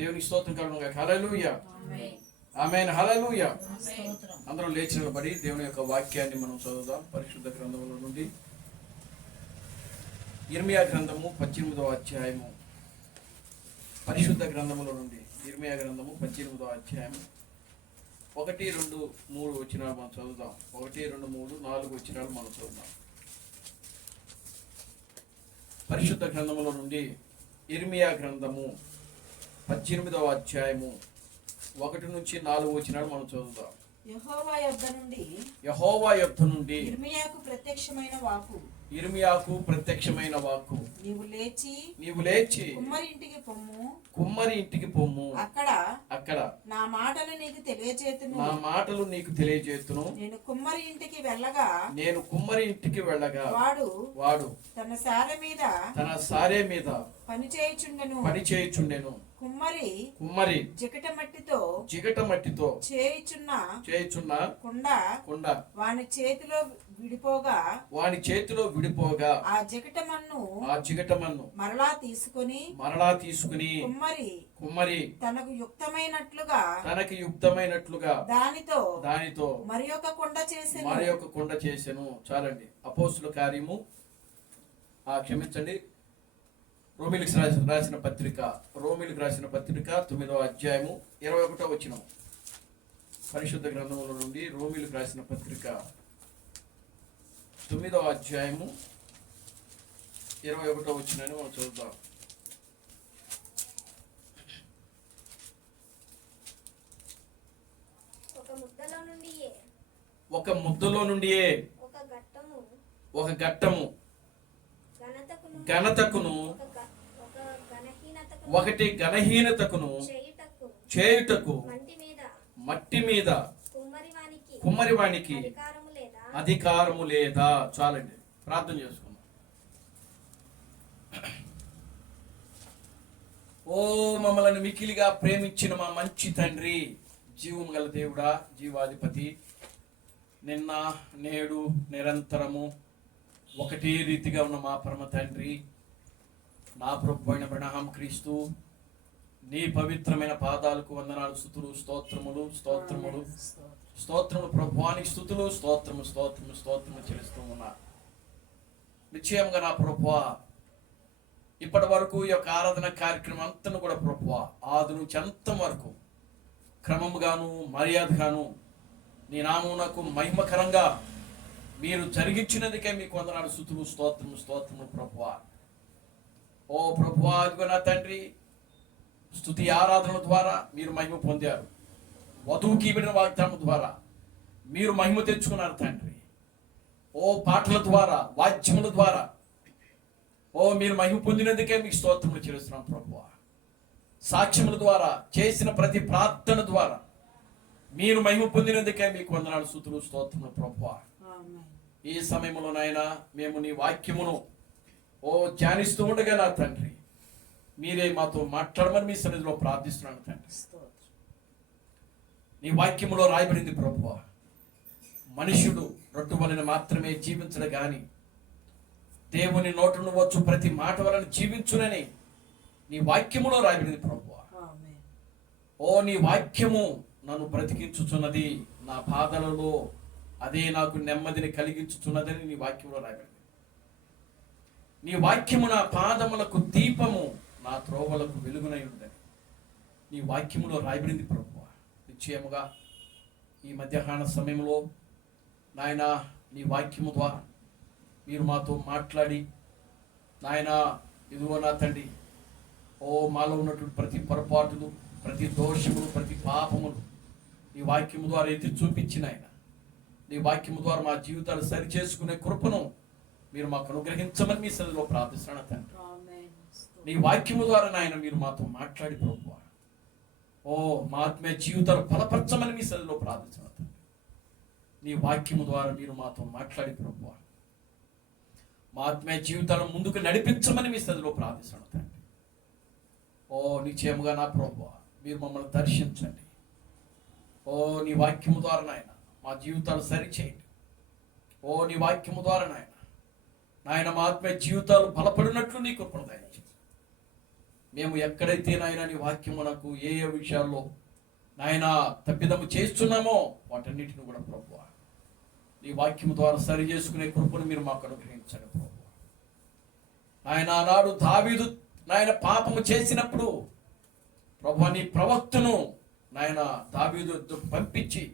దేవునికి స్తోత్రం కలుగును గాక. హల్లెలూయా, ఆమేన్, హల్లెలూయా. అందరూ లేచి నిలబడి దేవుని యొక్క వాక్యాన్ని మనం చదువుదాం. పరిశుద్ధ గ్రంథముల నుండి ఇర్మియా గ్రంథము 18వ అధ్యాయము. పరిశుద్ధ గ్రంథముల నుండి ఇర్మియా గ్రంథము 18వ అధ్యాయము 1, 2, 3 వచనాలు మనం చదువుదాం. 1, 2, 3, 4 వచనాలు మనం చదువుదాం. పరిశుద్ధ గ్రంథముల నుండి ఇర్మియా గ్రంథము 18వ అధ్యాయము 1 నుంచి 4 వచనాలు మనం చదువుదాం. యెహోవా యొద్ద నుండి ఇర్మియాకు ప్రత్యక్షమైన వాక్కు నీవు లేచి కుమ్మరి ఇంటికి పొమ్ము అక్కడ నా మాటలు నీకు తెలియజేతును నేను కుమ్మరి ఇంటికి వెళ్ళగా వాడు తన సారె మీద పని చేయుచుండెను కుమ్మరి జిగట మట్టితో చేయుచున్న కుండ వాని చేతిలో విడిపోగా ఆ జిగటమన్ను మరలా తీసుకుని కుమ్మరి తనకు యుక్తమైనట్లుగా దానితో మరి ఒక కుండ చేసెను. చాలండి. అపోస్తుల కార్యము క్షమించండి, రోమిలికి రాసిన పత్రిక 9వ అధ్యాయము 21వ వచనం. పరిశుద్ధ గ్రంథముల నుండి రోమిలికి రాసిన పత్రిక 9వ అధ్యాయము 21వ వచనాన్ని మనం చదువుతాం. ఒక ముద్దలో నుండియే ఒక ఘట్టము ఘనతకును ఒకటి ఘనహీనతకును చేయుటకు మట్టి మీద కుమ్మరివానికి అధికారము లేదా. చాలండి, ప్రార్థన చేసుకుందాం. ఓ మమ్మల్ని మిక్కిలిగా ప్రేమించిన మా మంచి తండ్రి, జీవము గల దేవుడా, జీవాధిపతి, నిన్న నేడు నిరంతరము ఒకటే రీతిగా ఉన్న మా పరమ తండ్రి, నా ప్రభు అయిన అబ్రహాం క్రీస్తు, నీ పవిత్రమైన పాదాలకు వందనాలు, స్తుతులు, స్తోత్రములు ప్రభువానికి స్తుతులు, స్తోత్రము చెల్లిస్తూ ఉన్నా. నిశ్చయంగా నా ప్రభువా, ఇప్పటి వరకు ఈ యొక్క ఆరాధన కార్యక్రమం అంతను కూడా ప్రభువా, ఆది నుంచి అంతం వరకు క్రమముగాను మర్యాదగాను నీ నామమునకు మహిమకరంగా మీరు జరిగించినందుకే మీకు వందనాలు, స్తుతులు, స్తోత్రము ప్రభువా. ఓ ప్రభువా, అదిగో నా తండ్రి, స్తుతి ఆరాధన ద్వారా మీరు మహిమ పొందారు. వధువుకి ఇవ్వడిన వాగ్దానం ద్వారా మీరు మహిమ తెచ్చుకున్నారు తండ్రి. ఓ పాటల ద్వారా, వాద్యముల ద్వారా మీరు మహిమ పొందినందుకే మీకు స్తోత్రములు చెల్లిస్తున్నాం ప్రభువా. సాక్ష్యముల ద్వారా చేసిన ప్రతి ప్రార్థన ద్వారా మీరు మహిమ పొందినందుకే మీకు వందనాలు, స్తుతులు, స్తోత్రములు ప్రభువా. ఈ సమయంలోనైనా మేము నీ వాక్యమును ధ్యానిస్తూ ఉండగా నా తండ్రి, మీరే మాతో మాట్లాడమని మీ సన్నిధిలో ప్రార్థిస్తున్నాను తండ్రి. నీ వాక్యములో రాయబడింది ప్రభువా, మనుష్యుడు రొట్టు వలన మాత్రమే జీవించడు గాని దేవుని నోటును వచ్చు ప్రతి మాట వలన జీవించునని నీ వాక్యములో రాయబడింది ప్రభువా. నీ వాక్యము నన్ను బ్రతికించుచున్నది, నా బాధలలో అదే నాకు నెమ్మదిని కలిగించుచున్నదని నీ వాక్యంలో రాయబడింది. నీ వాక్యము నా పాదములకు దీపము, నా త్రోవలకు వెలుగునై ఉందని నీ వాక్యములో రాయబడింది ప్రభువా. నిశ్చయముగా ఈ మధ్యాహ్న సమయంలో నాయన నీ వాక్యము ద్వారా మీరు మాతో మాట్లాడి నాయన, ఇదిగో నా తండ్రి, మాలో ఉన్నటువంటి ప్రతి పొరపాటులు, ప్రతి దోషములు, ప్రతి పాపములు నీ వాక్యము ద్వారా ఎత్తి చూపించిన ఆయన, నీ వాక్యము ద్వారా మా జీవితాలు సరి చేసుకునే కృపను మీరు మాకు అనుగ్రహించమని మీ సన్నిధిలో ప్రార్థిస్తున్నాను తండ్రి. నీ వాక్యము ద్వారా నాయన మీరు మాతో మాట్లాడి ప్రభువా, మా ఆత్మీయ జీవితాలు బలపరచమని మీ సన్నిధిలో ప్రార్థిస్తున్నాను తండ్రి. నీ వాక్యము ద్వారా మీరు మాతో మాట్లాడి ప్రభువా, మా ఆత్మీయ జీవితాలను ముందుకు నడిపించమని మీ సన్నిధిలో ప్రార్థిస్తున్నాను తండ్రి. నిశ్చయముగా నా ప్రభువా, మీరు మమ్మల్ని దర్శించండి. నీ వాక్యము ద్వారా నాయన మా జీవితాలు సరిచేయండి. నీ వాక్యము ద్వారా నాయన మా ఆత్మీయ జీవితాలు బలపడినట్లు నీ కృపను దయచేయండి. మేము ఎక్కడైతే నాయన నీ వాక్యమునకు ఏ ఏ విషయాల్లో నాయన తప్పిదము చేస్తున్నామో వాటన్నిటిని కూడా ప్రభువా నీ వాక్యము ద్వారా సరి చేసుకునే కృపను మీరు మాకు అనుగ్రహించండి ప్రభువా. నాయన ఆనాడు దావీదు నాయన పాపము చేసినప్పుడు ప్రభువా నీ ప్రవక్తను నాయన దావీదు వద్దకు పంపించి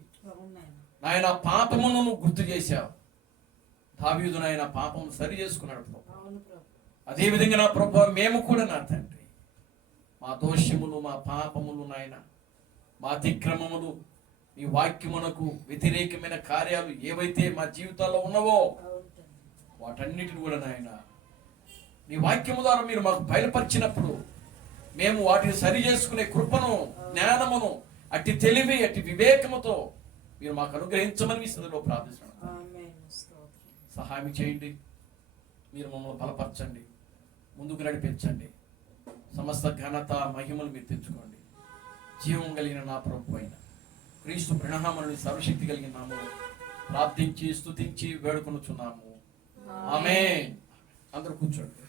నాయన పాపమును నువ్వు గుర్తు చేశావు. దావీదు నాయన పాపము సరి చేసుకున్నాడు ప్రభు. అదేవిధంగా నా ప్రభు మేము కూడా నా తండ్రి మా దోషములు మా పాపములు నాయన మా అతిక్రమములు నీ వాక్యమునకు వ్యతిరేకమైన కార్యాలు ఏవైతే మా జీవితాల్లో ఉన్నవో వాటన్నిటిని కూడా నాయన నీ వాక్యము ద్వారా మీరు మాకు బయలుపరిచినప్పుడు మేము వాటిని సరి చేసుకునే కృపను జ్ఞానమును అట్టి తెలివి అట్టి వివేకముతో మీరు మాకు అనుగ్రహించమని మీ స్థితిలో ప్రార్థిస్తున్నాను. సహాయం చేయండి, మీరు మమ్మల్ని బలపరచండి, ముందుకు నడిపించండి. సమస్త ఘనత మహిమలు మీరు తెచ్చుకోండి. జీవం కలిగిన నా ప్రభు అయిన క్రీస్తు ప్రణామములను సర్వశక్తి కలిగిన నామములో ప్రార్థించి స్తుతించి వేడుకొనుచున్నాము. ఆమేన్. అందరూ కూర్చోండి.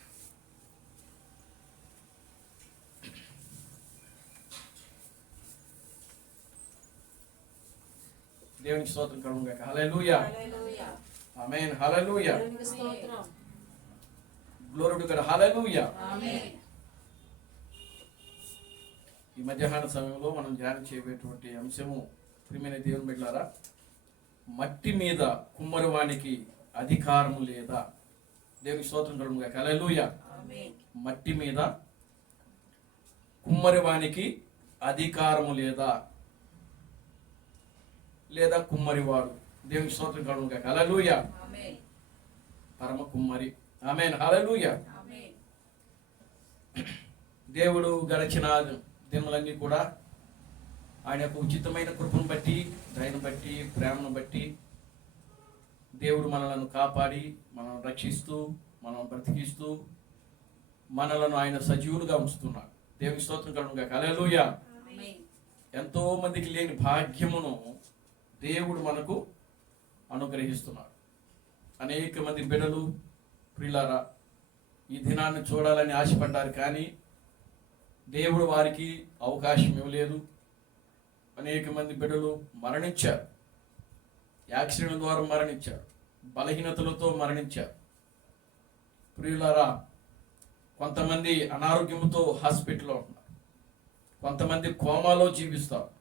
దేవునికి స్తోత్రం కలుగును గాక. హల్లెలూయా. ఆమేన్. హల్లెలూయా. Glory to God. హల్లెలూయా. ఈ మధ్యాహ్న సమయంలో మనం ధ్యానం చేయబోయేటువంటి అంశము ప్రియమైన దేవుని బిడ్డలారా, మట్టి మీద కుమ్మరివానికి అధికారము లేదా? దేవునికి స్తోత్రం కలుగును గాక. హల్లెలూయా. మట్టి మీద కుమ్మరివానికి అధికారము లేదా? లేదా కుమ్మరివాడు? దేవునికి స్తోత్రం కలుగును గాక. హల్లెలూయా. పరమ కుమ్మరి. ఆమేన్. హల్లెలూయా. దేవుడు గడిచిన దినములన్నీ కూడా ఆయన యొక్క ఉచితమైన కృపను బట్టి, దయను బట్టి, ప్రేమను బట్టి దేవుడు మనలను కాపాడి, మనల్ని రక్షిస్తూ, మనం బ్రతికిస్తూ, మనలను ఆయన సజీవులుగా ఉంచుతున్నాడు. దేవునికి స్తోత్రం కలుగును గాక. హల్లెలూయా. ఎంతో మందికి లేని భాగ్యమును దేవుడు మనకు అనుగ్రహిస్తున్నాడు. అనేక మంది బిడ్డలు ప్రియులారా ఈ దినాన్ని చూడాలని ఆశపడ్డారు, కానీ దేవుడు వారికి అవకాశం ఇవ్వలేదు. అనేక మంది బిడ్డలు మరణించారు, యాక్సిడెంట్ ద్వారా మరణించారు, బలహీనతలతో మరణించారు. ప్రియులారా కొంతమంది అనారోగ్యంతో హాస్పిటల్లో ఉన్నారు, కొంతమంది కోమాలో జీవిస్తారు.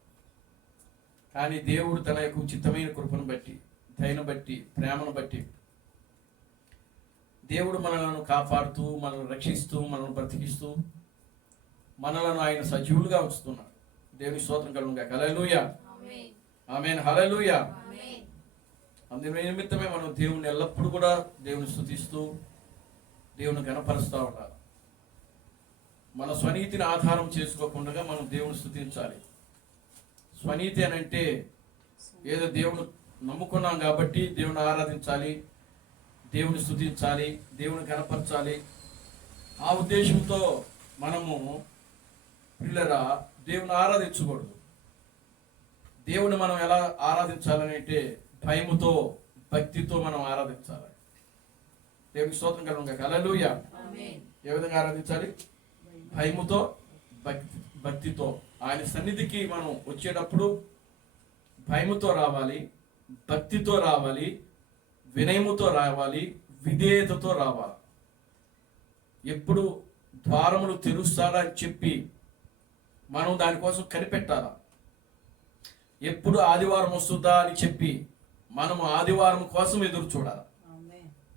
కానీ దేవుడు తన యొక్క ఉచితమైన కృపను బట్టి, దయను బట్టి, ప్రేమను బట్టి దేవుడు మనలను కాపాడుతూ, మనల్ని రక్షిస్తూ, మనల్ని బ్రతికిస్తూ, మనలను ఆయన సజీవులుగా ఉంచుతున్నాడు. దేవుని స్తోత్రం కలుగును గాక. హల్లెలూయా. ఆమేన్. హల్లెలూయా. అందు నిమిత్తమే మనం దేవుని ఎల్లప్పుడూ కూడా దేవుని స్తుతిస్తూ, దేవుని గణపరుస్తూ ఉండాలి. మన స్వనీతిని ఆధారం చేసుకోకుండా మనం దేవుని స్తుతించాలి. స్వనీతి అని అంటే ఏదో దేవుని నమ్ముకున్నాం కాబట్టి దేవుని ఆరాధించాలి, దేవుని స్తుతించాలి, దేవుని గణపరచాలి. ఆ ఉద్దేశంతో మనము పిల్లరా దేవుని ఆరాధించకూడదు. దేవుని మనం ఎలా ఆరాధించాలని అంటే భయముతో, భక్తితో మనం ఆరాధించాలి. దేవునికి స్తోత్రం కలుగును గాక. హల్లెలూయా. ఏ విధంగా ఆరాధించాలి? భయముతో, భక్తితో. ఆయన సన్నిధికి మనం వచ్చేటప్పుడు భయముతో రావాలి, భక్తితో రావాలి, వినయముతో రావాలి, విధేయతతో రావాలి. ఎప్పుడు ద్వారములు తెరుస్తారా అని చెప్పి మనం దానికోసం కనిపెట్టాలా. ఎప్పుడు ఆదివారం వస్తుందా అని చెప్పి మనము ఆదివారం కోసం ఎదురు చూడాలి.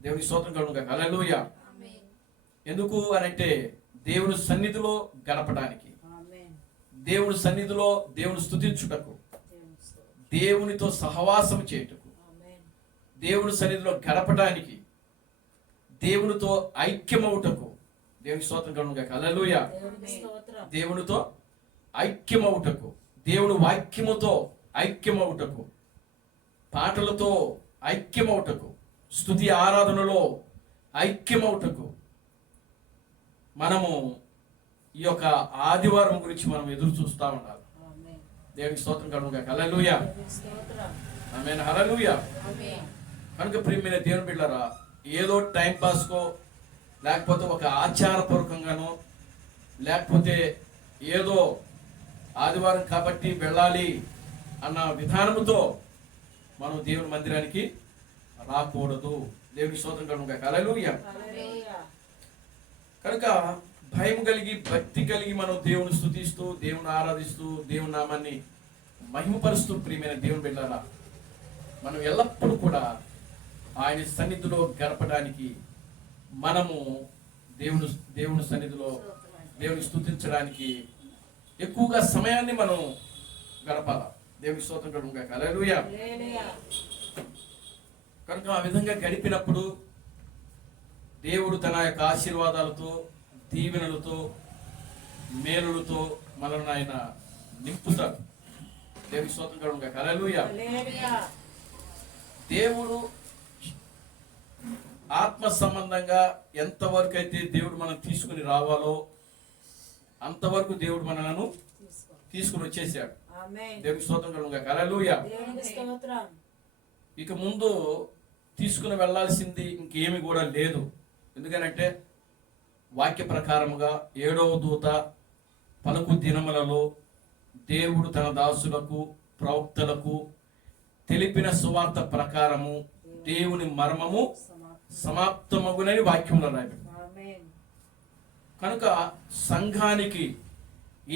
దేవుని స్తోత్రం కలుగును గాక. హల్లెలూయా. ఎందుకు అనంటే దేవుని సన్నిధిలో గడపడానికి, దేవుని సన్నిధిలో దేవుని స్తుతించుటకు, దేవునితో సహవాసం చేయుటకు, దేవుని సన్నిధిలో గడపడానికి, దేవునితో ఐక్యమవుటకు. దేవుని స్తోత్రం కలుగును గాక. హల్లెలూయా. దేవునితో ఐక్యమవుటకు, దేవుని వాక్యముతో ఐక్యమవుటకు, పాటలతో ఐక్యమవుటకు, స్తుతి ఆరాధనలో ఐక్యమవుటకు మనము ఈ యొక్క ఆదివారం గురించి మనం ఎదురు చూస్తూ ఉండాలి. దేవునికి స్తోత్రం కలుగును గాక. హల్లెలూయా. ఆమేన్. హల్లెలూయా. కనుక ప్రియమైన దేవుని బిడ్డలారా, ఏదో టైం పాస్కో లేకపోతే ఒక ఆచారపూర్వకంగానో లేకపోతే ఏదో ఆదివారం కాబట్టి వెళ్ళాలి అన్న విధానముతో మనం దేవుని మందిరానికి రాకూడదు. దేవుని స్తోత్రం కలుగును గాక. హల్లెలూయా. కనుక భయం కలిగి భక్తి కలిగి మనం దేవుని స్తుతిస్తూ దేవుని ఆరాధిస్తూ దేవుని నామాన్ని మహిమపరుస్తూ ప్రియమైన దేవుని బిడ్డలారా, మనం ఎల్లప్పుడూ కూడా ఆయన సన్నిధిలో గడపడానికి, మనము దేవుని సన్నిధిలో దేవుని స్తుతించడానికి ఎక్కువగా సమయాన్ని మనం గడపాల. దేవుని స్తోత్రం కలుగును గాక. హల్లెలూయా. కనుక ఆ విధంగా గడిపినప్పుడు దేవుడు తన యొక్క ఆశీర్వాదాలతో, దీవెనలతో, మేలులతో మనల్ని ఆయన నింపుతాడు. దేవుని స్తోత్రం కలుగును గాక. హల్లెలూయా. దేవుడు ఆత్మ సంబంధంగా ఎంతవరకు అయితే దేవుడు మనం తీసుకుని రావాలో అంతవరకు దేవుడు మనలను తీసుకుని వచ్చేసాడు. దేవుని స్తోత్రం కలుగును గాక. హల్లెలూయా. ఇక ముందు తీసుకుని వెళ్ళాల్సింది ఇంకేమి కూడా లేదు. ఎందుకనంటే వాక్య ప్రకారముగా 7వ దూత పలుకు దినములలో దేవుడు తన దాసులకు ప్రవక్తలకు తెలిపిన సువార్త ప్రకారము దేవుని మర్మము సమాప్తమగునని వాక్యములో రాయబడింది. కనుక సంఘానికి,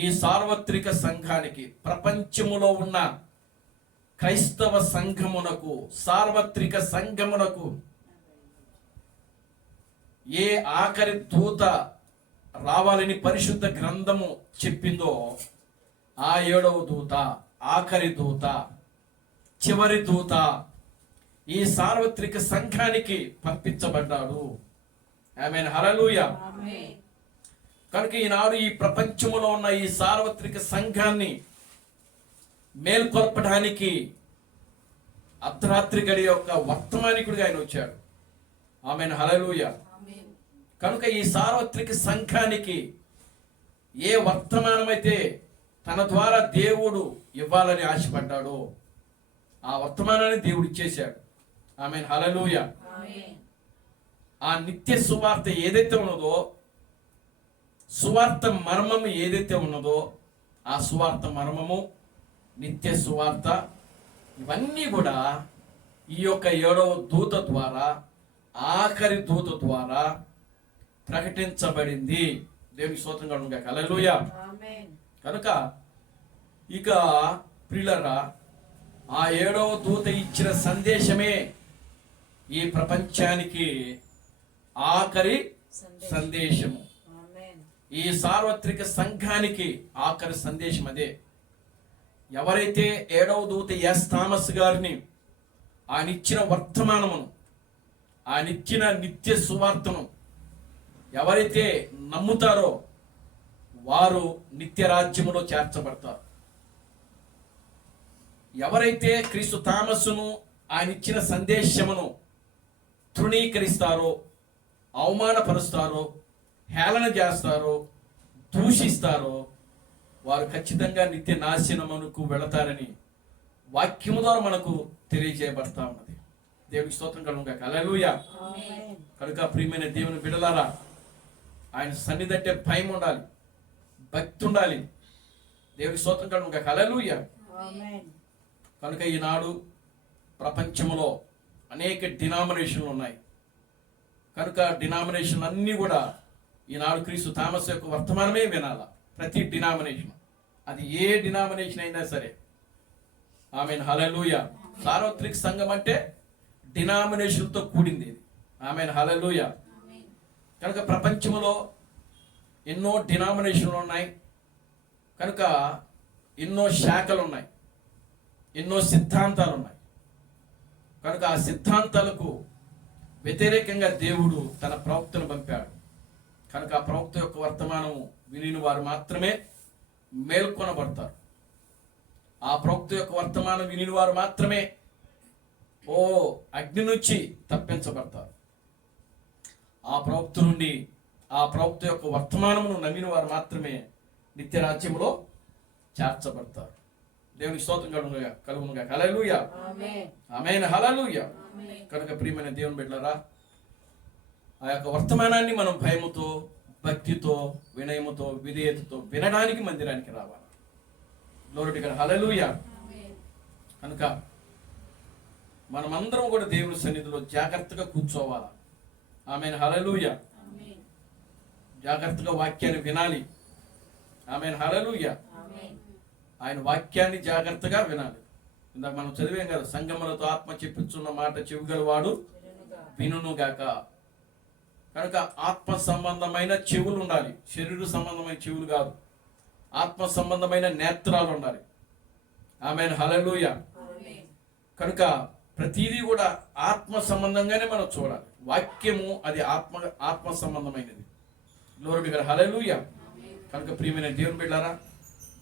ఈ సార్వత్రిక సంఘానికి, ప్రపంచములో ఉన్న క్రైస్తవ సంఘమునకు, సార్వత్రిక సంఘమునకు ఏ ఆఖరి దూత రావాలని పరిశుద్ధ గ్రంథము చెప్పిందో ఆ 7వ దూత, ఆఖరి దూత, చివరి దూత ఈ సార్వత్రిక సంఘానికి పంపించబడ్డాడు. ఆమేన్. హల్లెలూయా. కనుక ఈనాడు ఈ ప్రపంచములో ఉన్న ఈ సార్వత్రిక సంఘాన్ని మేల్కొల్పడానికి అర్ధరాత్రి గడి యొక్క వర్తమానికుడిగా ఆయన వచ్చాడు. ఆమేన్. హల్లెలూయా. కనుక ఈ సార్వత్రిక సంఘానికి ఏ వర్తమానమైతే తన ద్వారా దేవుడు ఇవ్వాలని ఆశపడ్డాడో ఆ వర్తమానాన్ని దేవుడు ఇచ్చేశాడు. ఆమేన్. హల్లెలూయా. ఆ నిత్య సువార్త ఏదైతే ఉన్నదో, సువార్త మర్మము ఏదైతే ఉన్నదో, ఆ సువార్త మర్మము, నిత్య సువార్త, ఇవన్నీ కూడా ఈ యొక్క 7వ దూత ద్వారా, ఆఖరి దూత ద్వారా ప్రకటించబడింది. దేవునికి స్తోత్రం కలుగును గాక. హల్లెలూయా. కనుక ఇక ప్రియులారా, ఆ 7వ దూత ఇచ్చిన సందేశమే ఈ ప్రపంచానికి ఆఖరి సందేశము. ఈ సార్వత్రిక సంఘానికి ఆఖరి సందేశం అదే. ఎవరైతే 7వ దూత ఎస్ థామస్ గారిని ఆయన ఇచ్చిన వర్తమానమును, ఆయన ఇచ్చిన నిత్య సువార్తను ఎవరైతే నమ్ముతారో వారు నిత్య రాజ్యములో చేర్చబడతారు. ఎవరైతే క్రీస్తు థామస్సును, ఆయన ఇచ్చిన సందేశమును తృణీకరిస్తారో, అవమానపరుస్తారో, హేళన చేస్తారో, దూషిస్తారో వారు ఖచ్చితంగా నిత్య నాశనమునకు వెళతారని వాక్యము ద్వారా మనకు తెలియజేయబడతా ఉన్నది. దేవునికి స్తోత్రం కలుగును గాక. హల్లెలూయా. కనుక ప్రియమైన దేవుని బిడ్డలారా, ఆయన సన్నిధి అంటే భయం ఉండాలి, భక్తి ఉండాలి. దేవునికి స్తోత్రం కలుగును గాక. హల్లెలూయా. కనుక ఈనాడు ప్రపంచంలో అనేక డినామినేషన్లు ఉన్నాయి. కనుక డినామినేషన్లు అన్నీ కూడా ఈనాడు క్రీస్తు థామస్ యొక్క వర్తమానమే వినాలా. ప్రతి డినామినేషన్, అది ఏ డినామినేషన్ అయినా సరే. ఆమేన్. హల్లెలూయా. సార్వత్రిక సంఘం అంటే డినామినేషన్తో కూడింది. ఆమేన్. హల్లెలూయా. కనుక ప్రపంచంలో ఎన్నో డినామినేషన్లు ఉన్నాయి. కనుక ఎన్నో శాఖలు ఉన్నాయి, ఎన్నో సిద్ధాంతాలు ఉన్నాయి. కనుక ఆ సిద్ధాంతాలకు వ్యతిరేకంగా దేవుడు తన ప్రవక్తను పంపాడు. కనుక ఆ ప్రవక్త యొక్క వర్తమానము విని వారు మాత్రమే మేల్కొనబడతారు. ఆ ప్రవక్త యొక్క వర్తమానం విని వారు మాత్రమే అగ్ని నుంచి తప్పించబడతారు. ఆ ప్రవక్త నుండి, ఆ ప్రవక్త యొక్క వర్తమానమును నమ్మిన వారు మాత్రమే నిత్య రాజ్యములో చేర్చబడతారు. దేవునికి స్తోత్రం కలుగును గాక. హల్లెలూయా. ఆమేన్. హల్లెలూయా. కనుక ప్రియమైన దేవుని బిడ్డలారా, ఆ యొక్క వర్తమానాన్ని మనం భయముతో, భక్తితో, వినయముతో, విధేయతతో వినడానికి మందిరానికి రావాలి. Glory to God. హల్లెలూయా. కనుక మనమందరం కూడా దేవుని సన్నిధిలో జాగ్రత్తగా కూర్చోవాలి. ఆమేన్. హల్లెలూయా. జాగ్రత్తగా వాక్యాన్ని వినాలి. ఆమేన్. హల్లెలూయా. ఆయన వాక్యాన్ని జాగ్రత్తగా వినాలి. ఇందాక మనం చదివాం కదా, సంగములతో ఆత్మ చెప్పుచున్న మాట చెవిగలవాడు వినుగాక. కనుక ఆత్మ సంబంధమైన చెవులు ఉండాలి, శరీర సంబంధమైన చెవులు కాదు. ఆత్మ సంబంధమైన నేత్రాలు ఉండాలి. ఆమేన్. హల్లెలూయా. కనుక ప్రతిదీ కూడా ఆత్మ సంబంధంగానే మనం చూడాలి. వాక్యము అది ఆత్మ సంబంధమైనది. Glory to God. హల్లెలూయా. కనుక ప్రియమైన దేవుని బిడ్డలారా,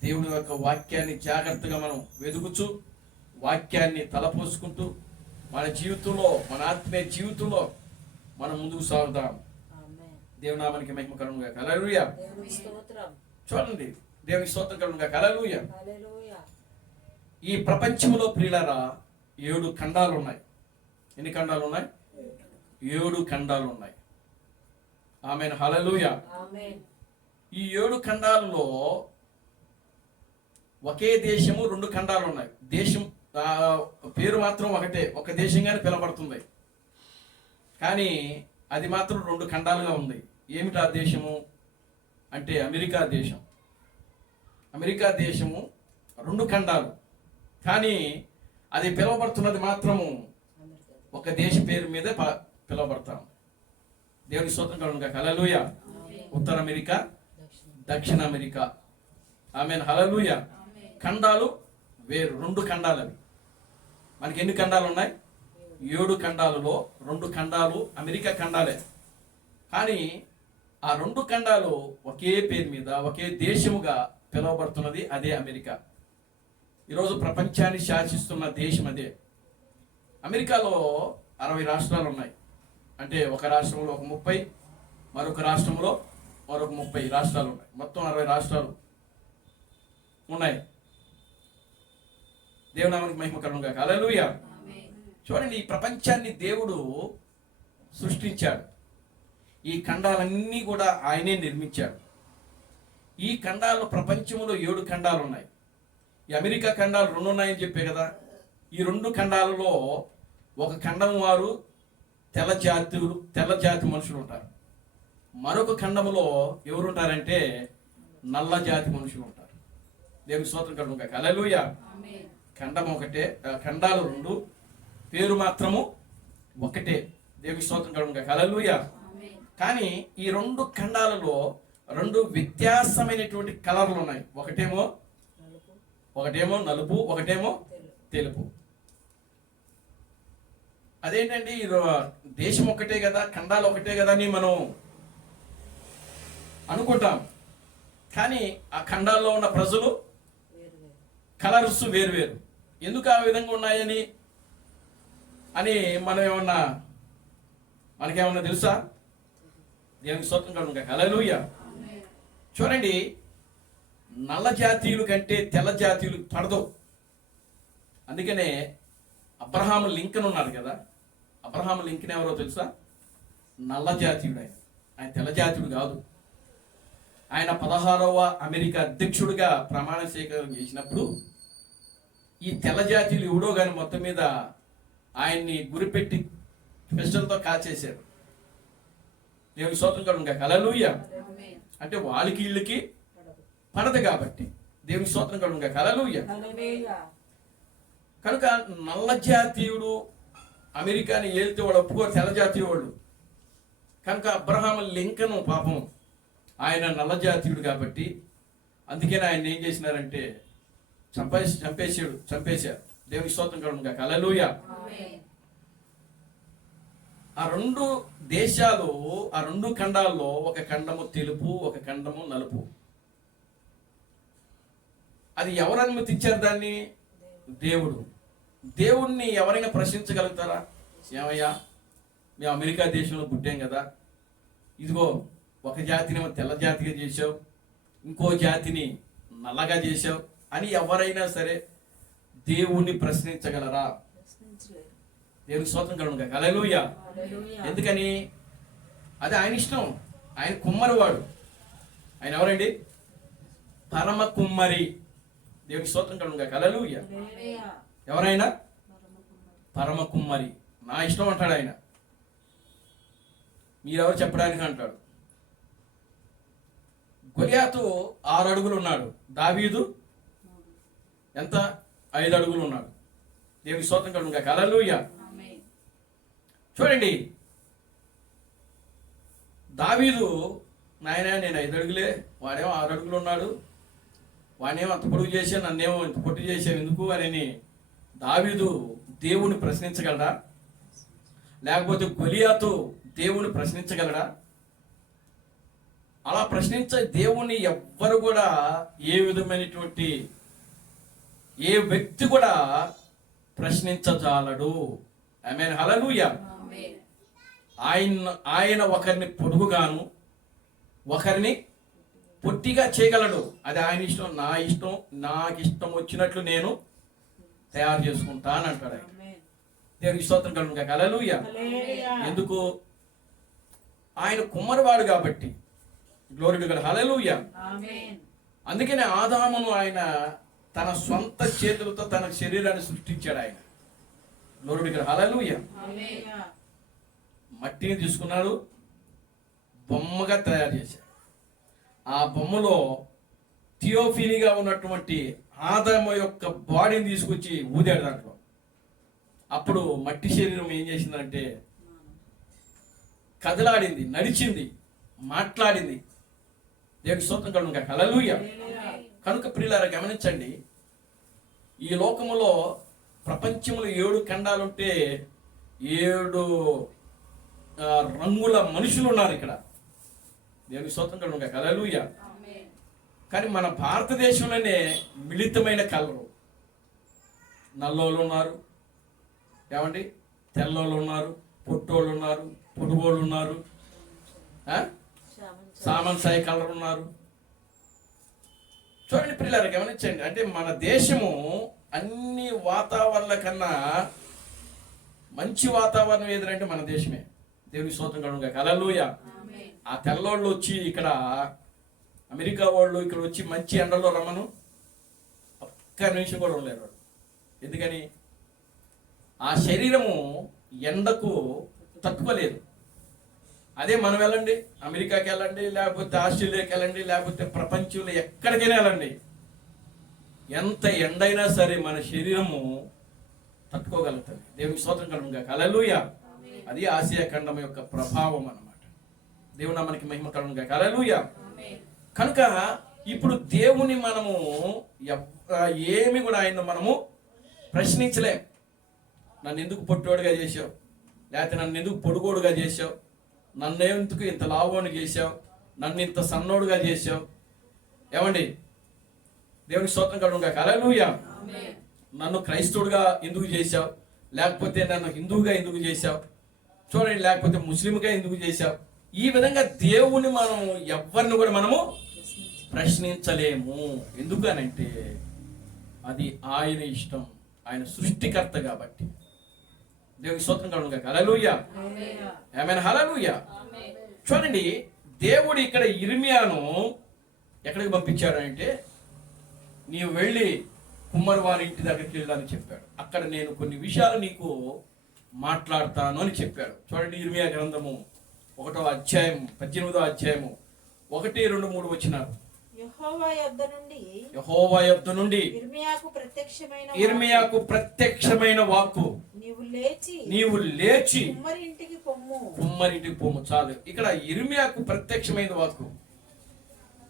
దేవుని యొక్క వాక్యాన్ని జాగ్రత్తగా మనం వెదుగుచూ, వాక్యాన్ని తలపోసుకుంటూ మన జీవితంలో, మన ఆత్మీయ జీవితంలో మనం ముందుకు సాగుతాం. దేవుని నామానికి మహిమ కలుగును గాక. హల్లెలూయా. చూడండి, దేవునికి స్తోత్రం కలుగును గాక. హల్లెలూయా. ఈ ప్రపంచంలో ప్రియులారా 7 ఖండాలు ఉన్నాయి. ఎన్ని ఖండాలు ఉన్నాయి? 7 ఖండాలు ఉన్నాయి. ఆమేన్. హల్లెలూయా. ఈ 7 ఖండాలలో ఒకే దేశము 2 ఖండాలు ఉన్నాయి. దేశం పేరు మాత్రం ఒకటే, ఒక దేశంగానే పిలబడుతుంది, కానీ అది మాత్రం 2 ఖండాలుగా ఉంది. ఏమిటి ఆ దేశము అంటే అమెరికా దేశం. అమెరికా దేశము 2 ఖండాలు, కానీ అది పిలువబడుతున్నది మాత్రము ఒక దేశ పేరు మీద పిలువబడతాం. దేవుని స్తోత్రం కలుగును గాక. హల్లెలూయా. ఉత్తర అమెరికా, దక్షిణ అమెరికా. ఆమేన్. హల్లెలూయా. ఖండాలు వేరు, 2 ఖండాలు అవి. మనకి ఎన్ని ఖండాలు ఉన్నాయి? 7 ఖండాలలో 2 ఖండాలు అమెరికా ఖండాలే, కానీ ఆ 2 ఖండాలు ఒకే పేరు మీద, ఒకే దేశముగా పిలువబడుతున్నది అదే అమెరికా. ఈరోజు ప్రపంచాన్ని శాసిస్తున్న దేశం అదే. అమెరికాలో 60 రాష్ట్రాలు ఉన్నాయి. అంటే ఒక రాష్ట్రంలో ఒక 30, మరొక రాష్ట్రంలో మరొక 30 రాష్ట్రాలు ఉన్నాయి. మొత్తం 60 రాష్ట్రాలు ఉన్నాయి. దేవునామానికి మహిమ కలుగును గాక. హల్లెలూయా. చూడండి, ఈ ప్రపంచాన్ని దేవుడు సృష్టించాడు. ఈ ఖండాలన్నీ కూడా ఆయనే నిర్మించాడు. ఈ ఖండాలు, ప్రపంచంలో 7 ఖండాలు ఉన్నాయి. ఈ అమెరికా ఖండాలు 2 ఉన్నాయని చెప్పే కదా. ఈ 2 ఖండాలలో ఒక ఖండం వారు తెల్ల జాతి మనుషులు ఉంటారు. మరొక ఖండంలో ఎవరు ఉంటారంటే నల్ల జాతి మనుషులు ఉంటారు. దేవుని స్తోత్రం కలుగును గాక. హల్లెలూయా. ఖండం ఒకటే, ఖండాలు 2, పేరు మాత్రము ఒకటే. దేవుని స్తోత్రం కలుగును గాక. హల్లెలూయా. కానీ ఈ 2 ఖండాలలో 2 వ్యత్యాసమైనటువంటి కలర్లు ఉన్నాయి. ఒకటేమో నలుపు, ఒకటేమో తెలుపు. అదేంటండి, దేశం ఒకటే కదా, ఖండాలు ఒకటే కదా అని మనం అనుకుంటాం. కానీ ఆ ఖండాల్లో ఉన్న ప్రజలు కలర్స్ వేరు. ఎందుకు ఆ విధంగా ఉన్నాయని మనకేమన్నా తెలుసా? దేవునికి స్తోత్రం కలుగును గాక. హల్లెలూయా. చూడండి, నల్ల జాతీయులు కంటే తెల్ల జాతీయులు పడదు. అందుకనే అబ్రహాము లింకన్ ఉన్నాడు కదా. అబ్రహాము లింకన్ ఎవరో తెలుసా? నల్ల జాతీయుడు. ఆయన తెల్ల జాతీయుడు కాదు. ఆయన 16వ అమెరికా అధ్యక్షుడిగా ప్రమాణ స్వీకారం చేసినప్పుడు ఈ తెల్ల జాతీయులు ఎవడో కానీ మొత్తం మీద ఆయన్ని గురిపెట్టి పిస్టల్తో కాల్చేశారు. దేవుని స్తోత్రం కలుగును గాక. హల్లెలూయా. అంటే వాళ్ళకి వీళ్ళకి పడదు కాబట్టి దేవుని స్తోత్రం కలుగును గాక. హల్లెలూయా. కనుక నల్ల జాతీయుడు అమెరికాని ఏలితే వాడు ఒప్పుకోరు, తెల్ల జాతీయ వాళ్ళు. కనుక అబ్రహాం లింకన్ పాపం ఆయన నల్ల జాతీయుడు కాబట్టి అందుకని ఆయన ఏం చేసినారంటే చంపేశారు. దేవుని స్తోత్రం కలుగును గాక. హల్లెలూయా. ఆ 2 దేశాలు, ఆ 2 ఖండాల్లో ఒక ఖండము తెలుపు, ఒక ఖండము నలుపు. అది ఎవరు అనుమతించారు దాన్ని? దేవుడు. దేవుణ్ణి ఎవరైనా ప్రశ్నించగలుగుతారా? ఏమయ్యా, మేము అమెరికా దేశంలో పుట్టాం కదా, ఇదిగో ఒక జాతిని తెల్ల జాతిగా చేసావు, ఇంకో జాతిని నల్లగా చేసావు అని ఎవరైనా సరే దేవుణ్ణి ప్రశ్నించగలరా? దేవునికి స్తోత్రం కలుగును గాక. హల్లెలూయా. ఎందుకని? అది ఆయన ఇష్టం. ఆయన కుమ్మరివాడు. ఆయన ఎవరండి? పరమ కుమ్మరి. దేవునికి స్తోత్రం కలుగుగా. హల్లెలూయా. ఎవరైనా పరమ కుమ్మరి. నా ఇష్టం అంటాడు ఆయన, మీరెవరు చెప్పడానికి అంటాడు. గొలియాతు 6 అడుగులు ఉన్నాడు, దావీదు ఎంత? 5 అడుగులు ఉన్నాడు. దేవునికి స్తోత్రం కలుగుగా. హల్లెలూయా. చూడండి, దావీదు, నాయన నేను 5 అడుగులే, వాడేమో 6 అడుగులు ఉన్నాడు, వాడేమో అంత పొడుగు చేశాను, నన్నేమో ఇంత పొట్టు చేశాను ఎందుకు అని దావీదు దేవుని ప్రశ్నించగలడా? లేకపోతే గొలియాతు దేవుని ప్రశ్నించగలడా? అలా ప్రశ్నించే దేవుని ఎవ్వరు కూడా, ఏ విధమైనటువంటి ఏ వ్యక్తి కూడా ప్రశ్నించజాలడు. ఆమేన్. హల్లెలూయా. ఆయన ఒకరిని పొడుగుగాను ఒకరిని పొట్టిగా చేయగలడు. అది ఆయన ఇష్టం. నా ఇష్టం, నాకు ఇష్టం వచ్చినట్లు నేను తయారు చేసుకుంటాను అంటాడు ఆయన. దేవునికి స్తోత్రం కలుగుగా. హల్లెలూయా. ఎందుకు? ఆయన కుమ్మరివాడు కాబట్టి. Glory to God. హల్లెలూయా. అందుకనే ఆదామును ఆయన తన సొంత చేతులతో తన శరీరాన్ని సృష్టించాడు ఆయన. Glory to God. హల్లెలూయా. మట్టిని తీసుకున్నాడు, బొమ్మగా తయారు చేశాడు. ఆ బొమ్మలో థియోఫీలీగా ఉన్నటువంటి ఆదాము యొక్క బాడీని తీసుకొచ్చి ఊదాడు దాంట్లో. అప్పుడు మట్టి శరీరం ఏం చేసిందంటే కదలాడింది, నడిచింది, మాట్లాడింది. దేవునికి స్తోత్రం కలుగుగా. హల్లెలూయా. కనుక ప్రియులారా గమనించండి, ఈ లోకములో ప్రపంచంలో 7 ఖండాలుంటే 7 రంగుల మనుషులు ఉన్నారు ఇక్కడ. దేవునికి స్తోత్రం కలుగుగా. హల్లెలూయా. కానీ మన భారతదేశంలోనే మిళితమైన కలరు. నల్లోళ్ళు ఉన్నారు, ఏమండి, తెల్లోళ్ళు ఉన్నారు, పొట్టోళ్ళు ఉన్నారు, పొడుగోళ్ళు ఉన్నారు, సామన్ సాయి కలర్ ఉన్నారు. చూడండి పిల్లలు గమనించండి. అంటే మన దేశము అన్ని వాతావరణాల కన్నా మంచి వాతావరణం ఏదంటే మన దేశమే. దేవునికి స్తోత్రం కలుగుగా. హల్లెలూయా. ఆ తెల్లోళ్ళు వచ్చి ఇక్కడ అమెరికా వాళ్ళు ఇక్కడ వచ్చి మంచి ఎండలో రమ్మను ఒక్క నిమిషం కూడా ఉండలేరు. ఎందుకని? ఆ శరీరము ఎండకు తట్టుకోలేదు. అదే మనం వెళ్ళండి, అమెరికాకి వెళ్ళండి, లేకపోతే ఆస్ట్రేలియాకి వెళ్ళండి, లేకపోతే ప్రపంచంలో ఎక్కడికైనా వెళ్ళండి, ఎంత ఎండైనా సరే మన శరీరము తట్టుకోగలుగుతుంది. దేవునికి స్తోత్రం కలుగుగా. హల్లెలూయా. అది ఆసియా ఖండం యొక్క ప్రభావం అన్నమాట. దేవుని మనకి మహిమ కలుగుగా. హల్లెలూయా. కనుక ఇప్పుడు దేవుని మనము ఏమి కూడా ఆయన మనము ప్రశ్నించలేం. నన్ను ఎందుకు పొట్టోడుగా చేసావు, లేకపోతే నన్ను ఎందుకు పొడుగోడుగా చేసావు, నన్ను ఎందుకు ఇంత లావుని చేసావు, నన్ను ఇంత సన్నోడుగా చేసావు, ఏమండి, దేవునికి స్తోత్రం కలుగుగా. హల్లెలూయా. నన్ను క్రైస్తవుడుగా ఎందుకు చేసావు, లేకపోతే నన్ను హిందువుగా ఎందుకు చేసావు, చూడండి, లేకపోతే ముస్లింగా ఎందుకు చేసావు. ఈ విధంగా దేవుని మనం ఎవరిని కూడా మనము ప్రశ్నించలేము. ఎందుకనంటే అది ఆయన ఇష్టం, ఆయన సృష్టికర్త కాబట్టి. దేవునికి స్తోత్రం కలుగుగా. హల్లెలూయా. ఆమేన్. హల్లెలూయా. చూడండి, దేవుడు ఇక్కడ యిర్మీయాను ఎక్కడికి పంపించాడంటే, నీవు వెళ్ళి కుమ్మరి వారి ఇంటి దగ్గరికి వెళ్ళాలని చెప్పాడు. అక్కడ నేను కొన్ని విషయాలు నీకు మాట్లాడతాను అని చెప్పాడు. చూడండి, యిర్మీయా గ్రంథము 1వ అధ్యాయం 18వ అధ్యాయము 1, 2, 3 వచనాలు. యెహోవా యొద్ద నుండి యిర్మీయాకు ప్రత్యక్షమైన వాక్కు, నీవు లేచి కుమ్మరింటికి పొమ్ము. చాలు. ఇక్కడ యిర్మీయాకు ప్రత్యక్షమైన వాక్కు.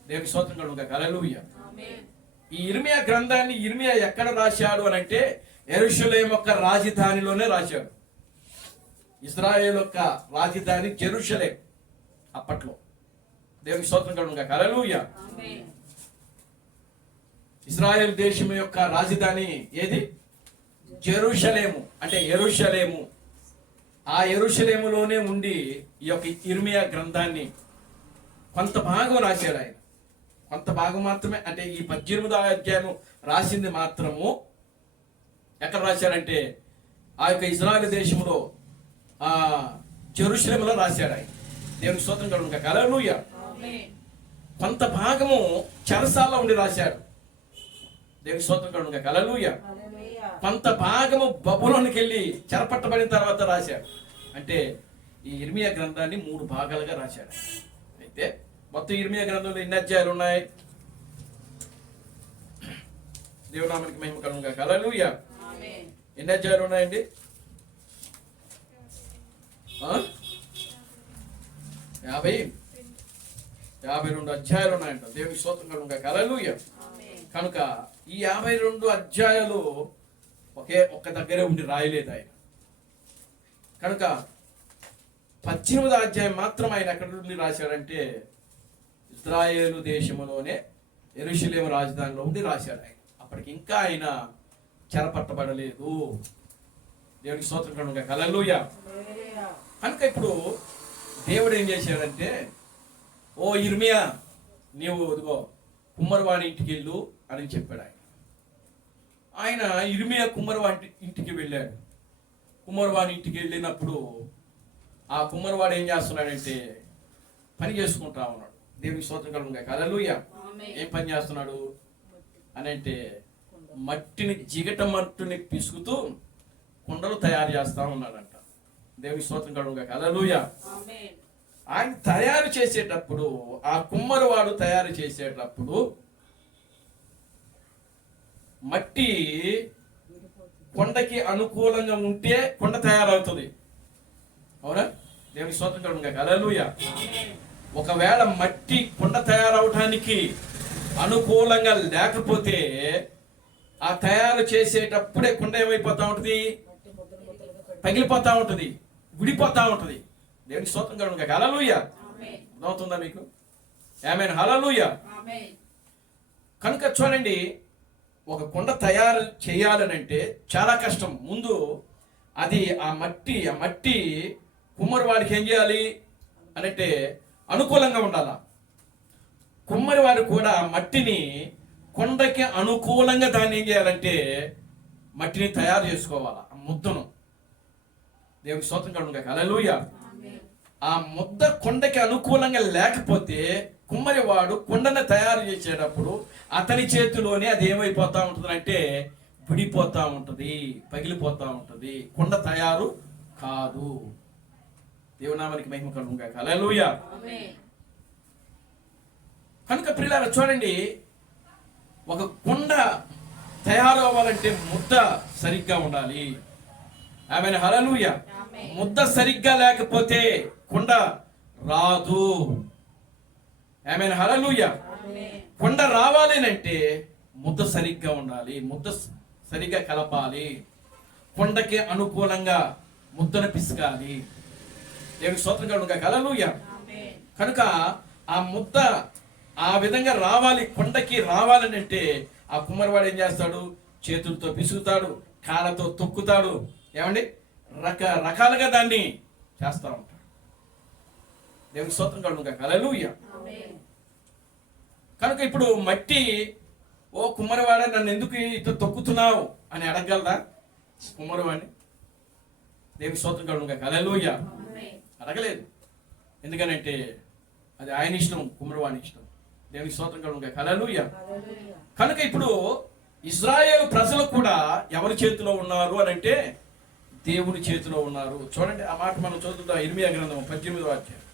దేవునికి స్తోత్రం కలుగుగా. హల్లెలూయా. ఈ యిర్మీయా గ్రంథాన్ని యిర్మీయా ఎక్కడ రాశాడు అని అంటే యెరూషలేము యొక్క రాజధానిలోనే రాశాడు. ఇశ్రాయేలు యొక్క రాజధాని జెరూషలేం అప్పట్లో. దేవునికి స్తోత్రం కలుగుగా. హల్లెలూయా. ఇశ్రాయేల్ దేశం యొక్క రాజధాని ఏది? జెరూషలేము, అంటే యెరూషలేము. ఆ యెరూషలేములోనే ఉండి ఈ యొక్క యిర్మీయా గ్రంథాన్ని కొంత భాగం రాశాడు ఆయన. కొంత భాగం మాత్రమే, అంటే ఈ 18వ అధ్యాయం రాసింది మాత్రము ఎక్కడ రాశాడంటే ఆ యొక్క ఇశ్రాయేల్ దేశంలో జెరూషలేములో రాశాడు ఆయన. దేవునికి స్తోత్రం కలుగును గాక. హల్లెలూయా. కొంత భాగము చెరసాలలో ఉండి రాశాడు. దేవునికి స్తోత్రం కలుగును గాక. హల్లెలూయా. కొంత భాగము బబులోనికి వెళ్ళి చెరపట్టబడిన తర్వాత రాశాడు. అంటే ఈ ఇర్మియా గ్రంథాన్ని 3 భాగాలుగా రాశాడు. అయితే మొత్తం ఇర్మియా గ్రంథంలో ఎన్ని అధ్యాయాలు ఉన్నాయి? దేవునామానికి మహిమ కలుగును గాక. హల్లెలూయా. ఎన్ని అధ్యాయాలు ఉన్నాయండి? 52 అధ్యాయాలు ఉన్నాయంట. దేవునికి స్తోత్రం కలుగును గాక. హల్లెలూయా. కనుక ఈ 52 అధ్యాయాలు ఒక్క దగ్గరే ఉండి రాయలేదు ఆయన. కనుక 18వ అధ్యాయం మాత్రం ఆయన ఎక్కడ నుండి రాశాడంటే ఇశ్రాయేలు దేశములోనే యెరూషలేము రాజధానిలో ఉండి రాశాడు ఆయన. అప్పటికి ఇంకా ఆయన చెరపట్టబడలేదు. దేవునికి స్తోత్రం కలుగును గాక. హల్లెలూయా. కనుక ఇప్పుడు దేవుడు ఏం చేశాడంటే, ఓ ఇర్మియా, నీవు ఇదిగో కుమ్మరివాడి ఇంటికి వెళ్ళు అని చెప్పాడు ఆయన. ఆయన ఇర్మియా కుమ్మరివాడి ఇంటికి వెళ్ళాడు. కుమ్మరివాడి ఇంటికి వెళ్ళినప్పుడు ఆ కుమ్మరివాడు ఏం చేస్తున్నాడంటే పని చేసుకుంటా ఉన్నాడు. దేవునికి స్తోత్రం కలుగును గాక. హల్లెలూయా. ఏం పని చేస్తున్నాడు అని అంటే జిగట మట్టిని పిసుకుతూ కుండలు తయారు చేస్తా ఉన్నాడంట. దేవునికి స్తోత్రం కలుగును గాక. హల్లెలూయా. ఆయన తయారు చేసేటప్పుడు, ఆ కుమ్మరివాడు తయారు చేసేటప్పుడు మట్టి కొండకి అనుకూలంగా ఉంటే కొండ తయారవుతుంది. అవునా? దేవునికి స్తోత్రం కలుగును గాక. హల్లెలూయా. ఒకవేళ మట్టి కొండ తయారవడానికి అనుకూలంగా లేకపోతే ఆ తయారు చేసేటప్పుడే కొండ ఏమైపోతా ఉంటుంది? పగిలిపోతా ఉంటుంది, విడిపోతా ఉంటుంది. దేవునికి స్తోత్రం కలుగును గాక. హల్లెలూయా. అర్థమవుతుందా మీకు? ఆమేన్. హల్లెలూయా. కనుక చూడండి, ఒక కొండ తయారు చేయాలనంటే చాలా కష్టం. ముందు అది ఆ మట్టి కుమ్మరివాడికి ఏం చేయాలి అనంటే అనుకూలంగా ఉండాలా. కుమ్మరివాడు కూడా మట్టిని కొండకి అనుకూలంగా దాన్ని ఏం చేయాలంటే మట్టిని తయారు చేసుకోవాలా, ఆ ముద్దను. దేవునికి స్తోత్రం కలుగును గాక. హల్లెలూయా. ఆ ముద్ద కొండకి అనుకూలంగా లేకపోతే కుమ్మరివాడు కొండను తయారు చేసేటప్పుడు అతని చేతిలోనే అది ఏమైపోతా ఉంటుంది అంటే విడిపోతా ఉంటుంది, పగిలిపోతా ఉంటుంది. కొండ తయారు కాదు. దేవునామానికి మహిమ కలుగును గాక. హల్లెలూయా. కనుక ప్రియులారా చూడండి, ఒక కొండ తయారు అవ్వాలంటే ముద్ద సరిగ్గా ఉండాలి. ఆమేన్. హల్లెలూయా. ముద్ద సరిగ్గా లేకపోతే కొండ రాదు. ఆమేన్. హల్లెలూయా. కొండ రావాలి అంటే ముద్ద సరిగ్గా ఉండాలి, ముద్ద సరిగ్గా కలపాలి, కొండకి అనుకూలంగా ముద్దను పిసకాలి. దేవునికి స్తోత్రం కలుగును గాక. హల్లెలూయా. కనుక ఆ ముద్ద ఆ విధంగా రావాలి, కొండకి రావాలని అంటే ఆ కుమ్మరివాడు ఏం చేస్తాడు? చేతులతో పిసుకుతాడు, కాళ్ళతో తొక్కుతాడు. ఏమండి? రకరకాలుగా దాన్ని చేస్తా ఉంటాడు. దేవునికి స్తోత్రం కలుగును గాక. హల్లెలూయా. కనుక ఇప్పుడు మట్టి, ఓ కుమ్మరివాడ నన్ను ఎందుకు ఇట్లా తొక్కుతున్నావు అని అడగలదా కుమ్మరివాడిని? దేవునికి స్తోత్రం కలుగును గాక. హల్లెలూయా. అడగలేదు. ఎందుకనంటే అది ఆయన ఇష్టం, కుమ్మరివాడి ఇష్టం. దేవునికి స్తోత్రం కలుగును గాక. హల్లెలూయా. కనుక ఇప్పుడు ఇశ్రాయేలు ప్రజలు కూడా ఎవరి చేతిలో ఉన్నారు అని అంటే దేవుని చేతిలో ఉన్నారు. చూడండి, ఆ మాట మనం చదువుతాం. ఇర్మియా గ్రంథం 18వ అధ్యాయం.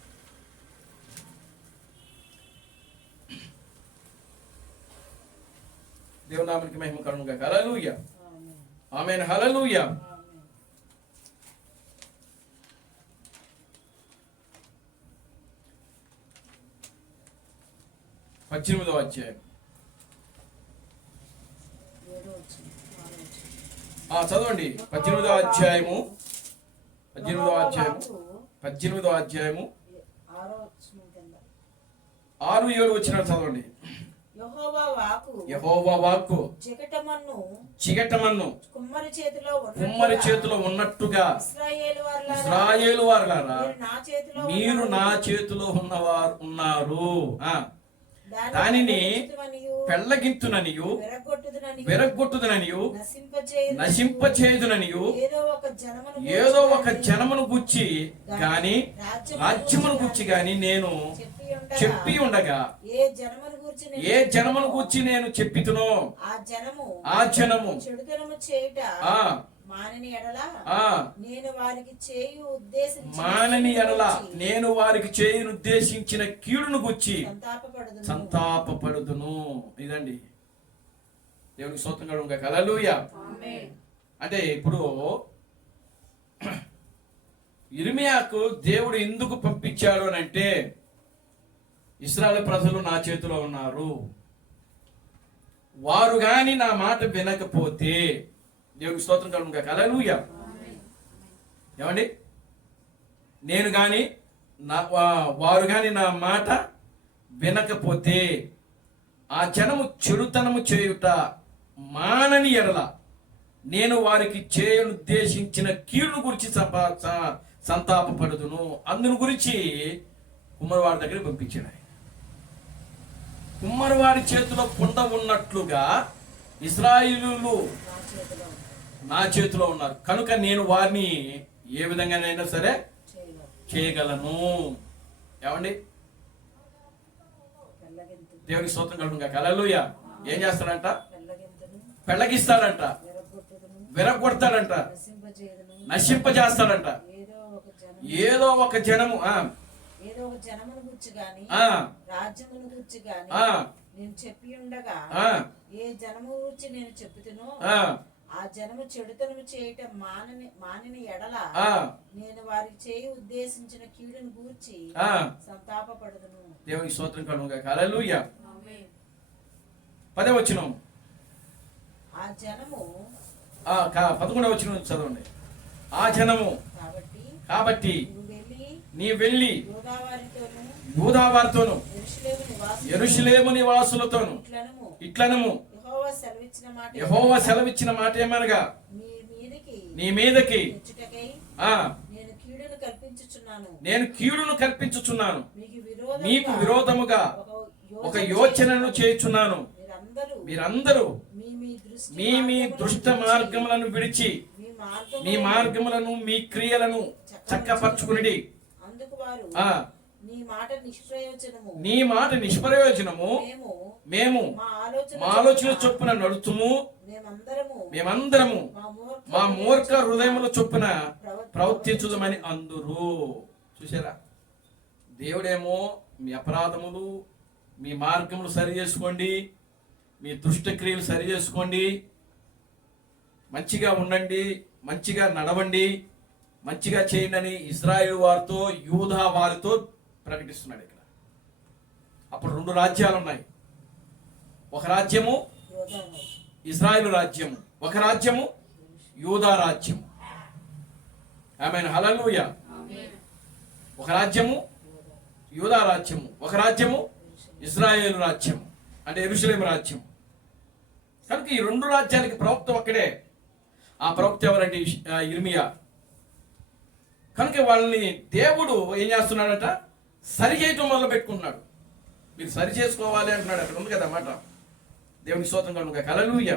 దేవునామానికి మహిమ కలుగును గాక. హల్లెలూయా. ఆమేన్. హల్లెలూయా. పద్దెనిమిదవ అధ్యాయం. చదవండి. 18వ అధ్యాయము 6వ అధ్యాయము 6-7 వచనాలు చదవండి. యెహోవా వాక్కు చిగటమన్ను కుమ్మరి చేతిలో ఉన్నట్టుగా ఇశ్రాయేలు వారులారా, మీరు నా చేతిలో ఉన్నారు. దానిని పెళ్ళగింతుననియు విరగొట్టుదుననియు నశింపచేయుదుననియు ఏదో ఒక జనమును గుచ్చి గాని రాజ్యమును గుచ్చి గాని నేను చెప్పి ఉండగా ఏ జనమును గూర్చి నేను చెప్పితునో ఆ జనము మానని ఎడల నేను వారికి చేయు ఉద్దేశించిన కీడును గుచ్చి సంతాపపడుదును. ఇదండి దేవునికి స్తోత్రం కలుగుగాక. హల్లెలూయా. అంటే ఇప్పుడు యిర్మీయాకు దేవుడు ఎందుకు పంపించాడు అని అంటే, ఇశ్రాయేలు ప్రజలు నా చేతిలో ఉన్నారు, వారు గాని నా మాట వినకపోతే, దేవునికి స్తోత్రం కలుగుగాక. హల్లెలూయా. ఏమండి, నేను గాని వారు గాని నా మాట వినకపోతే ఆ జనము చెడుతనము చేయుట మానని ఎడల నేను వారికి చేయనుద్దేశించిన కీడును గురించి సంతాపపడుదును. అందును గురించి కుమ్మరివాడి దగ్గర పంపించాడు. కుమ్మరివాడి చేతిలో కుండ ఉన్నట్లుగా ఇశ్రాయేలీయులు నా చేతిలో ఉన్నారు కనుక నేను వారిని ఏ విధంగానైనా సరే చేయగలను. ఏమండి, దేవునికి స్తోత్రం కలుగుగాక. హల్లెలూయా. ఏం చేస్తాడంట? పెళ్ళగిస్తాడంట, విరగొడతాడంట, నశింపజేస్తాడంట. ఏదో ఒక జనము నేను చెప్పి ఉండగా ఏ జనము గురించి నేను చెప్పుతునో ఆ జనము చెడుతనము చేయటం మానిన ఎడల నేను వారికి చేయి ఉద్దేశించిన కీడును గూర్చి సంతాపపడుదును. దేవునికి స్తోత్రం కలుగుగాక. హల్లెలూయా. 10వ వచనం, ఆ జనము 11వ వచనం చదవండి. ఆ జనము కాబట్టి నీ వెళ్ళి యూదావారితోను యెరూషలేము నివాసులతోను ఇట్లనము యెహోవా సెలవిచ్చిన మాట ఏమనగా, నీ మీదకి నేను కీడును కల్పించుచున్నాను, మీకు విరోధముగా ఒక యోచనను చేయుచున్నాను. మీరందరూ మీ దుష్ట మార్గములను విడిచి మీ మార్గములను మీ క్రియలను చక్కపరచుకుని నీ మాట నిష్ప్రయోజనము మేము మా ఆలోచన చొప్పున నడుచుము, మేమందరము మా మూర్ఖ హృదయముల చొప్పున ప్రవర్తించుదమని అందురు. చూసారా, దేవుడేమో మీ అపరాధములు మీ మార్గములు సరి చేసుకోండి, మీ దుష్ట క్రియలు సరి చేసుకోండి, మంచిగా ఉండండి, మంచిగా నడవండి, మంచిగా చేయండి ఇశ్రాయేలు వారితో యూదా వారితో ప్రకటిస్తున్నాడు. ఇక్కడ అప్పుడు 2 రాజ్యాలు ఉన్నాయి. ఒక రాజ్యము ఇశ్రాయేలు రాజ్యము, ఒక రాజ్యము యూదా రాజ్యము. ఆమేన్. హల్లెలూయా. ఒక రాజ్యము యూదా రాజ్యము, ఒక రాజ్యము ఇశ్రాయేలు రాజ్యము, అంటే యెరూషలేము రాజ్యం. కనుక ఈ 2 రాజ్యాలకి ప్రవక్త ఒక్కడే. ఆ ప్రవక్త ఎవరంటే యిర్మీయా. కనుక వాళ్ళని దేవుడు ఏం చేస్తున్నాడట, సరి చేయటం మొదలు పెట్టుకుంటున్నాడు. మీరు సరి చేసుకోవాలి అంటున్నాడు. అక్కడ ఉంది కదా మాట. దేవునికి స్తోత్రం కలుగుగాక. హల్లెలూయా.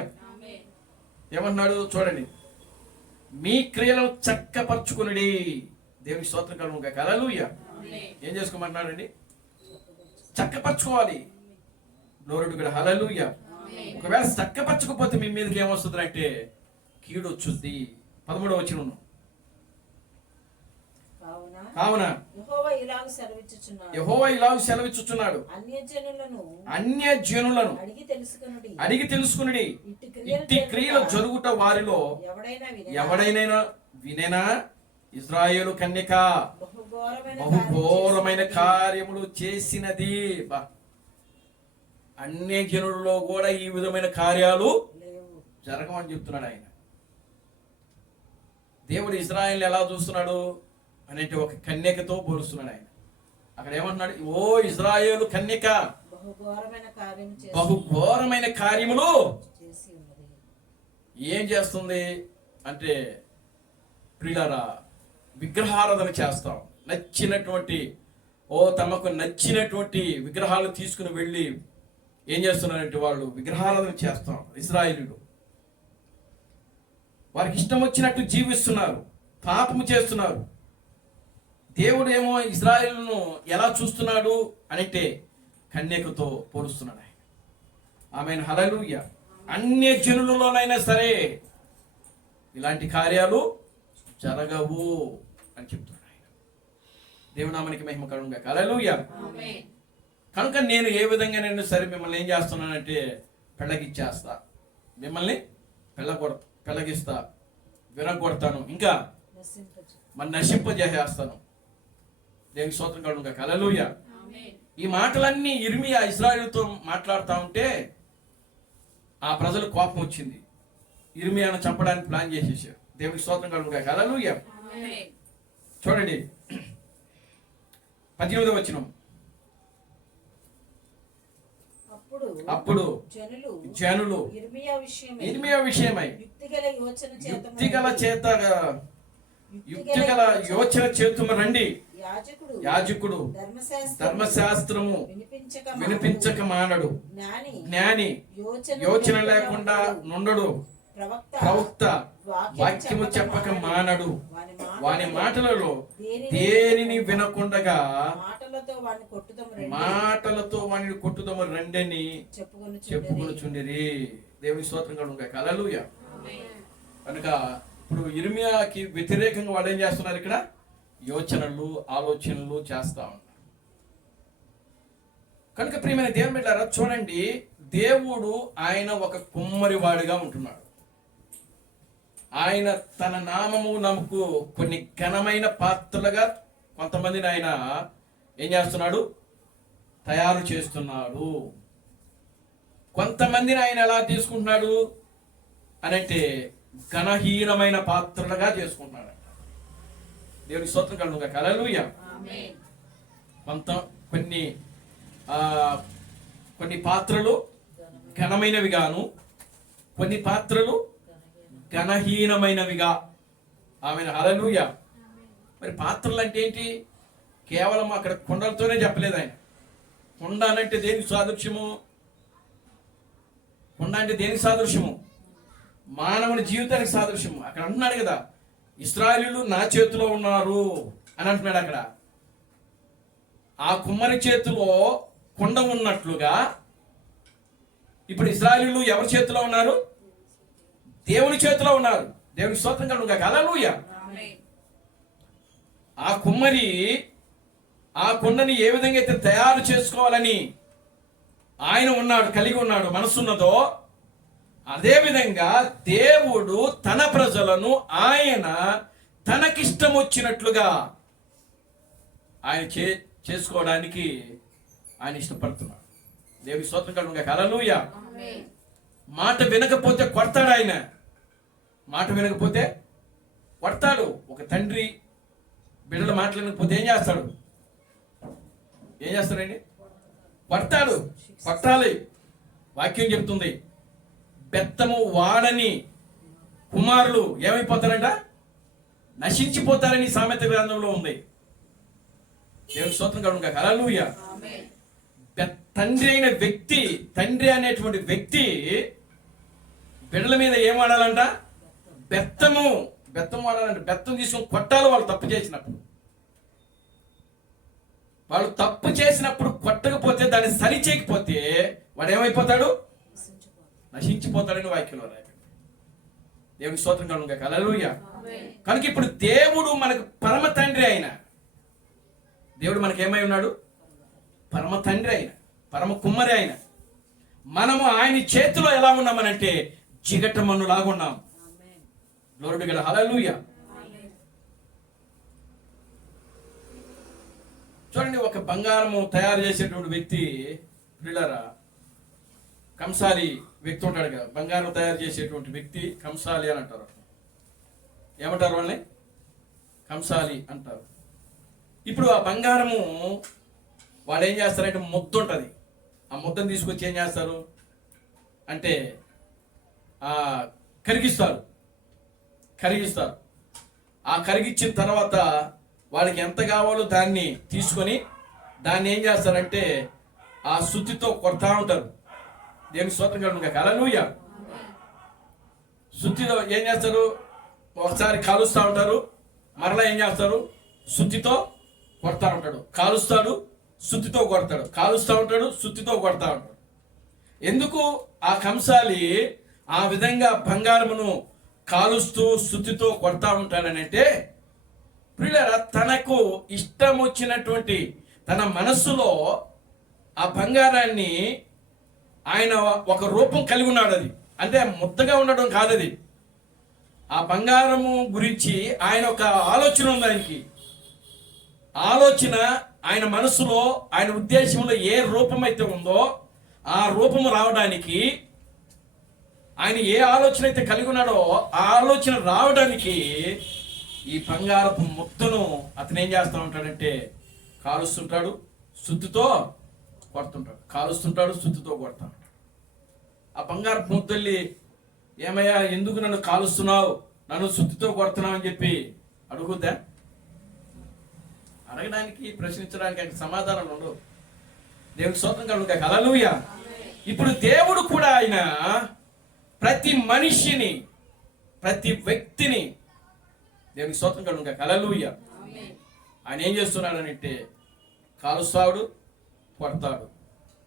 ఏమంటున్నాడు చూడండి, మీ క్రియలను చక్కపరచుకునుడి. దేవునికి స్తోత్రం కలుగుగాక. హల్లెలూయా. ఏం చేసుకోమంటున్నాడండి? చక్కపరచుకోవాలి. నోరుడు కూడా హల్లెలూయా. ఒకవేళ చక్కపరచకపోతే మీ మీదకి ఏమొస్తుంది అంటే కీడు వచ్చుద్ది. 13వ వచనం, కావున యెహోవా ఇలాగు సెలవిచ్చుచున్నాడు, అన్యజనులను అడిగి తెలుసుకునుడి, ఇట్టి క్రియలు జరుగుట వారిలో ఎవడైనా వినేనా? ఇశ్రాయేలు కన్యక బహుఘోరమైన కార్యములు చేసినది. అన్యజనులలో కూడా ఈ విధమైన కార్యాలు జరగమని చెప్తున్నాడు ఆయన. దేవుడు ఇశ్రాయేలుని ఎలా చూస్తున్నాడు అంటే ఒక కన్యకతో పోలుస్తున్నాడు ఆయన. అక్కడ ఏమంటున్నాడు? ఓ ఇశ్రాయేలు కన్యక బహుఘోరమైన కార్యములు ఏం చేస్తుంది అంటే, ప్రియులారా, విగ్రహారాధన చేస్తాం, నచ్చినటువంటి తమకు నచ్చినటువంటి విగ్రహాలు తీసుకుని వెళ్ళి ఏం చేస్తున్నారంటే వాళ్ళు విగ్రహాలను చేస్తాం. ఇశ్రాయేలీయులు వారికి ఇష్టం వచ్చినట్టు జీవిస్తున్నారు, పాపము చేస్తున్నారు. దేవుడు ఏమో ఇశ్రాయేలును ఎలా చూస్తున్నాడు అంటే కన్యకతో పోలుస్తున్నాడు ఆయన. ఆమెను హల్లెలూయా. అన్య జనులలోనైనా సరే ఇలాంటి కార్యాలు జరగవు అని చెప్తున్నాడు ఆయన. దేవునామానికి మహిమ కలుగును గాక. హల్లెలూయా. కనుక నేను ఏ విధంగా నేను సరే మిమ్మల్ని ఏం చేస్తున్నానంటే పెళ్ళగిచ్చేస్తా, మిమ్మల్ని పెళ్ళగిస్తా, విరగొడతాను, ఇంకా మన నశింపజేసేస్తాను. దేవునికి స్తోత్రం కలుగును గాక. హల్లెలూయా. ఈ మాటలన్నీ ఇర్మియా ఇశ్రాయేలుతో మాట్లాడుతూ ఉంటే ఆ ప్రజలు కోపం వచ్చింది. ఇర్మియాను చంపడానికి ప్లాన్ చేసేసారు. దేవునికి స్తోత్రం కలుగును గాక. హల్లెలూయా. చూడండి 18వ వచనం. అప్పుడు జనులు ఇర్మియా విషయమై యుక్తిగల యోచన చేతుము రండి. యాజకుడు ధర్మశాస్త్రము వినిపించక మానడు, జ్ఞాని యోచన లేకుండా నుండడు, ప్రవక్త వాక్యము చెప్పక మానడు. వాని మాటలలో దేనిని వినకుండగా మాటలతో వాని కొట్టుదము రండని చెప్పుకొనుచుండిరి. దేవుని స్తోత్రం కలుగును గాక. హల్లెలూయా. కనుక ఇప్పుడు ఇర్మియాకి వ్యతిరేకంగా వాళ్ళు ఏం చేస్తున్నారు? ఇక్కడ యోచనలు ఆలోచనలు చేస్తా ఉన్నారు. కనుక ప్రియమైన దేవుని బిడ్డలారా చూడండి, దేవుడు ఆయన ఒక కుమ్మరివాడిగా ఉంటున్నాడు. ఆయన తన నామము నమ్ముకు కొన్ని ఘనమైన పాత్రలుగా కొంతమందిని ఆయన ఏం చేస్తున్నాడు? తయారు చేస్తున్నాడు. కొంతమందిని ఆయన ఎలా తీసుకుంటున్నాడు అనంటే ఘనహీనమైన పాత్రలుగా చేసుకుంటున్నాడు. దేవుని స్తోత్రం కలుగును గాక. హల్లెలూయా. కొన్ని పాత్రలు ఘనమైనవి గాను, కొన్ని పాత్రలు ఘనహీనమైనవిగా. ఆమె హల్లెలూయా. మరి పాత్రలు అంటే ఏంటి? కేవలం అక్కడ కుండలతోనే చెప్పలేదు ఆయన. కుండ అంటే దేనికి సాదృశ్యము? కుండ అంటే దేనికి సాదృశ్యము? మానవుని జీవితానికి సాదృశ్యము. అక్కడ అంటున్నాడు కదా, ఇశ్రాయేలీయులు నా చేతిలో ఉన్నారు అని అంటున్నాడు. అక్కడ ఆ కుమ్మరి చేతిలో కుండ ఉన్నట్లుగా ఇప్పుడు ఇశ్రాయేలీయులు ఎవరి చేతిలో ఉన్నారు? దేవుని చేతిలో ఉన్నారు. దేవుని స్తోత్రం కలుగును గాక. హల్లెలూయా. ఆ కుమ్మరి ఆ కుండని ఏ విధంగా అయితే తయారు చేసుకోవాలని ఆయన ఉన్నాడు, కలిగి ఉన్నాడు, మనసున్నదో అదే విధంగా దేవుడు తన ప్రజలను ఆయన తనకిష్టం వచ్చినట్లుగా ఆయన చేసుకోవడానికి ఆయన ఇష్టపడుతున్నాడు. దేవుని స్తోత్రం కలుగును గాక. హల్లెలూయా. మాట వినకపోతే కొడతాడు ఆయన. మాట వినకపోతే కొడతాడు. ఒక తండ్రి బిడ్డలు మాట వినకపోతే ఏం చేస్తాడు? ఏం చేస్తాడండి? కొడతాడు. కొట్టాలి. వాక్యం చెప్తుంది, బెత్తము వాడని కుమారులు ఏమైపోతారంట? నశించిపోతారని సామెత గ్రంథంలో ఉంది. దేవుని స్తోత్రం కలుగును గాక. హల్లెలూయా. తండ్రి అనేటువంటి వ్యక్తి బిడ్డల మీద ఏం వాడాలంట? బెత్తం వాడాలంట. బెత్తం తీసుకొని కొట్టాలి. వాళ్ళు తప్పు చేసినప్పుడు కొట్టకపోతే, దాన్ని సరి చేయకపోతే వాడు ఏమైపోతాడు? నశించిపోతాడని వాక్యంలో రాయబడింది. దేవుని స్తోత్రం కలుగును గాక. హల్లెలూయా. కనుక ఇప్పుడు దేవుడు మనకు పరమ తండ్రి అయిన దేవుడు మనకేమై ఉన్నాడు? పరమ తండ్రి అయిన, పరమ కుమ్మరి అయిన మనము ఆయన చేతిలో ఎలా ఉన్నామనంటే జిగటమన్ను లాగా ఉన్నాం. Glory to God. హల్లెలూయా. చూడండి, ఒక బంగారము తయారు చేసేటువంటి వ్యక్తి పిల్లరా కంసాలి వ్యక్తి ఉంటాడు కదా. బంగారం తయారు చేసేటువంటి వ్యక్తి కంసాలి అని అంటారు. ఏమంటారు వాళ్ళని? కంసాలి అంటారు. ఇప్పుడు ఆ బంగారము వాడు ఏం చేస్తారంటే ముద్ద ఉంటుంది. ఆ ముద్దను తీసుకొచ్చి ఏం చేస్తారు అంటే కరిగిస్తారు. ఆ కరిగించిన తర్వాత వాడికి ఎంత కావాలో దాన్ని తీసుకొని దాన్ని ఏం చేస్తారంటే ఆ సుత్తితో కొడతా ఉంటారు. దేవునికి స్తోత్రం కలుగును గాక. హల్లెలూయా. సుత్తితో ఏం చేస్తారు? ఒకసారి కాలుస్తూ ఉంటారు, మరలా ఏం చేస్తారు? సుత్తితో కొడతా ఉంటాడు. కాలుస్తాడు, సుత్తితో కొడతాడు, కాలుస్తూ ఉంటాడు, సుత్తితో కొడతా ఉంటాడు. ఎందుకు ఆ కంసాలి ఆ విధంగా బంగారమును కాలుస్తూ సుత్తితో కొడతా ఉంటాడనంటే, ప్రియులారా, తనకు ఇష్టం వచ్చినటువంటి తన మనస్సులో ఆ బంగారాన్ని ఆయన ఒక రూపం కలిగి ఉన్నాడు. అది అంటే ముద్దగా ఉండడం కాదది. ఆ బంగారము గురించి ఆయన ఒక ఆలోచన ఉంది. ఆయనకి ఆలోచన, ఆయన మనసులో, ఆయన ఉద్దేశంలో ఏ రూపం అయితే ఉందో ఆ రూపము రావడానికి, ఆయన ఏ ఆలోచన అయితే కలిగి ఉన్నాడో ఆ ఆలోచన రావడానికి ఈ బంగారపు ముద్దను అతను ఏం చేస్తూ ఉంటాడంటే కాలుస్తుంటాడు, సుత్తితో కొడుతుంటాడు, కాలుస్తుంటాడు, సుత్తితో కొడతా ఉంటాడు. ఆ బంగారపు ముద్దల్ని, ఏమయ్యా ఎందుకు నన్ను కాలుస్తున్నావు, నన్ను సుత్తితో కొడుతున్నావు అని చెప్పి అడుగుద్దా? అడగడానికి, ప్రశ్నించడానికి ఆయనకు సమాధానం ఉండవు. దేవునికి స్తోత్రం కలుగును గాక. హల్లెలూయా. ఇప్పుడు దేవుడు కూడా ఆయన ప్రతి మనిషిని, ప్రతి వ్యక్తిని, దేవునికి స్తోత్రం కలుగును గాక. హల్లెలూయా. ఆయన ఏం చేస్తున్నాడనంటే కాలుస్తాడు, కొడతాడు,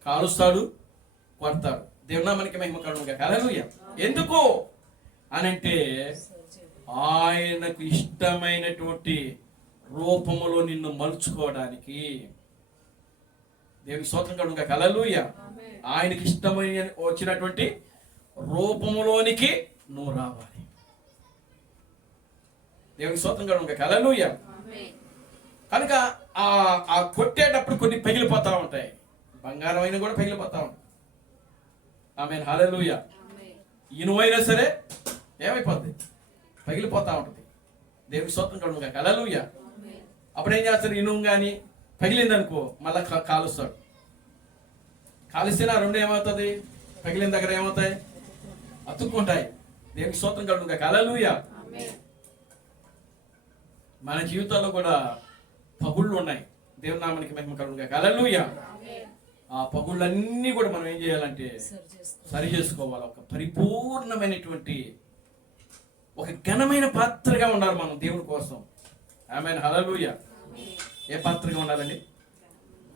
కాలుస్తాడు, కొడతాడు. దేవుని నామానికి మహిమ కలుగును గాక. హల్లెలూయా. ఎందుకు అనంటే ఆయనకు ఇష్టమైనటువంటి రూపములో నిన్ను మలుచుకోవడానికి. దేవునికి స్తోత్రం కలుగును గాక. హల్లెలూయా. ఆయనకి ఇష్టమైన వచ్చినటువంటి రూపములోనికి నువ్వు రావాలి. దేవునికి స్తోత్రం కలుగును గాక. హల్లెలూయా. కనుక ఆ కొట్టేటప్పుడు కొన్ని పగిలిపోతా ఉంటాయి. బంగారం అయినా కూడా పగిలిపోతా ఉంటాయి. ఆమేన్. హల్లెలూయా. ఇనుమైనా సరే ఏమైపోద్ది? పగిలిపోతా ఉంటుంది. దేవునికి స్తోత్రం కలుగును గాక. హల్లెలూయా. అప్పుడు ఏం చేస్తారు? ఇనుము కానీ పగిలిందనుకో మళ్ళా కాలుస్తాడు. కాలిస్తే ఆ రెండు ఏమవుతుంది? పగిలిన దగ్గర ఏమవుతాయి? అతుక్కుంటాయి. దేవునికి స్తోత్రం కలుగును గాక. హల్లెలూయా. మన జీవితాల్లో కూడా పగుళ్ళు ఉన్నాయి. దేవుని నామానికి మహిమ కలుగును గాక. హల్లెలూయా. ఆ పగుళ్ళన్నీ కూడా మనం ఏం చేయాలంటే సరి చేసుకోవాలి. ఒక పరిపూర్ణమైనటువంటి ఒక ఘనమైన పాత్రగా ఉండాలి మనం దేవుని కోసం. ఆమేన్. హల్లెలూయా. ఏ పాత్రగా ఉండాలండి?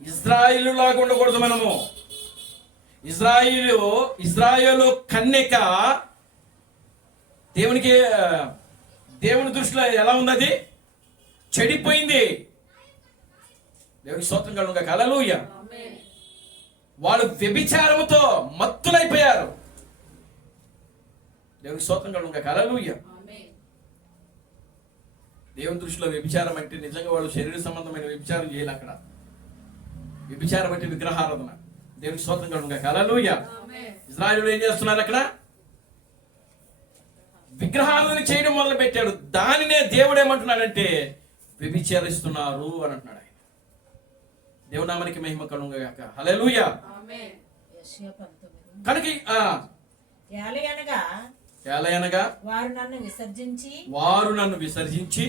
ఇజ్రాయేలు లాగా ఉండకూడదు మనము. ఇజ్రాయేలు కన్యక దేవుని దృష్టిలో ఎలా ఉన్నది? చెడిపోయింది. దేవుని స్తోత్రం కలుగును గాక. హల్లెలూయా. వాళ్ళు వ్యభిచారముతో మత్తులైపోయారు. దేవుని స్తోత్రం కలుగును గాక. హల్లెలూయా. దేవుని దృష్టిలో వ్యభిచారం అంటే నిజంగా వాళ్ళు శరీర సంబంధమైన వ్యభిచారం చేయాలి. అక్కడ వ్యభిచారం అంటే విగ్రహారాధన. దేవుని స్తోత్రం కలుగును గాక. హల్లెలూయా. ఇజ్రాయేలు ఏం చేస్తున్నారు? అక్కడ విగ్రహారాధన చేయడం మొదలు పెట్టాడు. దానినే దేవుడు ఏమంటున్నాడంటే వ్యభిచరిస్తున్నారు అని అంటున్నాడు. ఆయన దేవుని నామానికి మహిమ కలుగును గాక. హల్లెలూయా. కనుక ఏలయనగా వారు నన్ను విసర్జించి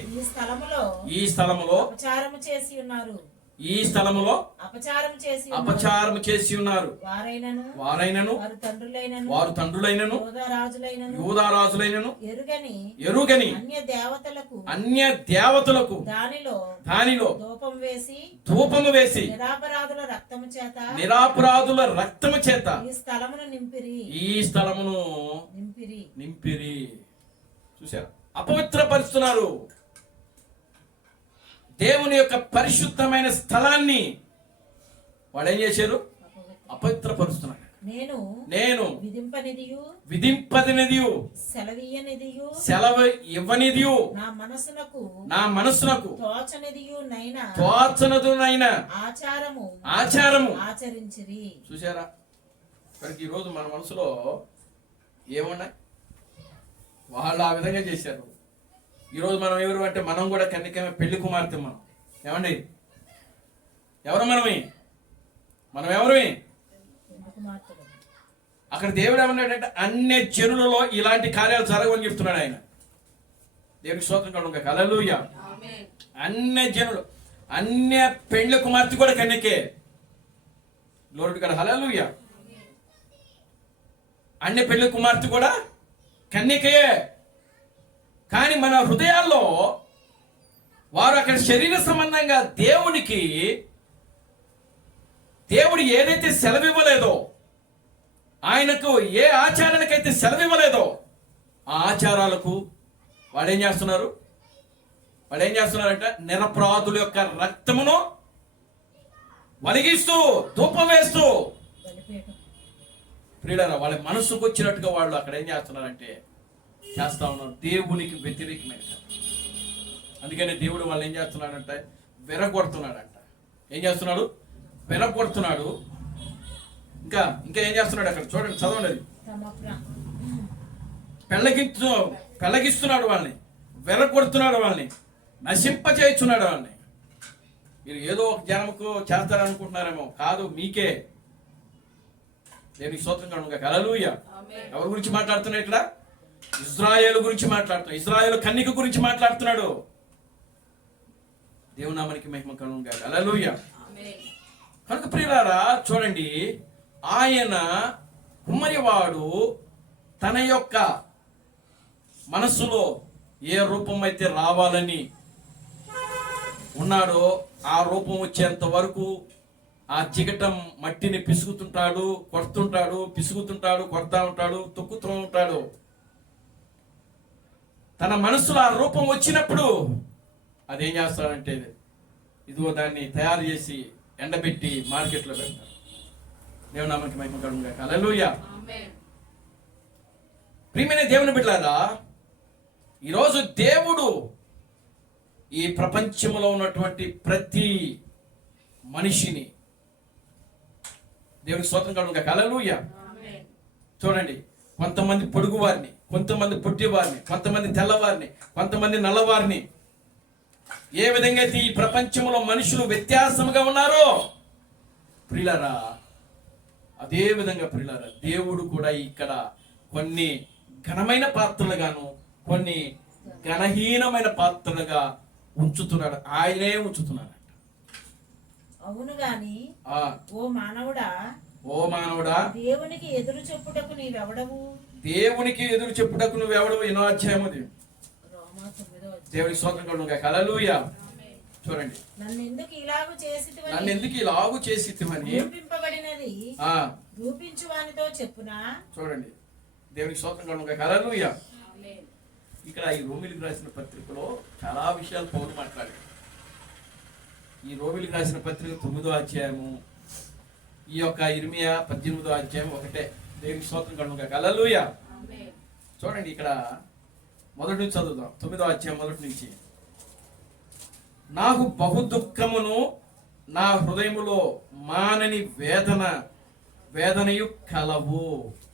ఈ స్థలములో అపచారము చేసి ఉన్నారు. వారైనను వారు తండ్రులైనను యూదారాజులైనను ఎరుగని అన్య దేవతలకు దానిలో ధూపము వేసి నిరాపరాధుల రక్తము చేత ఈ స్థలమును నింపిరి. చూశారు? అపవిత్రపరుస్తున్నారు. దేవుని యొక్క పరిశుద్ధమైన స్థలాన్ని వాడు ఏం చేశారు? అపవిత్రపరుస్తున్నారు. నేను విధింపనిదియు సెలవు ఇవ్వనిదియు నా మనస్సునకు తోచనదునైన ఆచారము ఆచరించిరి. చూసారా? ఈ రోజు మన మనసులో ఏమున్నాయి? వాళ్ళు ఆ విధంగా చేశారు. ఈరోజు మనం ఎవరు అంటే మనం కూడా కన్నికమే పెళ్లి కుమార్తె. మనం ఏమండి? ఎవరు మనం ఎవరు? అక్కడ దేవుడు ఏమన్నాడంటే అన్య జనులలో ఇలాంటి కార్యాలు జరగవని చెప్తున్నాడు ఆయన. దేవునికి స్తోత్రం కలుగును గాక. హల్లెలూయా. అన్య జనులు అన్య పెండ్లి కుమార్తె కూడా కన్యకే. గ్లోరీ టు గాడ్, హల్లెలూయా. అన్య పెళ్లి కుమార్తె కూడా కన్యకే. కానీ మన హృదయాల్లో వారు అక్కడ శరీర సంబంధంగా దేవుడు ఏదైతే సెలవివ్వలేదో, ఆయనకు ఏ ఆచారానికైతే సెలవివ్వలేదో ఆ ఆచారాలకు వాడు ఏం చేస్తున్నారంట? నిరపరాధుల యొక్క రక్తమును వలిగిస్తూ ధూపం వేస్తూ, ప్రియులారా, వాళ్ళ మనసుకు వచ్చినట్టుగా వాళ్ళు అక్కడ ఏం చేస్తున్నారంటే చేస్తా ఉన్నారు. దేవునికి వ్యతిరేకమైన. అందుకని దేవుడు వాళ్ళు ఏం చేస్తున్నాడంటే విరగొడుతున్నాడంట. ఏం చేస్తున్నాడు? విరగొడుతున్నాడు. ఇంకా ఏం చేస్తున్నాడు అక్కడ చూడండి, చదవండి. అది పెళ్ళగిస్తున్నాడు వాళ్ళని, విరగొడుతున్నాడు వాళ్ళని, నశింపచేస్తున్నాడు వాళ్ళని. మీరు ఏదో ఒక జనముకు చేస్తారనుకుంటున్నారేమో, కాదు, మీకే. దేవునికి స్తోత్రం కలుగును గాక, హల్లెలూయా. ఎవరి గురించి మాట్లాడుతున్నాడు ఇక్కడ? ఇశ్రాయేలు గురించి మాట్లాడుతున్నాడు. ఇశ్రాయేలు కన్యక గురించి మాట్లాడుతున్నాడు. దేవుని నామానికి మహిమ కలుగును గాక, హల్లెలూయా. కనుక ప్రియులారా చూడండి, ఆయన కుమ్మరివాడు తన యొక్క మనస్సులో ఏ రూపం అయితే రావాలని ఉన్నాడో ఆ రూపం వచ్చేంత వరకు ఆ జిగటం మట్టిని పిసుకుతుంటాడు, కొడుతుంటాడు, పిసుకుతుంటాడు, కొడతా ఉంటాడు, తొక్కుతూ ఉంటాడు. తన మనసులో ఆ రూపం వచ్చినప్పుడు అదేం చేస్తాడంటే ఇదిగో దాన్ని తయారు చేసి ఎండబెట్టి మార్కెట్లో పెడతారు. దేవుని నామానికి మహిమ కలుగును గాక, హల్లెలూయా. ప్రియమైన దేవుని బిడ్డలారా, ఈరోజు దేవుడు ఈ ప్రపంచంలో ఉన్నటువంటి ప్రతి మనిషిని, దేవునికి స్తోత్రం కలుగును గాక, హల్లెలూయా. చూడండి, కొంతమంది పొడుగు వారిని, కొంతమంది పొట్టి వారిని, కొంతమంది తెల్లవారిని, కొంతమంది నల్లవారిని, ఏ విధంగా అయితే ఈ ప్రపంచంలో మనుషులు వ్యత్యాసముగా ఉన్నారో ప్రియులారా, అదే విధంగా ప్రియులారా దేవుడు కూడా ఇక్కడ కొన్ని ఘనమైన పాత్రలుగాను కొన్ని ఘనహీనమైన పాత్రలుగా ఉంచుతున్నాడు. ఆయనే ఉంచుతున్నాడు. అవును గాని ఓ మానవుడా, దేవునికి ఎదురు చెప్పుటకు నీవెవడవు? దేవునికి ఎదురు చెప్పుటకు నువ్వెవడవు? ఎన్నో అధ్యాయం అది. దేవునికి స్తోత్రం కలుగును గాక, హల్లెలూయా. చూడండి, నన్ను ఎందుకు ఇలాగు చేసితివని రూపింపబడినది రూపించు వానితో చెప్పునా. చూడండి, దేవునికి స్తోత్రం కలుగును గాక, హల్లెలూయా. ఇక్కడ ఈ రోమీయులకు రాసిన పత్రికలో చాలా విషయాలు పౌలు మాట్లాడారు. ఈ రోమీయులకు రాసిన పత్రిక 9వ అధ్యాయము, ఈ యొక్క ఇర్మియా 18వ అధ్యాయం ఒకటే. దేవునికి స్తోత్రం కలుగును గాక, హల్లెలూయా. చూడండి, ఇక్కడ మొదటి నుంచి చదువుదాం. 9వ అధ్యాయం మొదటి నుంచి. నాకు బహు దుఃఖమును నా హృదయములో మానని వేదనయు కలవు.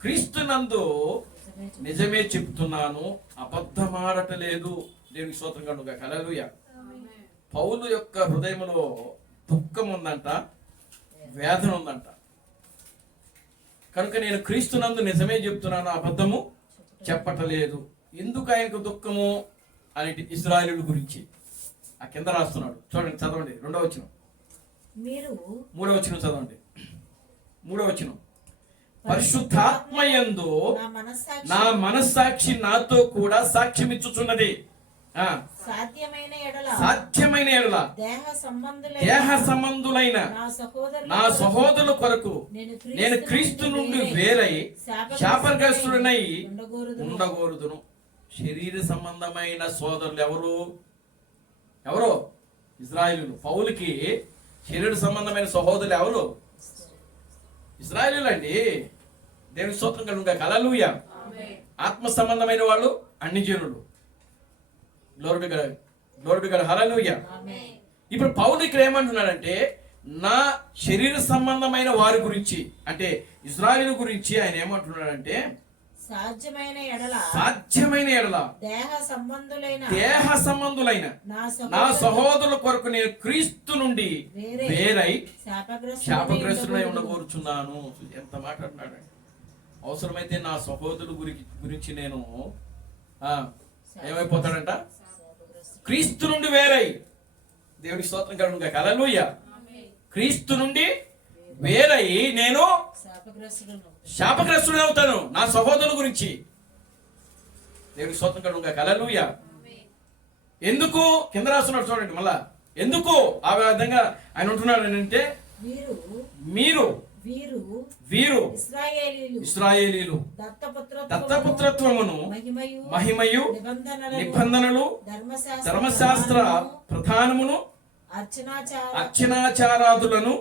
క్రీస్తునందు నిజమే చెప్తున్నాను, అబద్ధమాడటలేదు. దేవునికి స్తోత్రం కలుగును గాక, హల్లెలూయా. పౌలు యొక్క హృదయములో దుఃఖం ఉందంట, వేదన ఉందంట. కనుక నేను క్రీస్తునందు నిజమే చెప్తున్నాను, అబద్ధము చెప్పటలేదు. ఎందుకు ఆయనకు దుఃఖము అని ఇశ్రాయేలు గురించి ఆ కింద రాస్తున్నాడు. చూడండి, చదవండి. 2వ వచనం, 3వ వచనం చదవండి. 3వ వచనం, పరిశుద్ధాత్మయందు నా మనస్సాక్షి నాతో కూడా సాక్ష్యం ఇచ్చుచున్నది. సాధ్యమైన ఎడల దేహ సంబంధులైన నా సహోదరుల కొరకు నేను క్రీస్తు నుండి వేరై శాపగ్రస్తుడనై ఉండకూడదును. శరీర సంబంధమైన సోదరులు ఎవరు? ఇశ్రాయేలీయులు. పౌలుకి శరీర సంబంధమైన సహోదరులు ఎవరు? ఇశ్రాయేలీయులు అండి. దేవుని స్తోత్రం కలుగును గాక, హల్లెలూయా. ఆత్మ సంబంధమైన వాళ్ళు అన్ని జనులు. గ్లోరీ టు గాడ్, హల్లెలూయా. ఇప్పుడు పౌలు ఇక్కడ ఏమంటున్నాడంటే, నా శరీర సంబంధమైన వారి గురించి, అంటే ఇశ్రాయేలు గురించి ఆయన ఏమంటున్నాడంటే, సాధ్యమైన ఎడల దేహ సంబంధులైన నా సహోదరుల కొరకు నేను క్రీస్తు నుండి వేరై శాపగ్రస్తుడై ఉండకూర్చున్నాను. ఎంత మాట్లాడుతున్నాడు. అవసరమైతే నా సహోదరుల గురించి నేను ఏమైపోతాడంట? క్రీస్తు నుండి వేరై దేవునికి స్తోత్రం కలుగును గాక. హల్లెలూయా. క్రీస్తు నుండి వేరై నేను శాపగ్రస్తుడు అవుతాను నా సహోదరుల గురించి. దేవునికి స్తోత్రం కలుగును గాక. హల్లెలూయా. ఎందుకు? కింద రాస్తున్నాడు చూడండి మళ్ళా. ఎందుకు ఆ విధంగా ఆయన ఉంటున్నాడు అంటే, మీరు వీరు ఇశ్రాయేలీలు దత్తపుత్రత్వమును మహిమయు నిబంధనలు ధర్మశాస్త్ర ప్రధానమును అర్చనాచారాదులను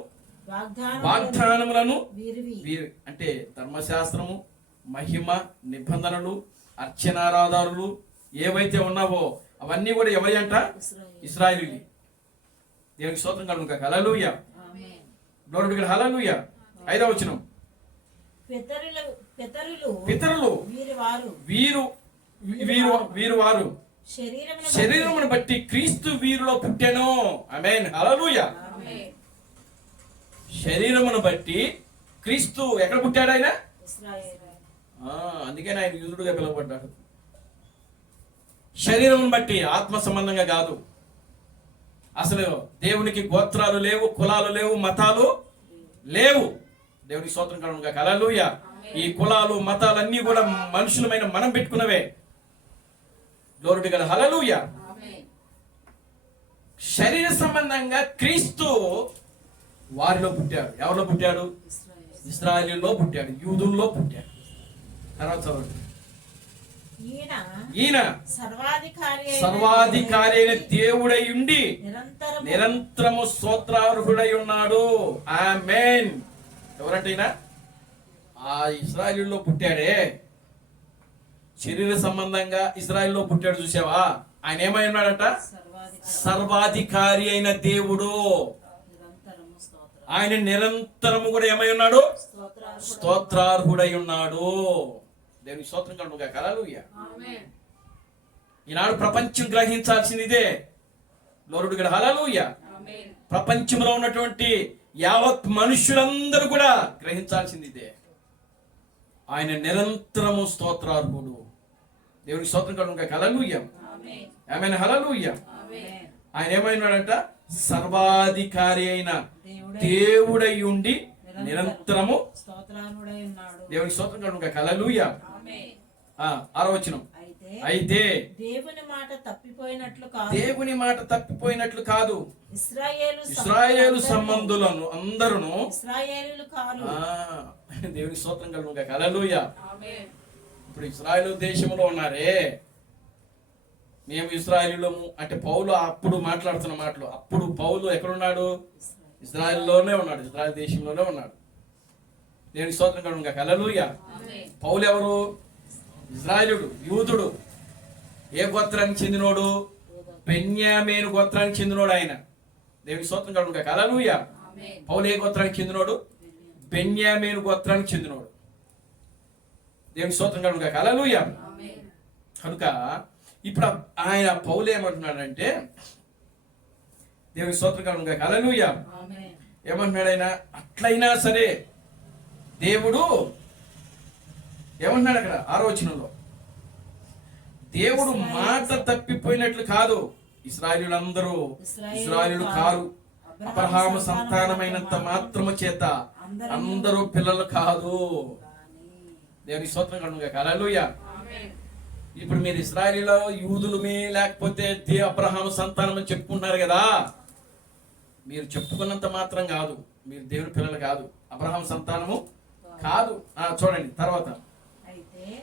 వాగ్దానములను అంటే ధర్మశాస్త్రము, మహిమ, నిబంధనలు, అర్చనారాధారులు ఏవైతే ఉన్నావో అవన్నీ కూడా ఎవరి అంట? ఇశ్రాయేలీయులు. దేవునికి స్తోత్రం కలుగును గాక. హల్లెలూయా. Glory to God. హల్లెలూయా. 5వ వచనం. పితరులు వీరు వారు శరీరమును బట్టి క్రీస్తు వీరిలో పుట్టెను. ఆమేన్. హల్లెలూయా. శరీరమును బట్టి క్రీస్తు ఎక్కడ పుట్టాడు? ఆయన అందుకని ఆయన యూదుడుగా పిలువబడ్డాడు. శరీరమును బట్టి, ఆత్మ సంబంధంగా కాదు. అసలు దేవునికి గోత్రాలు లేవు, కులాలు లేవు, మతాలు లేవు. దేవునికి స్తోత్రం కలుగును గాక. హల్లెలూయా. ఈ కులాలు మతాలన్నీ కూడా మనుషులమైన మనం పెట్టుకున్నవే. Glory to God. హల్లెలూయా. శరీర సంబంధంగా క్రీస్తు వారిలో పుట్టాడు. ఎవరిలో పుట్టాడు? ఇశ్రాయేలులో పుట్టాడు, యూదుల్లో పుట్టాడు. తర్వాత చదవండి. ఈయన సర్వాధికారి అయిన దేవుడై ఉండి నిరంతరము స్తోత్రార్హుడై ఉన్నాడు. ఆమేన్. ఎవరంటే ఈయన ఆ ఇశ్రాయేలులో పుట్టాడే, శరీర సంబంధంగా ఇశ్రాయేలులో పుట్టాడు. చూసావా? ఆయన ఏమై ఉన్నాడట? సర్వాధికారి అయిన దేవుడు. ఆయన నిరంతరము కూడా ఏమై ఉన్నాడు? స్తోత్రార్హుడై ఉన్నాడు. దేవునికి స్తోత్రం కలుగును గాక. హల్లెలూయా. ఈనాడు ప్రపంచం గ్రహించాల్సింది ఇదే. Glory to God. హల్లెలూయా. ప్రపంచంలో ఉన్నటువంటి యావత్ మనుషులందరూ కూడా గ్రహించాల్సింది ఇదే. ఆయన నిరంతరము స్తోత్రార్హుడు. దేవునికి స్తోత్రం కలుగును గాక. హల్లెలూయా. ఆమేన్. హల్లెలూయా. ఆయన ఏమైనాడంట? సర్వాధికారి అయిన దేవుడై ఉండి నిరంతరము దేవునికి స్తోత్రం కలుగును గాక. హల్లెలూయా. 6వ వచనం. అయితే దేవుని మాట తప్పిపోయినట్లు కాదు ఇశ్రాయేలు సంబంధులను అందరూ దేవునికి స్తోత్రం కలుగును గాక. హల్లెలూయా. ఇప్పుడు ఇశ్రాయేలు దేశంలో ఉన్నారే, మేము ఇశ్రాయేలులము అంటే పౌలు అప్పుడు మాట్లాడుతున్న మాటలు. అప్పుడు పౌలు ఎక్కడున్నాడు? ఇశ్రాయేలులోనే ఉన్నాడు, ఇశ్రాయేల్ దేశంలోనే ఉన్నాడు. దేవునికి స్తోత్రం కలుగును గాక. హల్లెలూయా. పౌలు ఎవరు? ఇశ్రాయేలుడు, యూదుడు. ఏ గోత్రానికి చెందినోడు? బెన్యామీను గోత్రానికి చెందినోడు ఆయన. దేవునికి స్తోత్రం కలుగును గాక. హల్లెలూయా. పౌలు ఏ గోత్రానికి చెందినోడు? బెన్యామీను గోత్రానికి చెందినోడు. దేవునికి స్తోత్రం కలుగును గాక. హల్లెలూయా. కనుక ఇప్పుడు ఆయన పౌలు ఏమంటున్నాడంటే, దేవునికి స్తోత్రం కలుగును గాక. హల్లెలూయా. ఏమంటున్నాడు ఆయన? అట్లయినా సరే దేవుడు ఏమంటున్నాడు అక్కడ 6వ వచనంలో? దేవుడు మాట తప్పిపోయినట్లు కాదు. ఇశ్రాయేలులందరూ ఇశ్రాయేలు కారు. అబ్రహాము సంతానమైనంత మాత్రము చేత అందరూ పిల్లలు కాదు. దేవునికి స్తోత్రం కలుగును గాక. హల్లెలూయా. ఇప్పుడు మీరు ఇశ్రాయేలీలో యూదులమే లేకపోతే అబ్రహాము సంతానం అని చెప్పుకుంటున్నారు కదా. మీరు చెప్పుకున్నంత మాత్రం కాదు, మీరు దేవుని పిల్లలు కాదు, అబ్రహాము సంతానము కాదు. చూడండి తర్వాత.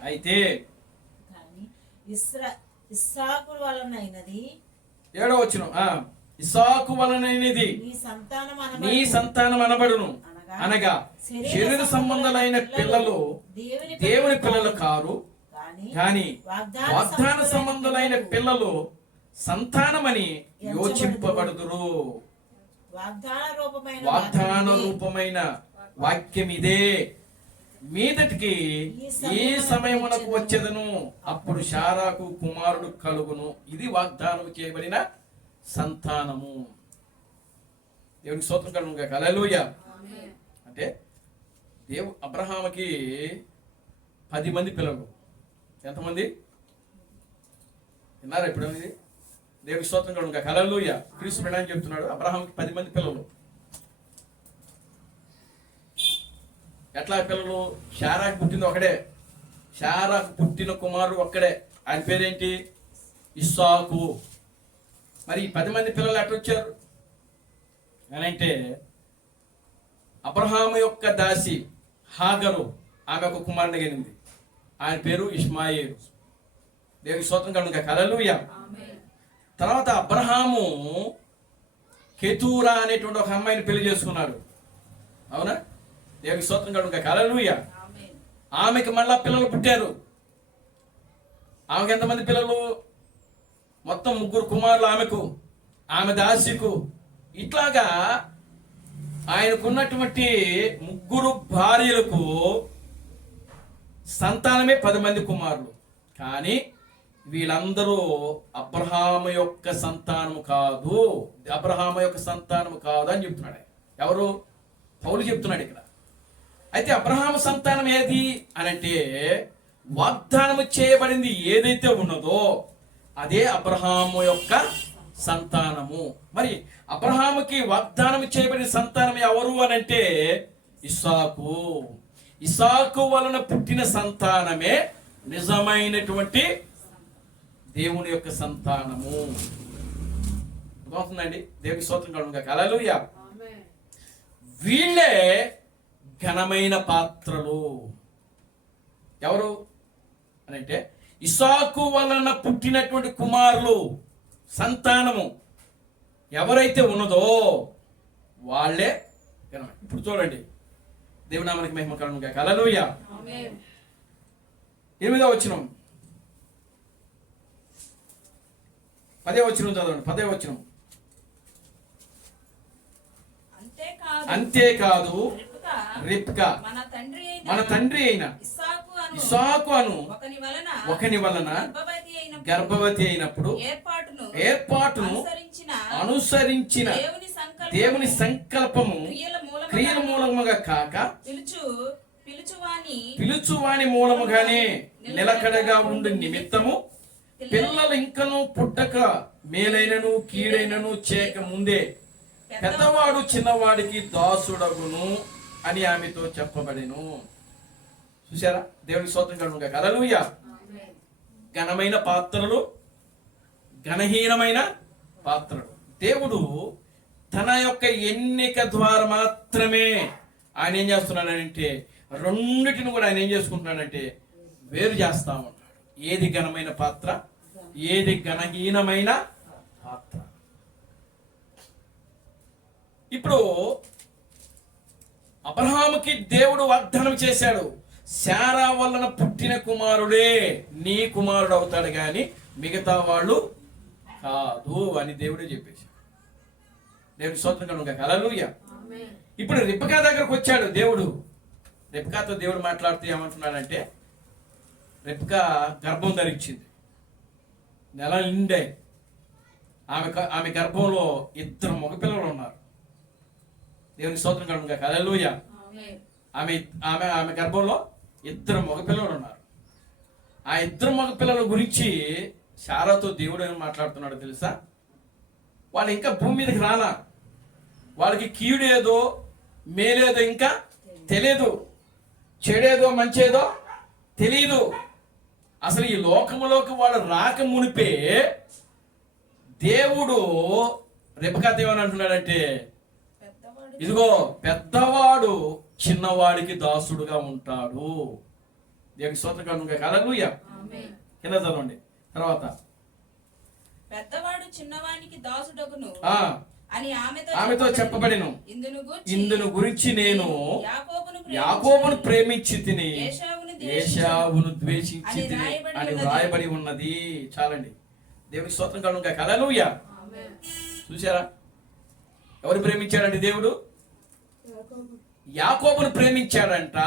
అయితే ఇస్సాకు వలనైనది 7వ వచనం. ఇస్సాకు వలనైనది నీ సంతానం అనబడును, అనగా శరీర సంబంధమైన పిల్లలు దేవుని పిల్లలు కారు, కానీ వాగ్దాన సంబంధులైన పిల్లలు సంతానమని యోచింపబడుదురు. వాగ్దాన రూపమైన వాక్యం ఇదే. మీదటికి ఈ సమయమునకు వచ్చేదను, అప్పుడు శారాకు కుమారుడు కలుగును. ఇది వాగ్దానం చేయబడిన సంతానము. దేవునికి స్తోత్రం కలుగును గాక. హల్లెలూయా. అంటే అబ్రహాముకి 10 మంది పిల్లలు. ఎంతమంది విన్నారా? ఇప్పుడు దేవునికి స్తోత్రం కలుగును గాక. హల్లెలూయా. క్రీస్తు ప్రణామం చెప్తున్నాడు. అబ్రహాంకి 10 మంది పిల్లలు. ఎట్లా పిల్లలు? శారాకు పుట్టింది ఒకడే. శారాకు పుట్టిన కుమారుడు ఒక్కడే. ఆయన పేరేంటి? ఇస్సాకు. మరి ఈ 10 మంది పిల్లలు ఎట్లా వచ్చారు అని అంటే, అబ్రహాము యొక్క దాసి హాగరు ఆమె ఒక కుమారుని కలిగింది. ఆయన పేరు ఇష్మాయేలు. దేవునికి స్తోత్రం కలుగును గాక. హల్లెలూయా. తర్వాత అబ్రహాము కెతూరా అనేటువంటి ఒక అమ్మాయిని పెళ్లి చేసుకున్నాడు. అవునా? దేవునికి స్తోత్రం కలుగును గాక. హల్లెలూయా. ఆమెకి మళ్ళా పిల్లలు పుట్టారు. ఆమెకి ఎంతమంది పిల్లలు? మొత్తం 3 కుమారులు ఆమెకు, ఆమె దాసికు. ఇట్లాగా ఆయనకున్నటువంటి 3 భార్యలకు సంతానమే 10 మంది కుమారులు. కానీ వీళ్ళందరూ అబ్రహాము యొక్క సంతానము కాదు, అబ్రహాము యొక్క సంతానము కాదు అని చెప్తున్నాడు. ఎవరు? పౌలు చెప్తున్నాడు ఇక్కడ. అయితే అబ్రహాము సంతానం ఏది అని అంటే, వాగ్దానము చేయబడింది ఏదైతే ఉన్నదో అదే అబ్రహాము యొక్క సంతానము. మరి అబ్రహాముకి వాగ్దానం చేయబడిన సంతానం ఎవరు అని అంటే ఇస్సాకు. ఇస్సాకు వలన పుట్టిన సంతానమే నిజమైనటువంటి దేవుని యొక్క సంతానము. అర్థమవుతుందండి? దేవుని స్తోత్రం కలుగును గాక. హల్లెలూయా. వీళ్ళే ఘనమైన పాత్రలు. ఎవరు అని అంటే, ఇస్సాకు వలన పుట్టినటువంటి కుమారులు, సంతానము ఎవరైతే ఉన్నదో వాళ్ళే ఘనమైన. ఇప్పుడు చూడండి, దేవుని నామానికి మహిమ కలుగును గాక. హల్లెలూయా. 8వ వచనం, 10వ వచనం చదవండి. 10వ వచనం. అంతేకాదు రిబ్కా మన తండ్రి అయిన ఇస్సాకు అను ఒకని వలన గర్భవతి అయినప్పుడు ఏర్పాటును అనుసరించిన దేవుని సంకల్పము క్రియల మూలముగా కాక పిలుచువాని మూలముగానే నిలకడగా ఉండు నిమిత్తము పిల్లలు ఇంకను పుట్టక మేలైనను కీడైనను చేయక ముందే పెద్దవాడు చిన్నవాడికి దాసుడగును అని ఆమెతో చెప్పబడెను. చూసారా? దేవునికి స్తోత్రం కలుగును గాక. హల్లెలూయా. ఘనమైన పాత్రలు, ఘనహీనమైన పాత్రలు. దేవుడు తన యొక్క ఎన్నిక ద్వారా మాత్రమే ఆయన ఏం చేస్తున్నాడంటే, రెండిటిని కూడా ఆయన ఏం చేసుకుంటున్నాడంటే వేరు చేస్తా ఉన్నాడు. ఏది ఘనమైన పాత్ర, ఏది ఘనహీనమైన పాత్ర. ఇప్పుడు అబ్రహాముకి దేవుడు వాగ్దానం చేశాడు, శారా వలన పుట్టిన కుమారుడే నీ కుమారుడు అవుతాడు గాని మిగతా వాళ్ళు కాదు అని దేవుడే చెప్పేశాడు. దేవుడి స్తోత్రం కలుగును గాక. హల్లెలూయా. ఇప్పుడు రిబ్కా దగ్గరకు వచ్చాడు దేవుడు. రిబ్కాతో దేవుడు మాట్లాడుతూ ఏమంటున్నాడంటే, రిబ్కా గర్భం ధరించింది, నెల నిండే. ఆమె గర్భంలో 2 మగపిల్లలు ఉన్నారు. దేవుని స్తోత్రం కలుగును గాక. హల్లెలూయా. ఆమె గర్భంలో 2 మగపిల్లలు ఉన్నారు. ఆ 2 మగపిల్లల గురించి శారాతో దేవుడు ఏమి మాట్లాడుతున్నాడో తెలుసా? వాళ్ళు ఇంకా భూమి మీదకి రాలా, వాళ్ళకి కీడేదో మేలేదో ఇంకా తెలియదు, చెడేదో మంచేదో తెలియదు. అసలు ఈ లోకములోకి వాళ్ళు రాక మునిపే దేవుడు రిబ్కాతో ఏమని అంటున్నాడంటే, ఇదిగో పెద్దవాడు చిన్నవాడికి దాసుడుగా ఉంటాడు. దేవునికి స్తోత్రం కలుగును గాక. హల్లెలూయా. కింద చదవండి. తర్వాత పెద్దవాడు చిన్నవానికి దాసుడగును అని ఆమెతో చెప్పబడెను. ఇందును గురించి నేను యాకోబును ప్రేమించి తిని ఏశావును ద్వేషించి తిని అని వ్రాయబడి ఉన్నది. చాలండి. దేవునికి స్తోత్రం కలుగును గాక. హల్లెలూయా. చూసారా? ఎవరు ప్రేమించాడండి? దేవుడు యాకోబును ప్రేమించాడంట,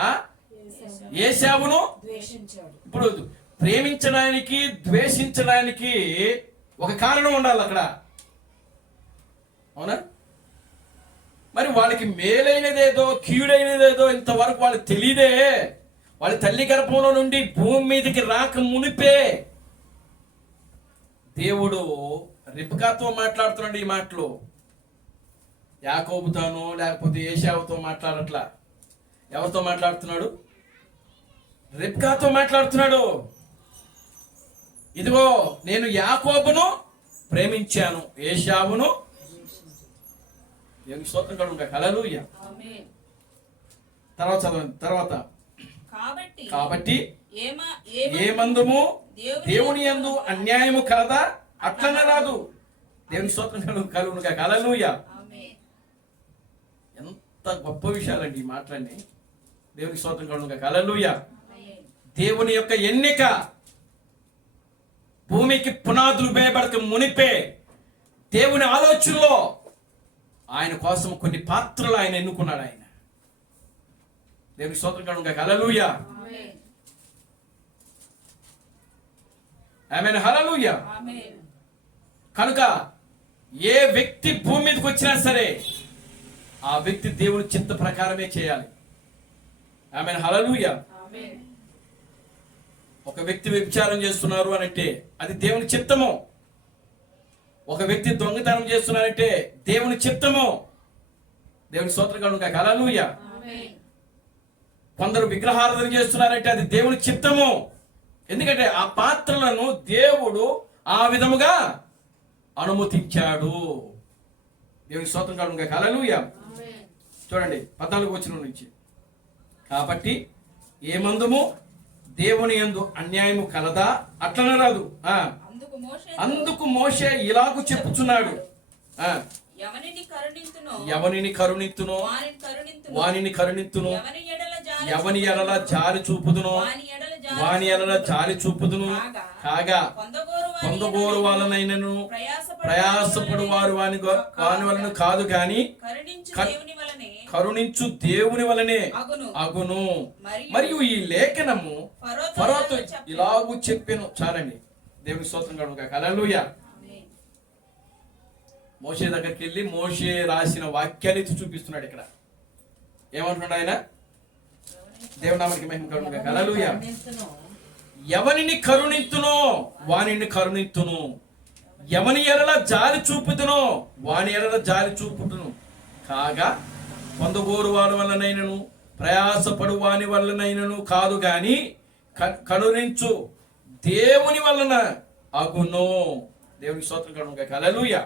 ఏశావును ద్వేషించాడు. ఇప్పుడు ప్రేమించడానికి ద్వేషించడానికి ఒక కారణం ఉండాలి అక్కడ, అవునా? మరి వాళ్ళకి మేలైనదేదో కీడైనదేదో ఇంతవరకు వాళ్ళకి తెలియదే. వాళ్ళ తల్లి గర్భంలో నుండి భూమి మీదకి రాక మునిపే దేవుడు రిబ్కాతో మాట్లాడుతున్నాడు ఈ మాటలు. యాకోబుతోనో లేకపోతే ఏశావుతో మాట్లాడట్లా. ఎవరితో మాట్లాడుతున్నాడు? రిబ్కాతో మాట్లాడుతున్నాడు. ఇదిగో నేను యాకోబును ప్రేమించాను, ఏశావును. దేవునికి స్తోత్రం కలుగును. హల్లెలూయా. ఆమేన్. తర్వాత చదవండి. తర్వాత కాబట్టి ఏమందుము దేవుని యందు అన్యాయము కలదా? అట్లనే రాదు. దేవుని స్తోత్రం కలుగును. హల్లెలూయా. ఆమేన్. ఎంత గొప్ప విషయాలండి ఈ మాటలన్నీ. దేవునికి స్తోత్రం కలుగును. హల్లెలూయా. ఆమేన్. దేవుని యొక్క ఎన్నిక భూమికి పునాదులు వేయబడక మునిపే దేవుని ఆలోచనలో ఆయన కోసం కొన్ని పాత్రలు ఆయన ఎన్నుకున్నాడు. ఆయన దేవుని స్తోత్రం కలుగును. హల్లెలూయా. ఆమేన్. ఆమేన్. హల్లెలూయా. ఆమేన్. కనుక ఏ వ్యక్తి భూమి మీదకి వచ్చినా సరే ఆ వ్యక్తి దేవుని చిత్త ప్రకారమే చేయాలి. ఆమేన్. హల్లెలూయా. ఆమేన్. ఒక వ్యక్తి వ్యభిచారం చేస్తున్నారు అనంటే అది దేవుని చిత్తము. ఒక వ్యక్తి దొంగతనం చేస్తున్నారంటే దేవుని చిత్తము. దేవుని స్తోత్రం కలుగును. హల్లెలూయా. ఆమేన్. కొందరు విగ్రహారాధన చేస్తున్నారంటే అది దేవుని చిత్తము. ఎందుకంటే ఆ పాత్రలను దేవుడు ఆ విధముగా అనుమతించాడు. దేవుని స్తోత్రం కలుగును. హల్లెలూయా. ఆమేన్. చూడండి 14వ వచనం నుంచి. కాబట్టి ఏమందుము దేవుని యందు అన్యాయము కలదా? అట్లనే రాదు. అందుకు మోషే ఇలాగు చెప్పుచున్నాడు, ఎవనిని కరుణింతునో వానిని కరుణింతును, ఎవని ఎడల జాలి చూపుదునో వాని ఎడల జాలి చూపుదును. కాగా పొందగోరు వాళ్ళనైనను ప్రయాసపడు వారు వాని వలన కాదు గాని కరుణించు దేవుని వలనే అగును. మరియు ఈ లేఖనము ఫరోతో ఇలాగూ చెప్పెను. చాలండి. దేవుని స్తోత్రం కలుగును. హల్లెలూయా. మోషే దగ్గరికి వెళ్ళి మోషే రాసిన వాక్యాన్ని చూపిస్తున్నాడు. ఇక్కడ ఏమంటున్నాడు ఆయన? దేవుని నామమునకు మహిమ కలుగును. హల్లెలూయా. ఎవనిని కరుణింతునో వానిని కరుణింతును, ఎవని ఎడల జాలి చూపుతునో వాని ఎడల జాలి చూపుతును. కాగా పొందగోరు వాడి వల్లనైనను ప్రయాసపడు వాని వల్లనైనను కాదు గాని కరుణించు దేవుని వలన అగును. దేవుని స్తోత్రం కలుగును. హల్లెలూయా.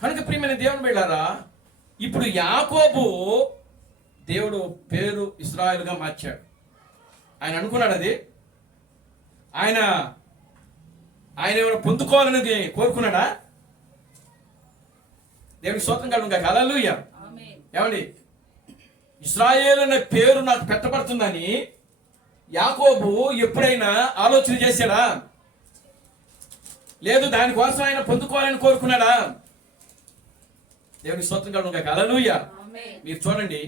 కనుక ప్రియమైన దేవుని బిడ్డలారా, ఇప్పుడు యాకోబు దేవుడు పేరు ఇశ్రాయేలుగా మార్చాడు. ఆయన అనుకున్నాడు అది. ఆయన ఏమైనా పొందుకోవాలనేది కోరుకున్నాడా? దేవుని స్తోత్రం కలుగును. హల్లెలూయా. ఏమండి, ఇశ్రాయేలు అనే పేరు నాకు పెట్టబడుతుందని యాకోబు ఎప్పుడైనా ఆలోచన చేశాడా? లేదు. దానికోసం ఆయన పొందుకోవాలని కోరుకున్నాడా? దేవుని స్తోత్రం కలుగును. హల్లెలూయా. మీరు చూడండి,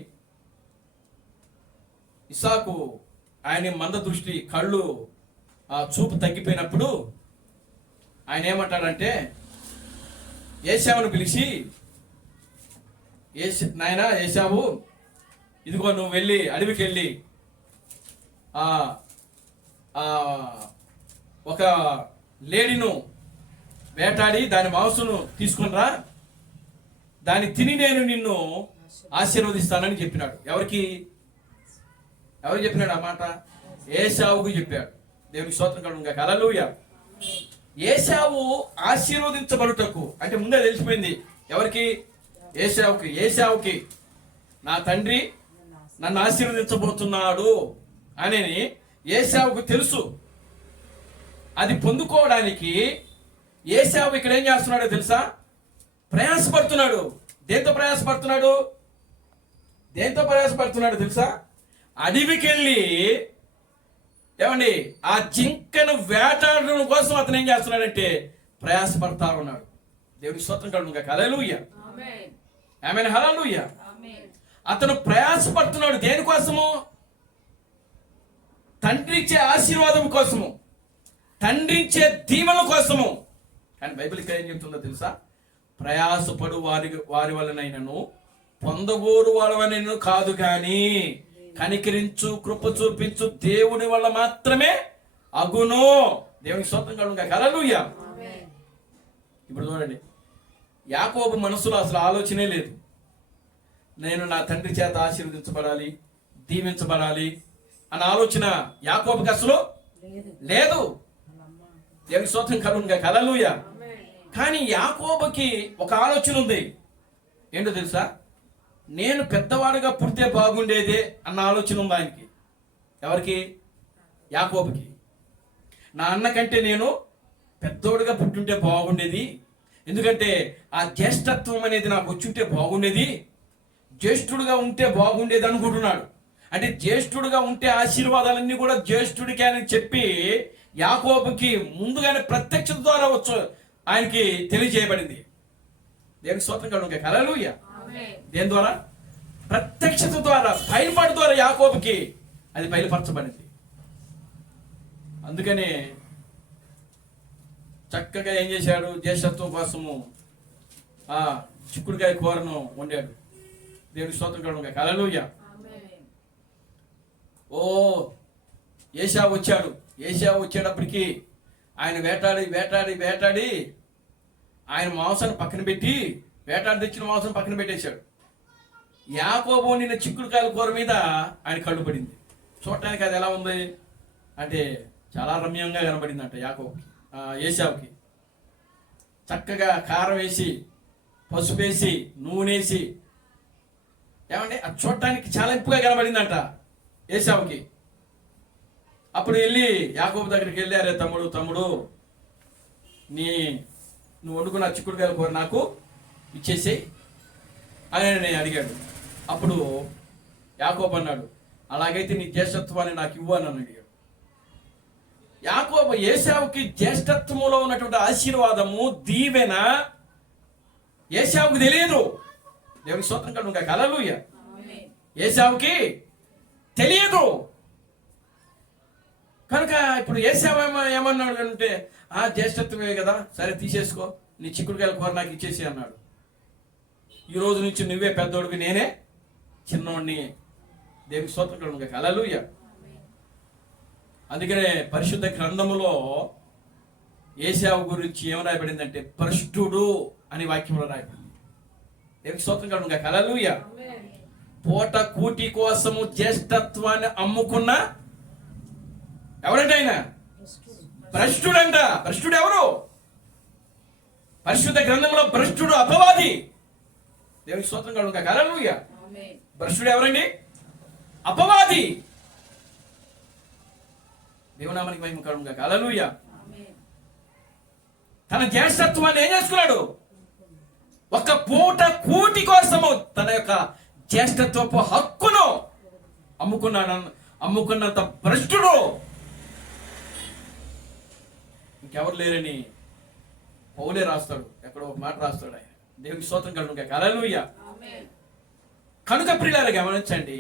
ఇస్సాకు ఆయన మంద దృష్టి కళ్ళు చూపు తగ్గిపోయినప్పుడు ఆయన ఏమంటాడంటే ఏశావును పిలిచి, నాయన ఏశావు, ఇదిగో నువ్వు వెళ్ళి అడవికి వెళ్ళి ఒక లేడీను వేటాడి దాని మాంసను తీసుకునిరా, దాన్ని తిని నేను నిన్ను ఆశీర్వదిస్తానని చెప్పినాడు. ఎవరికి చెప్పినాడు ఆ మాట? ఏశావుకు చెప్పాడు. దేవునికి స్తోత్రం కలుగును. హల్లెలూయా. ఏశావు ఆశీర్వదించబడుటకు అంటే ముందే తెలిసిపోయింది. ఎవరికి? ఏశావుకి నా తండ్రి నన్ను ఆశీర్వదించబోతున్నాడు అని ఏశావుకు తెలుసు. అది పొందుకోవడానికి ఏశావు ఇక్కడ ఏం చేస్తున్నాడో తెలుసా? ప్రయాసపడుతున్నాడు. దేంతో ప్రయాసపడుతున్నాడు తెలుసా? అడవికి వెళ్ళి ఏమండి ఆ జింకను వేటాడడం కోసం అతను ఏం చేస్తున్నాడంటే ప్రయాసపడతా ఉన్నాడు. దేవుని స్తోత్రం కలుగును. హల్లెలూయా. ఆమేన్. హల్లెలూయా. అతను ప్రయాసపడుతున్నాడు. దేనికోసము? తండ్రి ఇచ్చే ఆశీర్వాదం కోసము, తండ్రి ఇచ్చే దీవెన కోసము. కానీ బైబిల్ ఇక్కడ ఏం చెప్తుందో తెలుసా? ప్రయాసపడు వారి వలనైనను పొందగోరు వాళ్ళనైనను కాదు కానీ కనికరించు కృప చూపించు దేవుని వల్ల మాత్రమే అగును. దేవునికి స్తోత్రం కలుగును. హల్లెలూయా. ఇప్పుడు చూడండి, యాకోబు మనసులో అసలు ఆలోచనే లేదు, నేను నా తండ్రి చేత ఆశీర్వదించబడాలి, దీవించబడాలి అన్న ఆలోచన యాకోబుకి అసలు లేదు. దేవుని స్తోత్రం కలుగునుగా, హల్లెలూయా. కానీ యాకోబుకి ఒక ఆలోచన ఉంది. ఏంటో తెలుసా? నేను పెద్దవాడుగా పుడితే బాగుండేదే అన్న ఆలోచన ఉంది ఆయనకి. ఎవరికి? యాకోబుకి. నా అన్న కంటే నేను పెద్దోడుగా పుట్టుంటే బాగుండేది, ఎందుకంటే ఆ జ్యేష్ఠత్వం అనేది నాకు వచ్చుంటే బాగుండేది, జ్యేష్ఠుడుగా ఉంటే బాగుండేది అనుకుంటున్నాడు. అంటే జ్యేష్ఠుడుగా ఉంటే ఆశీర్వాదాలన్నీ కూడా జ్యేష్ఠుడికి అని చెప్పి యాకోబుకి ముందుగానే ప్రత్యక్షత ద్వారా వచ్చు ఆయనకి తెలియజేయబడింది. దేవుని స్తోత్రం కలుగునుగాక, హల్లెలూయా. దేని ద్వారా? ప్రత్యక్షత ద్వారా, బయలుపాటు ద్వారా యాకోబుకి అది బయలుపరచబడింది. అందుకనే చక్కగా ఏం చేశాడు? జ్యేష్ఠత్వం కోసము చిక్కుడుకాయ కూరను వండాడు. దేవుని స్తోత్రం కలుగునుగాక, హల్లెలూయా. ఓ ఏశావు వచ్చాడు. ఏశావు వచ్చేటప్పటికి ఆయన వేటాడి ఆయన మాంసాన్ని పక్కన పెట్టి, వేటాడి తెచ్చిన మాంసం పక్కన పెట్టేశాడు. యాకోబు నిన్న చిక్కుడుకాయల కూర మీద ఆయన కళ్ళు పడింది. చూడటానికి అది ఎలా ఉంది అంటే చాలా రమ్యంగా కనబడింది అంట యాకోబుకి, ఏశావుకి. చక్కగా కారం వేసి, పసుపు వేసి, నూనె వేసి, ఏమంటే అది చూడటానికి చాలా ఇంపుగా కనబడిందంట ఏశావుకి. అప్పుడు వెళ్ళి యాకోబు దగ్గరికి వెళ్ళి, అరే తమ్ముడు నువ్వు వండుకున్న చిక్కుడుకాయల కూర నాకు ఇచ్చేసేయి అని నేను అడిగాడు. అప్పుడు యాకోబు అన్నాడు, అలాగైతే నీ జ్యేష్ఠత్వాన్ని నాకు ఇవ్వు అని అడిగాడు. యాకోబు ఏశావుకి జ్యేష్ఠత్వంలో ఉన్నటువంటి ఆశీర్వాదము, దీవెన ఏశావుకి తెలియదు. దేవుని స్తోత్రం కలుగునుగాక, హల్లెలూయా. ఏశావుకి తెలియదు. కనుక ఇప్పుడు ఏశావు ఏమన్నాడు అంటే, జ్యేష్ఠత్వమే కదా, సరే తీసేసుకో, నీ చిక్కుడుకాయల కూర నాకు ఇచ్చేసి అన్నాడు. ఈ రోజు నుంచి నువ్వే పెద్దోడివి, నేనే చిన్నోడిని. దేవుని స్తోత్రం కలుగునుగాక, హల్లెలూయా. అందుకనే పరిశుద్ధ గ్రంథములో ఏశావు గురించి ఏం రాయబడిందంటే భ్రష్టుడు అని వాక్యంలో రాయబడింది. దేవుని స్తోత్రం కలుగునుగాక, హల్లెలూయా. పూట కూటి కోసము జ్యేష్ఠత్వాన్ని అమ్ముకున్న ఎవరంటే ఆయన భ్రష్టుడంట. భ్రష్టుడు ఎవరు? పరిశుద్ధ గ్రంథంలో భ్రష్టుడు అపవాది. దేవుని స్తోత్రం కలుగునుగాక, హల్లెలూయా. భ్రష్టుడు ఎవరండి? అపవాది. దేవునామానికి మహిమ కలుగునుగాక, హల్లెలూయా. తన జ్యేష్ఠత్వాన్ని ఏం చేసుకున్నాడు? ఒక పూట కూటి కోసము తన యొక్క జ్యేష్ఠత్వపు హక్కును అమ్ముకున్నంత భ్రష్టుడు ఇంకెవరు లేరని పౌలే రాస్తాడు. ఎక్కడో ఒక మాట రాస్తాడు ఆయన. దేవునికి స్తోత్రం కలుగునుగాక, హల్లెలూయా. కనుక ప్రియులారా గమనించండి,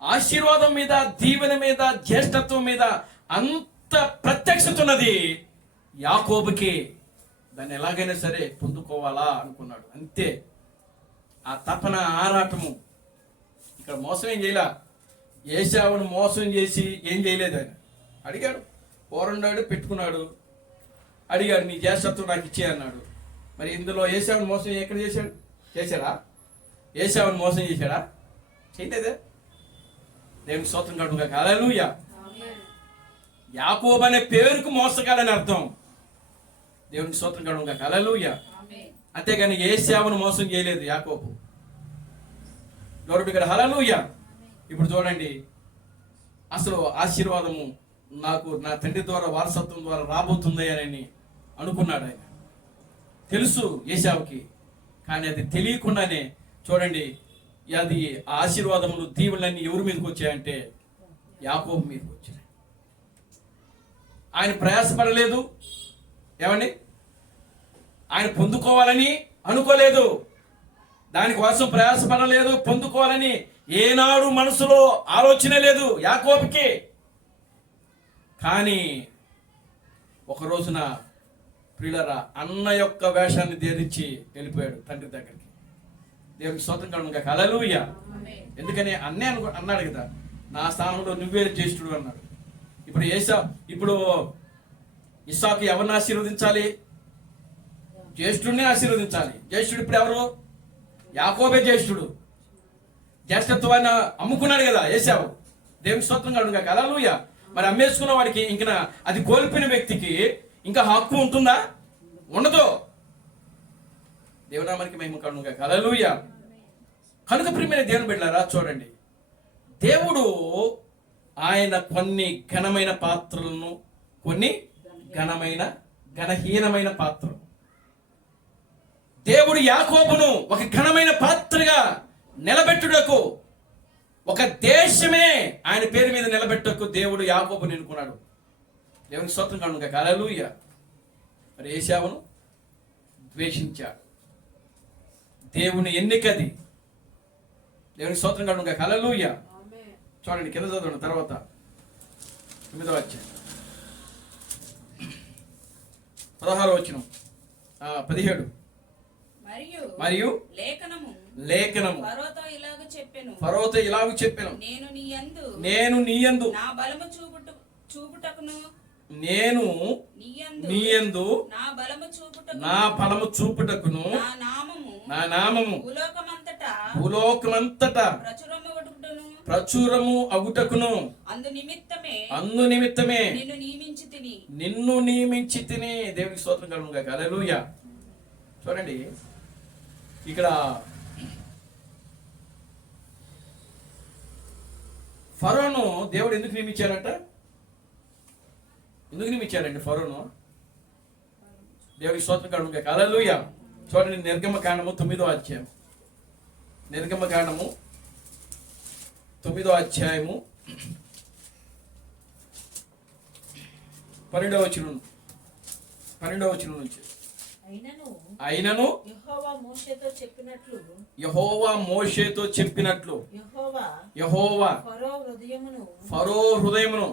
ఆశీర్వాదం మీద, దీవెన మీద, జ్యేష్ఠత్వం మీద అంత ప్రత్యక్షత ఉన్నది యాకోబుకి. దాన్ని ఎలాగైనా సరే పొందుకోవాలా అనుకున్నాడు, అంతే. ఆ తపన, ఆరాటము. ఇక్కడ మోసం ఏం చేయలే. ఏశావును మోసం చేసి ఏం చేయలేదు. ఆయన అడిగాడు, కూరండాడు, పెట్టుకున్నాడు, అడిగాడు, నీ జ్యేష్ఠత్వం నాకు ఇచ్చే అన్నాడు. మరి ఇందులో ఏశావును మోసం ఎక్కడ చేశాడా? ఏశావును మోసం చేశాడా? చేయలేదే. దేవుని స్తోత్రం కలుగునుగాక, హల్లెలూయా. యాకోబు అనే పేరుకు మోసగాడని అర్థం. దేవునికి స్తోత్రం కలుగునుగాక, హల్లెలూయా. అంతేగాని ఏశావును మోసం చేయలేదు యాకోబు. గౌరవుడు గారు, హల్లెలూయా. ఇప్పుడు చూడండి, అసలు ఆశీర్వాదము నాకు నా తండ్రి ద్వారా, వారసత్వం ద్వారా రాబోతుంది అని అనుకున్నాడు ఆయన. తెలుసు ఏశావుకి, కానీ అది తెలియకుండానే చూడండి, అది ఆశీర్వాదములు, దీవులన్నీ ఎవరి మీదకి వచ్చాయంటే యాకోబు మీదకి వచ్చాయి. ఆయన ప్రయాసపడలేదు. ఏమండి? ఆయన పొందుకోవాలని అనుకోలేదు, దానికోసం ప్రయాసపడలేదు, పొందుకోవాలని ఏనాడు మనసులో ఆలోచన లేదు యాకోబుకి. కానీ ఒక రోజున ప్రియులారా అన్న యొక్క వేషాన్ని ధరించి వెళ్ళిపోయాడు తండ్రి దగ్గరికి. దేవునికి స్తోత్రం కలుగునుగాక, హల్లెలూయా. ఎందుకని అన్నే అన్నాడు కదా, నా స్థానంలో నువ్వే జ్యేష్ఠుడు అన్నాడు. ఇప్పుడు ఇస్సాకు ఎవరిని ఆశీర్వదించాలి? జ్యేష్ఠుడిని ఆశీర్వదించాలి. జ్యేష్ఠుడు ఇప్పుడు ఎవరు? యాకోబే జ్యేష్ఠుడు. జ్యేష్ఠత్వాన్ని అమ్ముకున్నాడు కదా ఏశావు. దేవుని స్తోత్రం కలుగును గాక. హల్లెలూయా. మరి అమ్మేసుకున్న వాడికి ఇంక అది కోల్పోయిన వ్యక్తికి ఇంకా హక్కు ఉంటుందా? ఉండదు. దేవునామానికి మహిమ కలుగును గాక. హల్లెలూయా. కనుక ప్రియమైన దేవుని బిడ్డలారా చూడండి, దేవుడు ఆయన కొన్ని ఘనమైన పాత్రలను, కొన్ని ఘనహీనమైన పాత్రలు. దేవుడు యాకోబును ఒక ఘనమైన పాత్రగా నిలబెట్టుటకు, ఒక దేశమే ఆయన పేరు మీద నిలబెట్టకు దేవుడు యాకోబుని ఎన్నుకున్నాడు. దేవునికి స్తోత్రం కలుగును గాక. హల్లెలూయా. మరి ఏశావును ద్వేషించాడు. దేవుని ఎన్నికది. దేవునికి స్తోత్రం కలుగును గాక. హల్లెలూయా. చూడండి కింద చదవండి. తర్వాత 9వ అధ్యాయం 16వ వచనం 17. మరియు లేఖనము ఫరోతో ఇలాగ చెప్పెను, నేను నీయందు నా బలము చూపుటకును నేను నీయందు నా బలము చూపుటకును నా నామము భూలోకమంతటా ప్రచురము అగుటకును అందు నిమిత్తమే నిన్ను నియమించి తిని. దేవునికి స్తోత్రం కలుగును గాక. హల్లెలూయా. చూడండి ఇక్కడ ఫరోను దేవుడు ఎందుకు నియమించారంట? ఎందుకు నియమించారండి ఫరోను? దేవునికి స్తోత్రం కలుగును గాక. హల్లెలూయా. చూడండి నిర్గమకాండము 9వ అధ్యాయం. నిర్గమకాండము 9వ అధ్యాయము 12వ వచనం నుంచి. అయినను యెహోవా మోషేతో చెప్పినట్లు యెహోవా ఫరో హృదయమును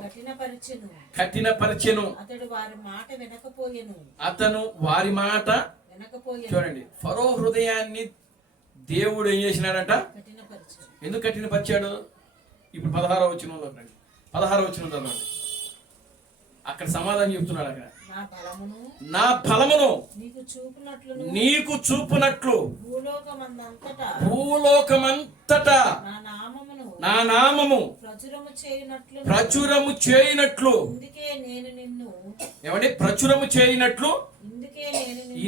కఠినపరిచెను. అతను వారి మాట చూడండి, ఫరో హృదయాన్ని దేవుడు ఏం చేసినాడంట? ఎందుకు కఠినపరిచాడు? ఇప్పుడు 16వ వచనంలో రండి. 16వ వచనం చదవండి. అక్కడ సమాధానం చెప్తున్నాడు. అక్కడ నా బలమును నీకు చూపునట్లు భూలోకమంతటా నా నామము ప్రచురము చేయనట్లు. ఏమండి? ప్రచురము చేయనట్లు.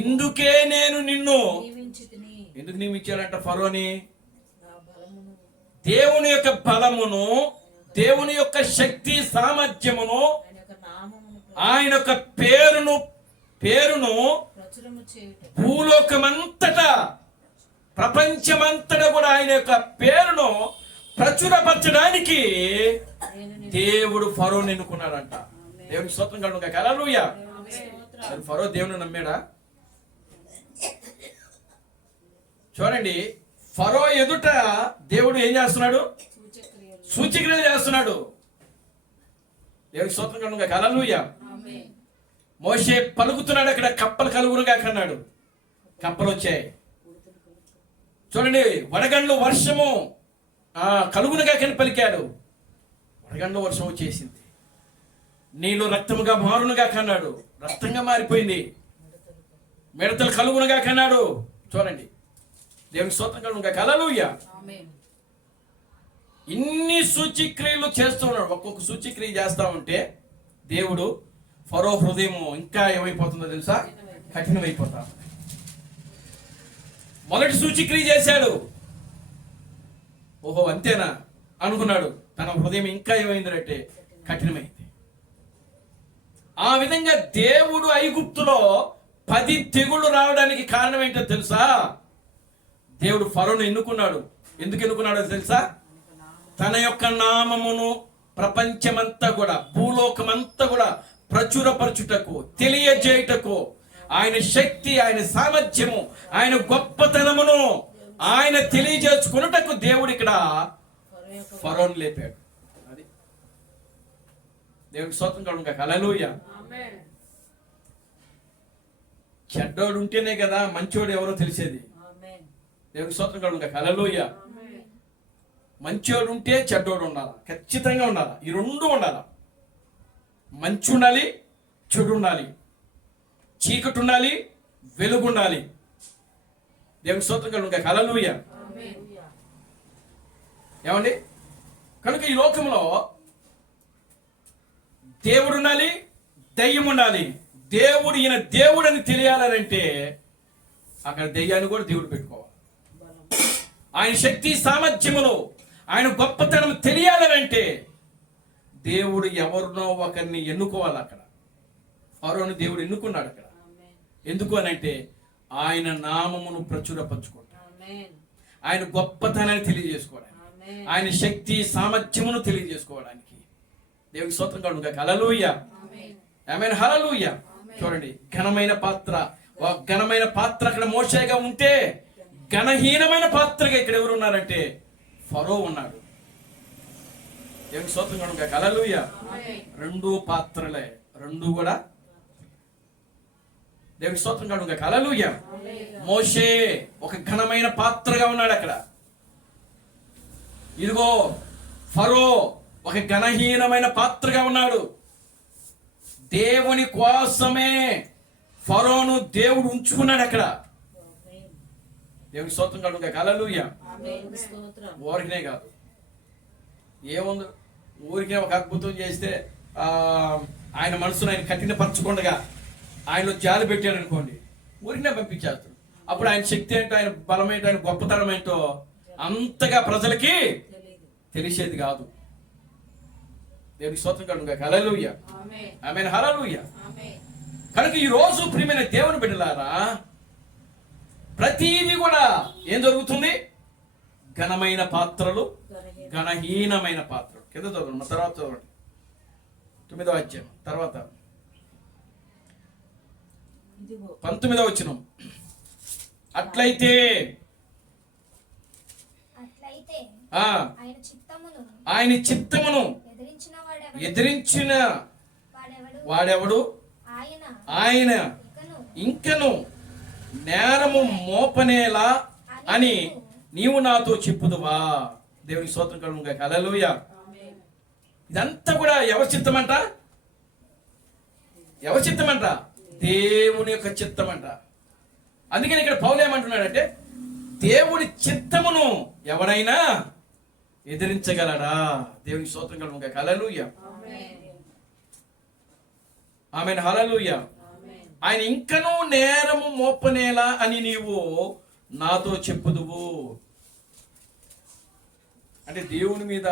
ఇందుకే నేను నిన్ను ఎందుకు నియమించానంట ఫరోని? దేవుని యొక్క బలమును, దేవుని యొక్క శక్తి సామర్థ్యమును, ఆయన యొక్క పేరును భూలోకమంతటా, ప్రపంచమంతటా కూడా ఆయన యొక్క పేరును ప్రచురపరచడానికి దేవుడు ఫరోని ఎన్నుకున్నాడంట. దేవునికి స్తోత్రం కలుగును గాక. హల్లెలూయా. ఫరో దేవుని నమ్మాడా? చూడండి, ఫరో ఎదుట దేవుడు ఏం చేస్తున్నాడు? సూచక్రియలు చేస్తున్నాడు. దేవునికి స్తోత్రం కలుగును గాక. హల్లెలూయా. మోషే పలుకుతున్నాడు, అక్కడ కప్పలు కలుగును గాక అన్నాడు. కప్పలు వచ్చాయి. చూడండి, వడగండ్లు వర్షము కలుగును గాక అని పలికాడు. వడగండ్లు వర్షం వచ్చేసింది. నీళ్ళు రక్తముగా మారును గాక అన్నాడు. రక్తంగా మారిపోయింది. మిడతలు కలుగును గాక అన్నాడు. చూడండి, దేవునికి స్తోత్రం కలుగును గాక. హల్లెలూయా. ఇన్ని సూచక్రియలు చేస్తున్నాడు. ఒక్కొక్క సూచక్రియ చేస్తా ఉంటే దేవుడు ఫరో హృదయం ఇంకా ఏమైపోతుందో తెలుసా? కఠినమైపోతా. మొదటి సూచక్రియ చేశాడు. ఓహో అంతేనా అనుకున్నాడు. తన హృదయం ఇంకా ఏమైందంటే కఠినమైంది. ఆ విధంగా దేవుడు ఐగుప్తులో 10 తెగుళ్ళు రావడానికి కారణం ఏంటో తెలుసా? దేవుడు ఫరోను ఎన్నుకున్నాడు. ఎందుకు ఎన్నుకున్నాడో తెలుసా? తన యొక్క నామమును ప్రపంచమంతా కూడా, భూలోకమంతా కూడా ప్రచురపరచుటకు, తెలియజేయుటకు, ఆయన శక్తి, ఆయన సామర్థ్యము, ఆయన గొప్పతనమును ఆయన తెలియజేసుకున్నటకు దేవుడు ఇక్కడ ఫరోను లేపాడు. అది దేవుడికి స్తోత్రం కలుగును గాక. హల్లెలూయా. చెడ్డోడు ఉంటేనే కదా మంచోడు ఎవరో తెలిసేది. దేవుడికి స్తోత్రం కలుగును గాక. హల్లెలూయా. మంచోడు ఉంటే చెడ్డోడు ఉండాలి, ఖచ్చితంగా ఉండాలి. ఈ రెండు ఉండాలి. మంచి ఉండాలి, చెడు ఉండాలి. చీకటి ఉండాలి, వెలుగుండాలి. దేవుని స్తోత్రం కలుగుగా. హల్లెలూయా. ఏమండి? కనుక ఈ లోకంలో దేవుడు ఉండాలి, దెయ్యం ఉండాలి. దేవుడు ఈయన దేవుడు అని తెలియాలంటే అక్కడ దెయ్యాన్ని కూడా దేవుడు పెట్టుకోవాలి. ఆయన శక్తి సామర్థ్యములు, ఆయన గొప్పతనం తెలియాలంటే దేవుడు ఎవరినో ఒకరిని ఎన్నుకోవాలి. అక్కడ ఫరోను దేవుడు ఎన్నుకున్నాడు. అక్కడ ఎందుకు అనంటే ఆయన నామమును ప్రచురపరచుకోవడం, ఆయన గొప్పతనాన్ని తెలియజేసుకోవడానికి, ఆయన శక్తి సామర్థ్యమును తెలియజేసుకోవడానికి. దేవునికి స్తోత్రం కలుగుగా. హల్లెలూయా. ఆమేన్. హల్లెలూయా. చూడండి, ఘనమైన పాత్ర, ఘనమైన పాత్ర అక్కడ మోషేగా ఉంటే ఘనహీనమైన పాత్రగా ఇక్కడ ఎవరు ఉన్నారంటే ఫరో ఉన్నాడు. దేవునికి స్తోత్రం కలుగుగా. హల్లెలూయా. రెండు పాత్రలే, రెండు కూడా దేవునికి స్తోత్రం కలుగుగా. హల్లెలూయా. మోషే ఒక ఘనమైన పాత్రగా ఉన్నాడు అక్కడ. ఇదిగో ఫరో ఒక ఘనహీనమైన పాత్రగా ఉన్నాడు. దేవుని కోసమే ఫరోను దేవుడు ఉంచుకున్నాడు అక్కడ. దేవుని స్తోత్రం కలుగుగా. హల్లెలూయా. ఊరికనే కాదు, ఏముంది, ఊరికే ఒక అద్భుతం చేస్తే ఆయన మనసును ఆయన కఠినపరచకుండా ఆయనలో జాలి పెట్టాడు అనుకోండి, ఊరికనే పంపించేస్తాడు. అప్పుడు ఆయన శక్తి ఏంటో, ఆయన బలం ఏంటో, ఆయన గొప్పతనం ఏంటో అంతగా ప్రజలకి తెలిసేది కాదు. దేవునికి స్తోత్రం కలుగుగా. హల్లెలూయా. ఆమేన్. హల్లెలూయా. కనుక ఈ రోజు ప్రియమైన దేవుని బిడ్డలారా, ప్రతిదీ కూడా ఏం జరుగుతుంది? ఘనమైన పాత్రలు, ఘనహీనమైన పాత్రలు. కింద చదవండి, తర్వాత చదవండి. 9వ అధ్యాయం తర్వాత 19వ వచనం. అట్లయితే ఆయన చిత్తమును ఎదిరించిన వాడెవడు? ఆయన ఇంకను నేరము మోపనేలా అని నీవు నాతో చెప్పుదువా? దేవునికి స్తోత్రం కలుగుగా. హల్లెలూయా. ఇదంతా కూడా ఎవరి చిత్తమంట? ఎవరి చిత్తమంట? దేవుని యొక్క చిత్తమంట. అందుకని ఇక్కడ పౌలు ఏమంటున్నాడంటే, దేవుడి చిత్తమును ఎవరైనా ఎదిరించగలడా? దేవునికి స్తోత్రం కలుగుగా. హల్లెలూయా. ఆమేన్. హల్లెలూయా. ఆయన ఇంకనూ నేరము మోపనేలా అని నీవు నాతో చెప్పుదువు. అంటే దేవుని మీద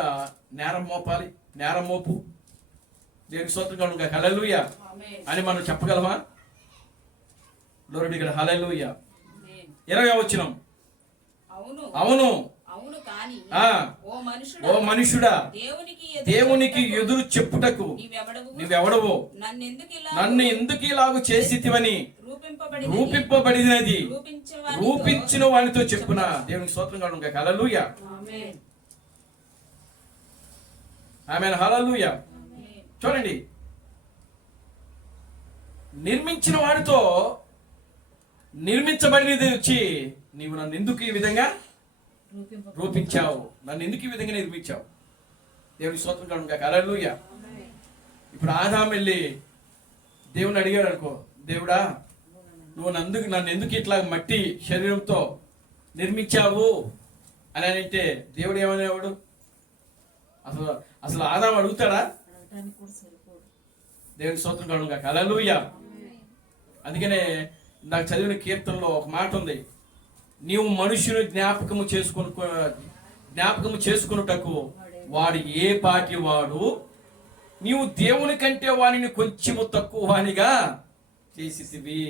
నేరం మోపాలి, నేరం మోపు. దేవునికి స్తోత్రం కలుగుగా. హల్లెలూయా అని మనం చెప్పగలమా? లోరెడ్డి ఇక్కడ. హల్లెలూయా. 20వ వచనం. అవును ఓ మనుషుడా, దేవునికి ఎదురు చెప్పుటకు నీవెవడవో, నన్ను ఎందుకు ఇలాగ చేసితివని రూపింపబడినది రూపించిన వానితో చెప్పునా. దేవునికి స్తోత్రం కలుగుగా. హల్లెలూయా. ఆమేన్. హల్లెలూయా. చూడండి, నిర్మించిన వాడితో నిర్మించబడినది వచ్చి నీవు నన్ను ఎందుకు ఈ విధంగా రూపించావు, నన్ను ఎందుకు ఈ విధంగా నిర్మించావు? దేవుని స్తోత్రం కలుగుగా. హల్లెలూయా. ఇప్పుడు ఆదాము వెళ్ళి దేవుని అడిగాడు అనుకో, దేవుడా నువ్వు నన్ను ఎందుకు ఇట్లా మట్టి శరీరంతో నిర్మించావు అని అంటే దేవుడు ఏమనేవాడు? అసలు ఆదాము అడుగుతాడా? దేవుని స్తోత్రం కలుగుగా. హల్లెలూయా. అందుకనే నాకు చదివిన కీర్తనలో ఒక మాట ఉంది, నీవు మనుషుని జ్ఞాపకము చేసుకున్నటకు వాడు ఏ పాటి వాడు, నీవు దేవుని కంటే వాడిని కొంచెము తక్కువ వానిగా చేసితివి.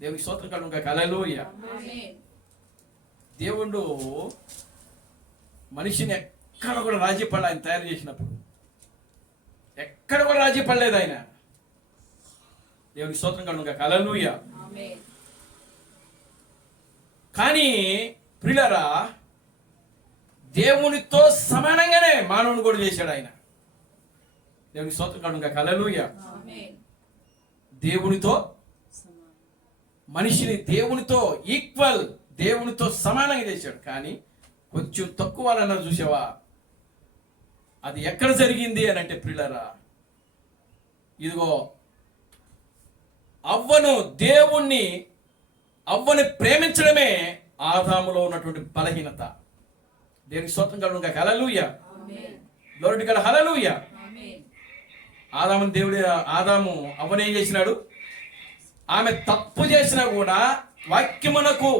దేవునికి స్తోత్రం కలుగుగా. హల్లెలూయా. దేవుడు మనిషిని ఎక్కడ కూడా రాజీ పడలే. ఆయన తయారు చేసినప్పుడు ఎక్కడ కూడా రాజీ పడలేదు ఆయన. దేవునికి స్తోత్రం కలుగుగా. హల్లెలూయా. కానీ ప్రియులారా, దేవునితో సమానంగానే మానవుని కూడా చేశాడు ఆయన. దేవునికి స్తోత్రం కలుగుగా. హల్లెలూయా. దేవునితో మనిషిని దేవునితో ఈక్వల్, దేవునితో సమానంగా చేశాడు. కానీ కొంచెం తక్కువ వాళ్ళన్నారు చూసావా? అది ఎక్కడ జరిగింది అని అంటే ప్రియులారా, ఇదిగో అవ్వని ప్రేమించడమే ఆదాములో ఉన్నటువంటి బలహీనత. దేవునికి స్తోత్రం కలుగును గాక. హల్లెలూయా. Glory to God. హల్లెలూయా. ఆదాము అవ్వను ఏం చేసినాడు? ఆమె తప్పు చేసినా కూడా, వాక్యమునకు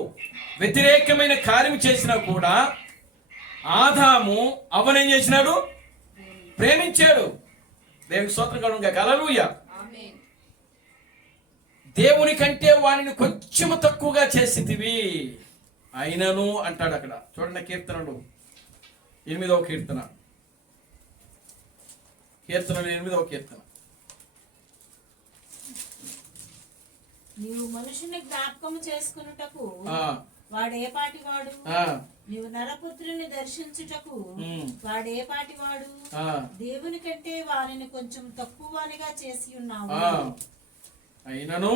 వ్యతిరేకమైన కార్యం చేసినా కూడా ఆదాము అవ్వను ఏం చేసినాడు? ప్రేమించాడు. దేవునికి స్తోత్రం కలుగును గాక. హల్లెలూయా. దేవుని కంటే వానిని కొంచెం తక్కువగా చేసితివి అయినను అంటాడు అక్కడ. చూడండి కీర్తనలు 8వ కీర్తన. కీర్తనలు 8వ కీర్తన. నీవు మనుషుని జ్ఞాపకం చేసుకున్నటకు వాడే పాటి వాడు, నీవు నరపుత్రుని దర్శించుటకు వాడే పాటి వాడు, దేవుని కంటే వారిని కొంచెం తక్కువగా చేసి ఉన్నావు. అయినను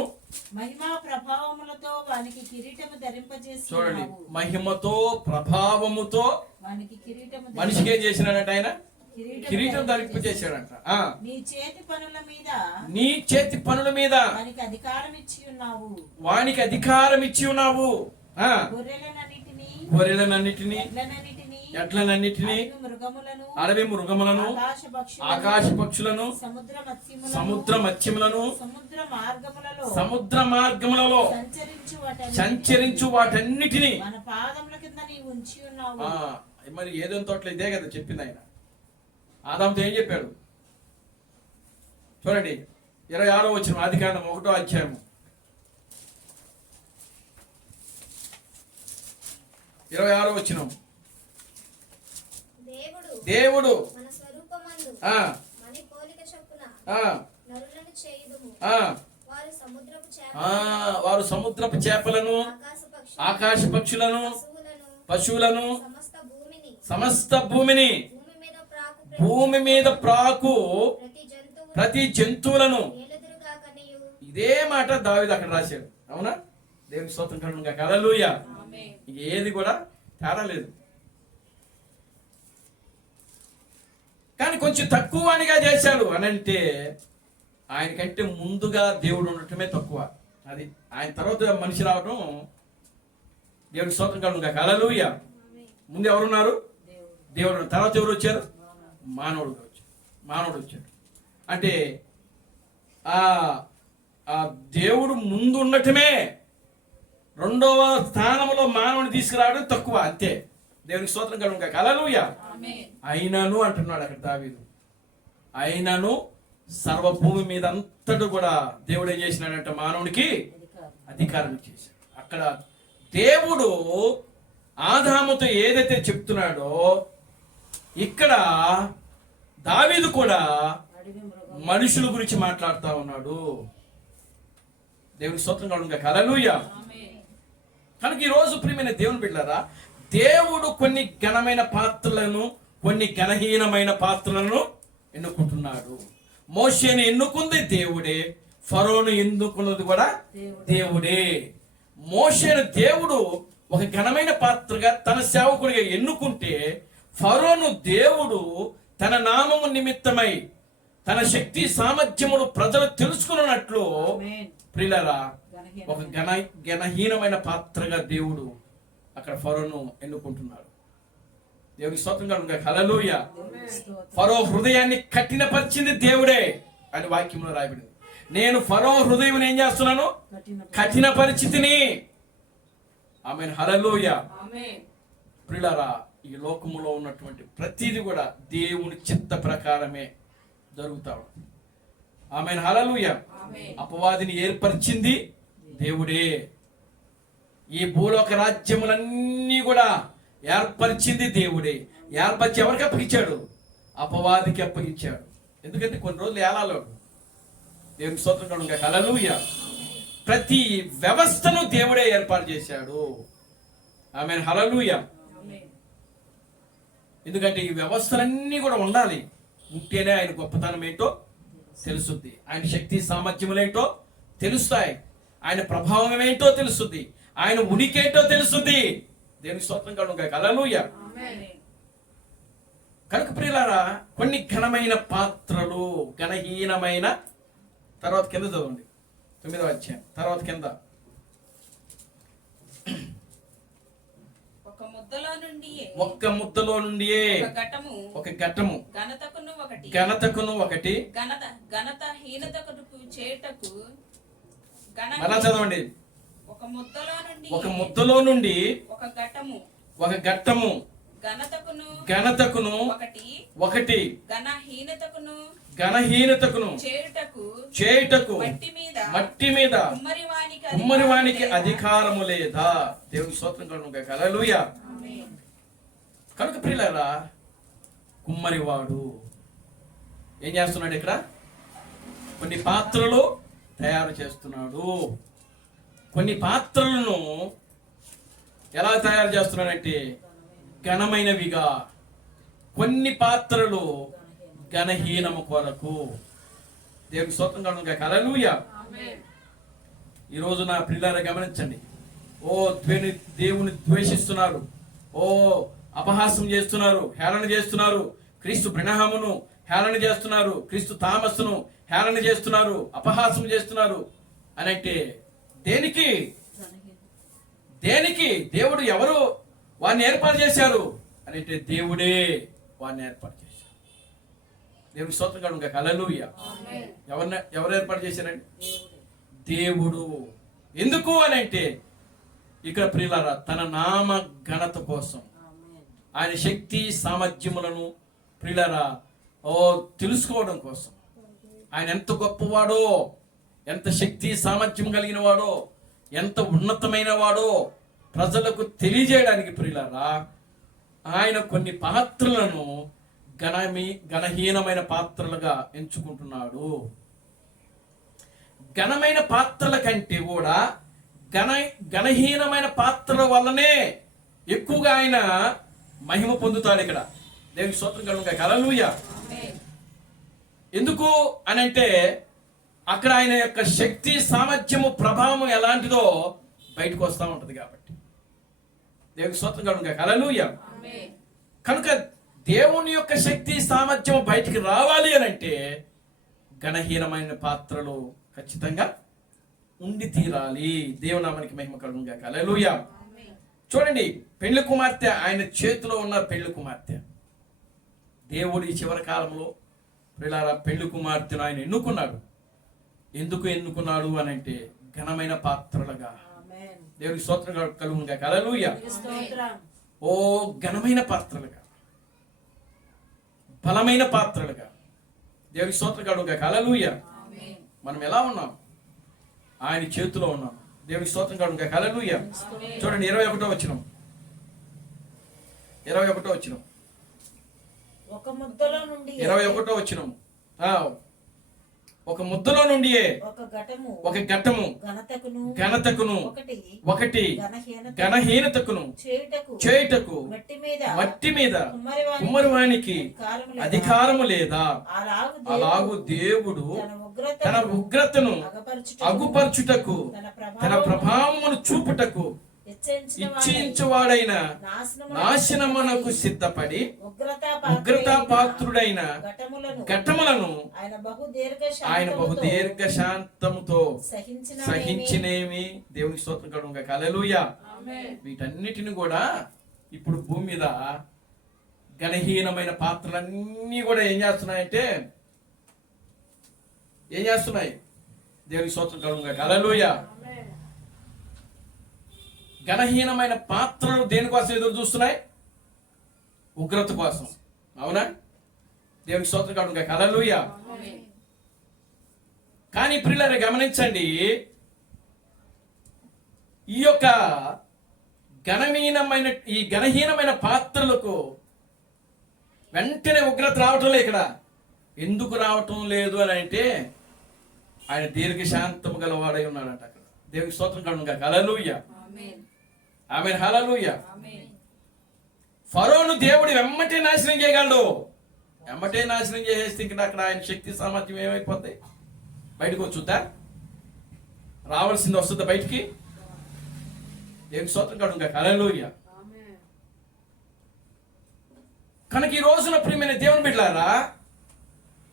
మహిమా ప్రభావములతో వానికి కిరీటము ధరింపజేసి. చూడండి, మహిమతో ప్రభావముతో వానికి కిరీటము మనిషికి ఏం చేసినాడంట? ఆయన కిరీటం ధరింపజేశాడంట. నీ చేతి పనుల మీద వానికి అధికారం ఇచ్చి ఉన్నావు. గొర్రెలనన్నిటినీ, ఎడ్లనన్నిటినీ, అడవి మృగములను, ఆకాశ పక్షులను, సముద్ర మత్స్యములను, సముద్ర మార్గములలో సంచరించు వాటన్నిటినీ. మరి ఏదైనా తోటలో ఇదే కదా చెప్పింది ఆయన. ఆదాముతో ఏం చెప్పాడు? చూడండి 26వ వచనం, ఆదికాండం 1వ అధ్యాయం 26వ వచనం. దేవుడు వారు సముద్రపు చేపలను, ఆకాశ పక్షులను, పశువులను, సమస్త భూమిని, భూమి మీద ప్రాకు ప్రతి జంతువులను. ఇదే మాట దావీదు అక్కడ రాశాడు. అవునా? దేవునికి స్తోత్రం కలుగును గాక. హల్లెలూయా. ఇక ఏది కూడా తేడా లేదు. కానీ కొంచెం తక్కువనిగా చేశాడు అని అంటే ఆయన కంటే ముందుగా దేవుడు ఉండటమే తక్కువ. అది ఆయన తర్వాత మనిషి రావడం దేవుడికి స్తోత్రం కలుగును గాక. హల్లెలూయా. ముందు ఎవరున్నారు? దేవుడు. తర్వాత ఎవరు వచ్చారు? మానవుడు వచ్చాడు. అంటే ఆ దేవుడు ముందు ఉండటమే, రెండవ స్థానంలో మానవుని తీసుకురావడం తక్కువ, అంతే. దేవునికి స్తోత్రం కలుగును గాక. హల్లెలూయా. అయినను అంటున్నాడు అక్కడ దావీదు. అయినను సర్వభూమి మీద అంతటా కూడా దేవుడు ఏం చేసినాడంటే మానవునికి అధికారం ఇచ్చేసాడు. అక్కడ దేవుడు ఆదాముతో ఏదైతే చెప్తున్నాడో ఇక్కడ దావీదు కూడా మనుషుల గురించి మాట్లాడుతూ ఉన్నాడు. దేవునికి స్తోత్రం కలుగును గాక. హల్లెలూయా. కనుక ఈరోజు ప్రియమైన దేవుని బిడ్డలారా, దేవుడు కొన్ని ఘనమైన పాత్రలను, కొన్ని ఘనహీనమైన పాత్రలను ఎన్నుకుంటున్నాడు. మోషేని ఎన్నుకుంది దేవుడే, ఫరోను ఎన్నుకున్నది కూడా దేవుడే. మోషేను దేవుడు ఒక ఘనమైన పాత్రగా తన సేవకుడిగా ఎన్నుకుంటే, ఫరోను దేవుడు తన నామము నిమిత్తమై తన శక్తి సామర్థ్యమును ప్రజలు తెలుసుకున్నట్లు ప్రియులారా ఒక ఘనహీనమైన పాత్రగా దేవుడు అక్కడ ఫరోను ఎన్నుకుంటున్నాడు. దేవునికి స్తోత్రం కలుగును గాక. హల్లెలూయా. ఫరో హృదయాన్ని కఠినపరిచింది దేవుడే అని వాక్యంలో రాయబడింది. నేను ఫరో హృదయం ఏం చేస్తున్నాను? కఠిన పరిస్థితిని. ఆమేన్. హల్లెలూయా. ప్రియులారా, ఈ లోకములో ఉన్నటువంటి ప్రతిదీ కూడా దేవుని చిత్త ప్రకారమే జరుగుతా ఉంది. ఆమేన్. హల్లెలూయా. అపవాదిని ఏర్పరిచింది దేవుడే. ఈ భూలోక రాజ్యములన్నీ కూడా ఏర్పరిచింది దేవుడే. ఏర్పరిచి ఎవరికి అప్పగించాడు? అపవాదికి అప్పగించాడు. ఎందుకంటే కొన్ని రోజులు ఏలాలో. దేవునికి స్తోత్రం కలుగును గాక. హల్లెలూయా. ప్రతి వ్యవస్థను దేవుడే ఏర్పాటు చేశాడు. ఆమేన్. హల్లెలూయా. ఎందుకంటే ఈ వ్యవస్థలన్నీ కూడా ఉండాలి. ఉంటేనే ఆయన గొప్పతనం ఏంటో తెలుస్తుంది, ఆయన శక్తి సామర్థ్యములు ఏంటో తెలుస్తాయి, ఆయన ప్రభావం ఏంటో తెలుస్తుంది, ఆయన ఉనికి ఏంటో తెలుస్తుంది. దేవునికి స్తోత్రం కలుగును గాక. హల్లెలూయా. కనుక ప్రియులారా, కొన్ని ఘనమైన పాత్రలు, ఘనహీనమైన, తర్వాత కింద చదవండి, 9వ అధ్యాయం తర్వాత కింద ఒక ముద్దలో నుండి ఒక్క ముద్దలో నుండియే ఒక ఘటము ఘనతకును ఒకటి ఘనత హీనతకు చేయుటకు మళ్ళా చదవండి. ఒక ముద్దలో నుండి ఒక ఘట్టము ఘనతకును ఒకటి ఘనహీనతకును చేయుటకు మట్టి మీద కుమ్మరివానికి అధికారము లేదా? దేవుని స్తోత్రం కలుగును గాక. హల్లెలూయా. కనుక ప్రియులారా, కుమ్మరివాడు ఏం చేస్తున్నాడు? ఇక్కడ కొన్ని పాత్రలు తయారు చేస్తున్నాడు. కొన్ని పాత్రలను ఎలా తయారు చేస్తున్నాడంటే ఘనమైనవిగా, కొన్ని పాత్రలు ఘనహీనము కొరకు. దేవుని స్తోత్రం కలుగును గాక. హల్లెలూయా. ఈరోజు నా ప్రియులారా గమనించండి. దేవుని ద్వేషిస్తున్నారు, అపహాసం చేస్తున్నారు, హేళన చేస్తున్నారు, క్రీస్తు బ్రహ్మమును హేళన చేస్తున్నారు, క్రీస్తు థామస్ను హేళన చేస్తున్నారు, అపహాసం చేస్తున్నారు అని అంటే దేనికి? దేవుడు ఎవరు వారిని ఏర్పాటు చేశారు అని అంటే దేవుడే వారిని ఏర్పాటు చేశారు. దేవుని స్తోత్రం కలుగును గాక. హల్లెలూయా. ఎవరు ఏర్పాటు చేశారండి? దేవుడు. ఎందుకు అని అంటే ఇక్కడ ప్రియులారా తన నామ ఘనత కోసం, ఆయన శక్తి సామర్థ్యములను ప్రియులారా తెలుసుకోవడం కోసం, ఆయన ఎంత గొప్పవాడో, ఎంత శక్తి సామర్థ్యం కలిగిన వాడో, ఎంత ఉన్నతమైన వాడో ప్రజలకు తెలియజేయడానికి ప్రియులారా ఆయన కొన్ని పాత్రలను ఘనహీనమైన పాత్రలుగా ఎంచుకుంటున్నాడు. ఘనమైన పాత్రల కంటే కూడా ఘనహీనమైన పాత్రల వల్లనే ఎక్కువగా ఆయన మహిమ పొందుతాడు. ఇక్కడ దేవుని స్తోత్రం కలుగును గాక. హల్లెలూయా. ఎందుకు అని అంటే అక్కడ ఆయన యొక్క శక్తి సామర్థ్యము ప్రభావం ఎలాంటిదో బయటకు వస్తూ ఉంటది కాబట్టి. దేవుని స్తోత్రం కలుగును గాక. హల్లెలూయా. కనుక దేవుని యొక్క శక్తి సామర్థ్యం బయటికి రావాలి అని అంటే ఘనహీనమైన పాత్రలు ఖచ్చితంగా ఉండి తీరాలి. దేవునామానికి మహిమ కలుగును గాక. హల్లెలూయా. చూడండి, పెళ్లి కుమార్తె, ఆయన చేతిలో ఉన్న పెళ్లి కుమార్తె. దేవుడు ఈ చివరి కాలంలో పిల్లల పెళ్లి కుమార్తెను ఆయన ఎన్నుకున్నాడు. ఎందుకు ఎన్నుకున్నాడు అని అంటే ఘనమైన పాత్రలుగా. దేవునికి స్తోత్రం కలుగును గాక. హల్లెలూయా. ఘనమైన పాత్రలుగా, బలమైన పాత్రలుగా. దేవునికి స్తోత్రం కలుగును గాక. హల్లెలూయా. మనం ఎలా ఉన్నాం? ఆయన చేతిలో ఉన్నాం. దేవునికి స్తోత్రం కలుగును గాక. హల్లెలూయా. చూడండి 21వ వచనం. ఒక ముద్దలో నుండి 21వ వచనం. ఒక ముద్దలో నుండి ఒక ఘట్టము ఘనతకును ఒకటి ఘనహీనతకును చేయుటకు మట్టి మీద కుమ్మరివానికి అధికారము లేదా? అలాగు దేవుడు తన ఉగ్రతను అగుపరచుటకు, తన ప్రభావమును చూపుటకు ఇచ్చించువాడైన నాశనమునకు సిద్ధపడి ఉగ్రతాపాత్రుడైన ఘటములను ఆయన బహు దీర్ఘ శాంతముతో సహించినేమి. దేవునికి స్తోత్రం కలుగును గాక. హల్లెలూయా. వీటన్నిటిని కూడా ఇప్పుడు భూమి మీద ఘనహీనమైన పాత్రలన్నీ కూడా ఏం చేస్తున్నాయంటే దేవునికి స్తోత్రం కలుగును గాక. హల్లెలూయా. ఘనహీనమైన పాత్రలు దేనికోసం ఎదురు చూస్తున్నాయి? ఉగ్రత కోసం. అవునా? దేవునికి స్తోత్రం కలుగును గాక. హల్లెలూయా. కానీ ప్రియులారా గమనించండి, ఈ యొక్క ఘనహీనమైన పాత్రలకు వెంటనే ఉగ్రత రావటం లేదు. ఇక్కడ ఎందుకు రావటం లేదు అని అంటే ఆయన దీర్ఘశాంతము గలవాడై ఉన్నాడంట. అక్కడ దేవునికి స్తోత్రం కలుగును గాక. హల్లెలూయా. ఆమేన్. హల్లెలూయా. ఫరోను దేవుడు వెమ్మటే నాశనం చేయగలడు. వెమ్మటే నాశనం చేసేస్తే ఇంకా అక్కడ ఆయన శక్తి సామర్థ్యం ఏమైపోతాయి? బయటకు వచ్చుద్దా? రావాల్సింది వస్తుందా బయటికి? దేవునికి స్తోత్రం కలుగును గాక. హల్లెలూయా. కనుక ఈ రోజున ప్రియమైన దేవుని బిడ్డలారా,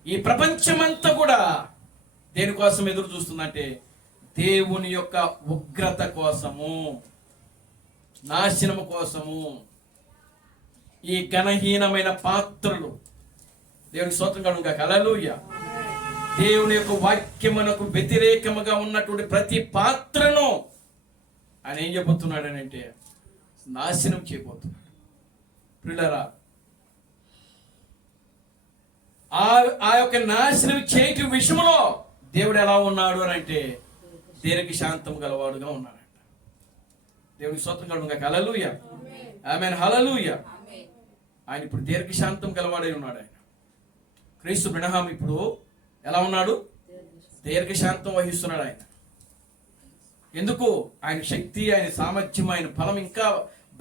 ఈ ప్రపంచమంతా కూడా దేనికోసం ఎదురు చూస్తుందంటే దేవుని యొక్క ఉగ్రత కోసము, నాశనము కోసము ఈ ఘనహీనమైన పాత్రలు, దేవుని స్తోత్రం కలుగును గాక. హల్లెలూయా. దేవుని యొక్క వాక్యమునకు వ్యతిరేకముగా ఉన్నటువంటి ప్రతి పాత్రను ఆయన ఏం చెప్పబోతున్నాడు అని అంటే నాశనం చేయబోతున్నాడు. ప్రియులారా, ఆ యొక్క నాశనం చేయటం విషయంలో దేవుడు ఎలా ఉన్నాడు అని అంటే దీర్ఘ శాంతం గలవాడుగా ఉన్నాడంట. దేవునికి స్తోత్రం కలుగును గాక. హల్లెలూయా. ఆమేన్. హల్లెలూయా. ఆయన ఇప్పుడు దీర్ఘ శాంతం గలవాడై ఉన్నాడు. ఆయన క్రీస్తు బ్రహ్మ ఇప్పుడు ఎలా ఉన్నాడు? దీర్ఘ శాంతం వహిస్తున్నాడు ఆయన. ఎందుకు? ఆయన శక్తి, ఆయన సామర్థ్యం, ఆయన ఫలం ఇంకా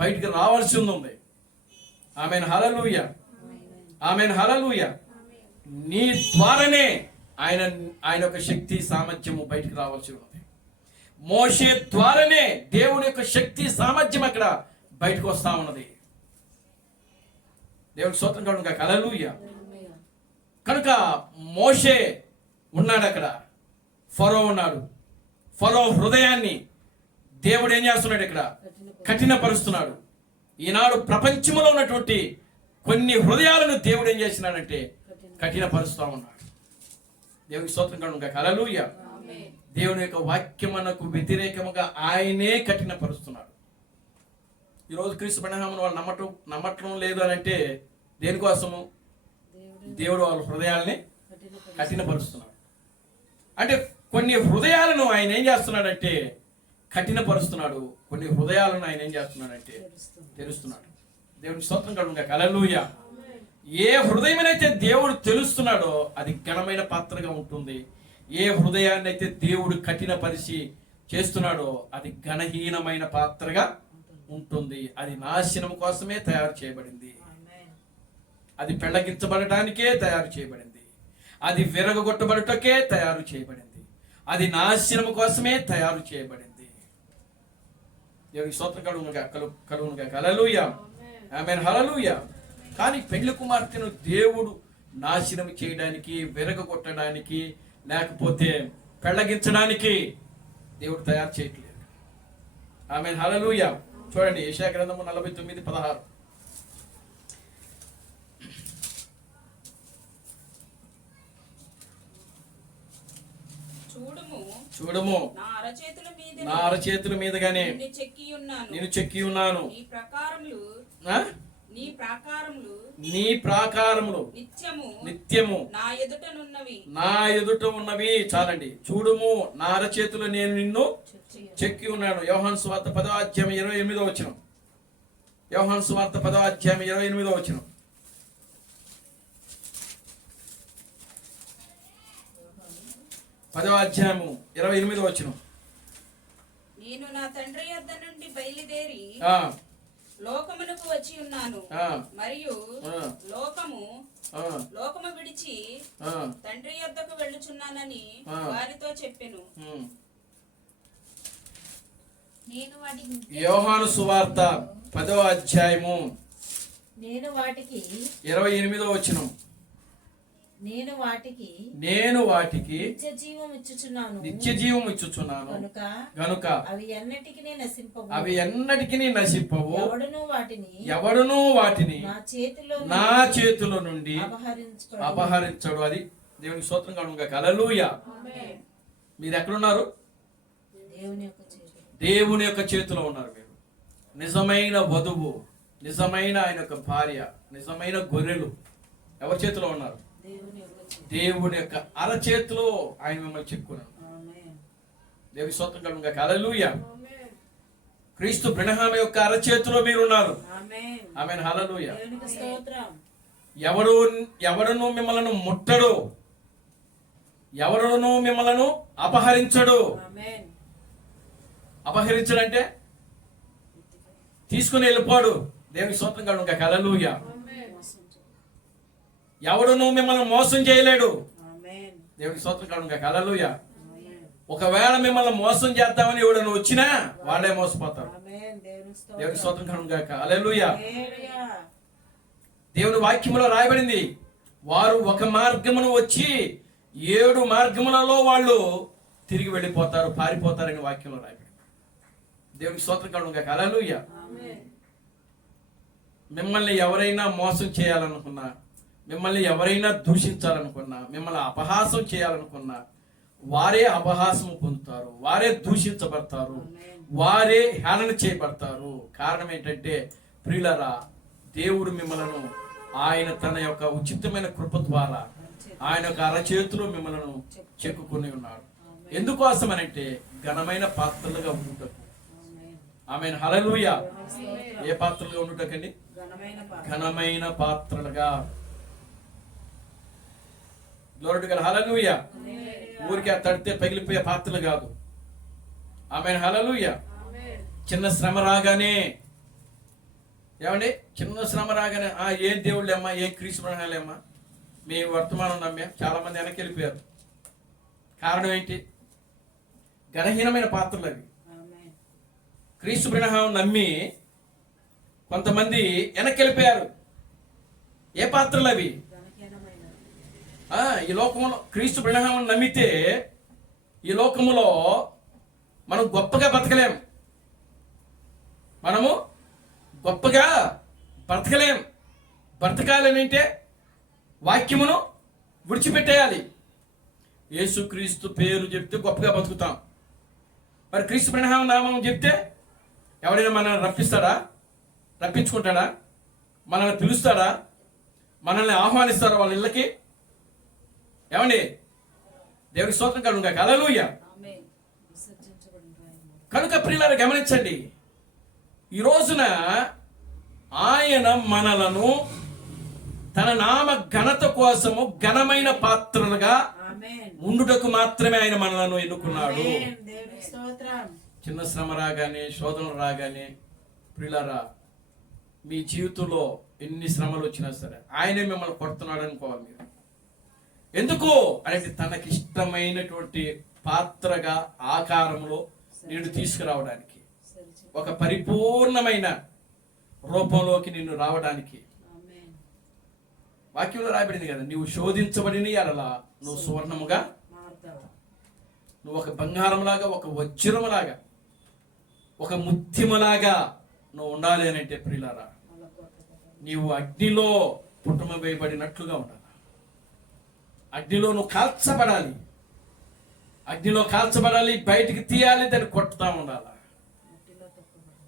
బయటికి రావాల్సి ఉంది. ఆమేన్. హల్లెలూయా. ఆమేన్. హల్లెలూయా. నీ ద్వారానే ఆయన యొక్క శక్తి సామర్థ్యము బయటికి రావాల్సి ఉంది. మోషే ద్వారానే దేవుని యొక్క శక్తి సామర్థ్యం అక్కడ బయటకు వస్తా ఉన్నది. దేవుని స్తోత్రం కలుగును గాక. హల్లెలూయా. కనుక మోషే ఉన్నాడు అక్కడ, ఫరో ఉన్నాడు. ఫరో హృదయాన్ని దేవుడు ఏం చేస్తున్నాడు? ఇక్కడ కఠినపరుస్తున్నాడు. ఈనాడు ప్రపంచంలో ఉన్నటువంటి కొన్ని హృదయాలను దేవుడు ఏం చేస్తున్నాడంటే కఠినపరుస్తూ ఉన్నాడు. దేవునికి స్తోత్రం కలుగును గాక. హల్లెలూయా. దేవుని యొక్క వాక్యమునకు వ్యతిరేకముగా ఆయనే కఠినపరుస్తున్నాడు. ఈరోజు క్రీస్తు బ్రహ్మను వాళ్ళు నమ్మటం లేదు అని అంటే దేనికోసము? దేవుడు వాళ్ళ హృదయాల్ని కఠినపరుస్తున్నాడు. అంటే కొన్ని హృదయాలను ఆయన ఏం చేస్తున్నాడంటే కఠినపరుస్తున్నాడు. కొన్ని హృదయాలను ఆయన ఏం చేస్తున్నాడంటే తెలుస్తున్నాడు. దేవునికి స్తోత్రం కలుగును గాక. హల్లెలూయా. ఏ హృదయమైతే దేవుడు తెలుస్తున్నాడో అది ఘనమైన పాత్రగా ఉంటుంది. ఏ హృదయాన్ని అయితే దేవుడు కఠినపరిచి చేస్తున్నాడో అది ఘనహీనమైన పాత్రగా ఉంటుంది. అది నాశనం కోసమే తయారు చేయబడింది. అది పెళ్లగించబడటానికే తయారు చేయబడింది. అది విరగొట్టబడటకే తయారు చేయబడింది. అది నాశనం కోసమే తయారు చేయబడింది. దేవునికి స్తోత్రం కలుగును గాక. హల్లెలూయా. ఆమేన్. హల్లెలూయా. కానీ పెళ్లి కుమార్తెను దేవుడు నాశనం చేయడానికి, విరగొట్టడానికి, లేకపోతే పెళ్లగించడానికి దేవుడు తయారు చేయట్లేదు. ఆమేన్. హల్లెలూయా. చూడండి యెషయా గ్రంథము 49:16. చూడుము నా అరచేతుల మీదగానే నేను చెక్కి ఉన్నాను. నీ ప్రాకారములు నిత్యము నా ఎదుట ఉన్నవి. చాలండి. చూడుము నా అరచేతులు నేను నిన్ను చెక్కి ఉన్నాను. యోహాను సువార్త 10వ అధ్యాయం 28వ వచనం. యోహాను సువార్త 10వ అధ్యాయం 28వ వచనం. పదవ అధ్యాయము 28వ వచనం. నేను నా తండ్రి యొద్ద నుండి బయలుదేరి లోకమునకు వచ్చి ఉన్నాను, మరియు లోకము విడిచి తండ్రి యొద్దకు వెళ్ళుచున్నానని వారితో చెప్పెను. యోహాను సువార్త 10వ అధ్యాయము నేను వాటికి 28వ వచనం. నేను వాటికి నిత్య జీవం ఇచ్చుచున్నాను గనుక అవి ఎన్నటికి నశింపవు. ఎవడును వాటిని నా చేతిలో నుండి అపహరించడు. అది దేవునికి స్తోత్రం కలుగును గాక. హల్లెలూయా. మీరు ఎక్కడున్నారు? దేవుని యొక్క చేతిలో ఉన్నారు. మీరు నిజమైన వధువు, నిజమైన ఆయన యొక్క భార్య, నిజమైన గొర్రెలు ఎవరి చేతిలో ఉన్నారు? దేవుని యొక్క అరచేతిలో ఆయన మిమ్మల్ని చెక్కున్నాడు. దేవుని స్తోత్రం కలుగును గాక. హల్లెలూయా. క్రీస్తు బ్రహ్మ యొక్క అరచేతిలో మీరు ఉన్నారు. ఆమేన్. హల్లెలూయా. ఎవడును మిమ్మల్ని ముట్టడు, ఎవడును మిమ్మల్ని అపహరించడు. అపహరించడంటే తీసుకుని వెళ్ళిపోడు. దేవుని స్తోత్రం కలుగును గాక. హల్లెలూయా. ఎవడును మిమ్మల్ని మోసం చేయలేడు. దేవుని స్తోత్రం కలుగును గాక. హల్లెలూయా. ఒకవేళ మిమ్మల్ని మోసం చేద్దామని ఎవడను వచ్చినా వాళ్ళే మోసపోతారు. దేవుని స్తోత్రం కలుగును గాక. హల్లెలూయా. దేవుని వాక్యములో రాయబడింది, వారు ఒక మార్గమును వచ్చి 7 మార్గములలో వాళ్ళు తిరిగి వెళ్ళిపోతారు, పారిపోతారని వాక్యంలో రాయబడింది. దేవునికి స్తోత్రం కలుగును గాక. హల్లెలూయా. మిమ్మల్ని ఎవరైనా మోసం చేయాలనుకున్నా, మిమ్మల్ని ఎవరైనా దూషించాలనుకున్నా, మిమ్మల్ని అపహాసం చేయాలనుకున్నా వారే అపహాసం పొందుతారు, వారే దూషించబడతారు, వారే హేళన చేయబడతారు. కారణం ఏంటంటే ప్రియులారా, దేవుడు మిమ్మలను ఆయన తన యొక్క ఉచితమైన కృప ద్వారా ఆయన యొక్క అరచేతిలో మిమ్మలను చెక్కుకొని ఉన్నాడు. ఎందుకోసమనంటే ఘనమైన పాత్రలుగా ఉండుటకు. ఆమేన్. హల్లెలూయా. ఏ పాత్రలుగా ఉండుటకండి? ఘనమైన పాత్రలుగా. Glory to God. హల్లెలూయా. ఊరికే తడితే పగిలిపోయే పాత్రలు కాదు. ఆమేన్. హల్లెలూయా. చిన్న శ్రమ రాగానే, ఏమండి, చిన్న శ్రమ రాగానే ఏం దేవుళ్ళేమ్మా, ఏం క్రీస్తు ప్రణాళేమ్మా, మీ వర్తమానం నమ్మే చాలా మంది వెనక్కి వెళ్ళిపోయారు. కారణం ఏంటి? ఘనహీనమైన పాత్రలు అవి. క్రీస్తు ప్రణాళం నమ్మి కొంతమంది వెనక్కి వెళ్ళిపోయారు. ఏ పాత్రలు అవి? ఈ లోకంలో క్రీస్తు ప్రణాళం నమ్మితే ఈ లోకములో మనం గొప్పగా బతకలేం, మనము గొప్పగా బ్రతకలేం. బ్రతకాలని అంటే వాక్యమును విడిచిపెట్టేయాలి. యేసుక్రీస్తు పేరు చెప్తే గొప్పగా బతుకుతాం. మరి క్రీస్తు ప్రణామ నామం చెప్తే ఎవరైనా మనల్ని రప్పిస్తాడా? రప్పించుకుంటాడా? మనల్ని పిలుస్తాడా? మనల్ని ఆహ్వానిస్తారా వాళ్ళ ఇళ్ళకి? ఏమండి, దేవుడికి స్తోత్రం కలుగును గాక. హల్లెలూయా. కనుక ప్రియులారా గమనించండి, ఈ రోజున ఆయన మనలను తన నామ ఘనత కోసము ఘనమైన పాత్రలుగా ఉండుటకు మాత్రమే ఆయన మనలను ఎన్నుకున్నాడు. చిన్న శ్రమ రాగానే, శోధనలు రాగానే ప్రియులారా, మీ జీవితంలో ఎన్ని శ్రమలు వచ్చినా సరే ఆయనే మిమ్మల్ని కొడుతున్నాడు అనుకోవాలి మీరు. ఎందుకు అంటే తనకిష్టమైనటువంటి పాత్రగా ఆకారంలో నిన్ను తీసుకురావడానికి, ఒక పరిపూర్ణమైన రూపంలోకి నిన్ను రావడానికి. వాక్యంలో రాయబడింది కదా, నువ్వు శోధించబడిన ఎడలా నువ్వు సువర్ణముగా, నువ్వు ఒక బంగారంలాగా, ఒక వజ్రములాగా, ఒక ముత్యములాగా నువ్వు ఉండాలి అని అంటే ప్రియులారా, నీవు అగ్నిలో పుట్టమ వేయబడినట్లుగా ఉండాలి. అగ్నిలో నువ్వు కాల్చబడాలి, అగ్నిలో కాల్చబడాలి, బయటికి తీయాలి, దాన్ని కొట్టుతా ఉండాలి.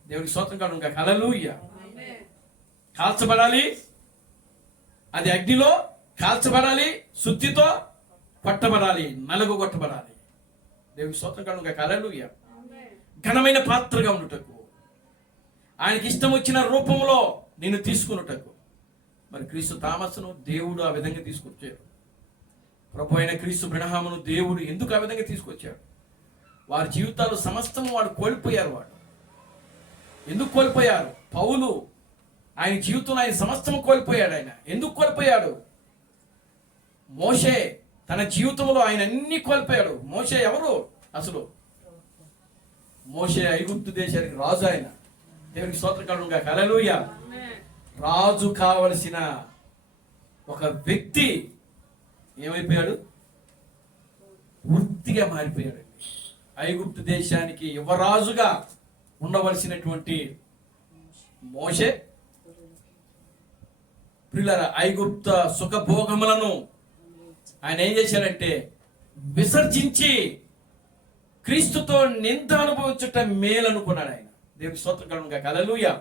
దేవుడికి స్తోత్రం కలుగును గాక. హల్లెలూయా. కాల్చబడాలి, అది అగ్నిలో కాల్చబడాలి, శుద్ధితో కొట్టబడాలి, నలుగుగొట్టబడాలి. దేవుడికి స్తోత్రం కలుగును గాక. హల్లెలూయా. ఘనమైన పాత్రగా ఉండుటకు, ఆయనకి ఇష్టం వచ్చిన రూపంలో నిన్ను తీసుకున్నటకు. మరి క్రీస్తు థామస్ను దేవుడు ఆ విధంగా తీసుకొచ్చాడు. ప్రభు అయిన క్రీస్తు బ్రహ్మను దేవుడు ఎందుకు ఆ విధంగా తీసుకొచ్చాడు? వారి జీవితాలు సమస్తము వాడు కోల్పోయారు. వాడు ఎందుకు కోల్పోయారు? పౌలు ఆయన జీవితంలో ఆయన సమస్తము కోల్పోయాడు. ఆయన ఎందుకు కోల్పోయాడు? మోషే తన జీవితంలో ఆయన అన్ని కోల్పోయాడు. మోషే ఎవరు అసలు? మోషే ఐగుప్తు దేశానికి రాజు. ఆయన దేవునికి స్తోత్రం కలుగును గాక. హల్లెలూయా. రాజు కావలసిన ఒక వ్యక్తి ఏమైపోయాడు? పూర్తిగా మారిపోయాడు. ఐగుప్తు దేశానికి యువరాజుగా ఉండవలసినటువంటి మోషే ప్రియులారా, ఐగుప్త సుఖభోగములను ఆయన ఏం చేశాడంటే విసర్జించి క్రీస్తుతో నింద అనుభవించుట మేలు అనుకున్నాడు. ఆయన దేవునికి స్తోత్రం కలుగును గాక. హల్లెలూయా.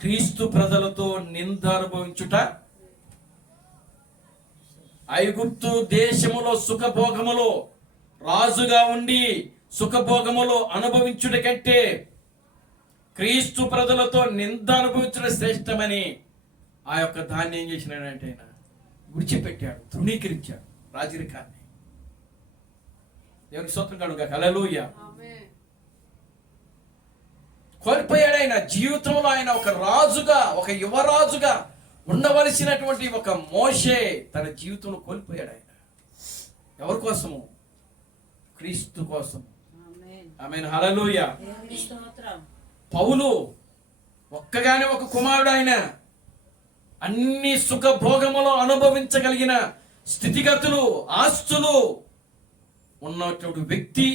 క్రీస్తు ప్రజలతో నింద అనుభవించుట, ఐగుప్తు దేశములో సుఖభోగములో రాజుగా ఉండి సుఖభోగములో అనుభవించుట కంటే క్రీస్తు ప్రజలతో నింద అనుభవించడం శ్రేష్టమని ఆ యొక్క దాన్ని ఏం చేసినాడంటే ఆయన విడిచిపెట్టాడు, తృణీకరించాడు రాజరికాన్ని. దేవునికి స్తోత్రం కలుగును గాక. హల్లెలూయా. కోల్పోయాడు ఆయన జీవితంలో. ఆయన ఒక రాజుగా, ఒక యువరాజుగా ఉండవలసినటువంటి ఒక మోషే తన జీవితంలో కోల్పోయాడు. ఆయన ఎవరి కోసము? క్రీస్తు కోసం. ఆమేన్. హల్లెలూయా. పౌలు ఒక్కగానే ఒక కుమారుడు. ఆయన అన్ని సుఖభోగములు అనుభవించగలిగిన స్థితిగతులు, ఆస్తులు ఉన్నటువంటి వ్యక్తి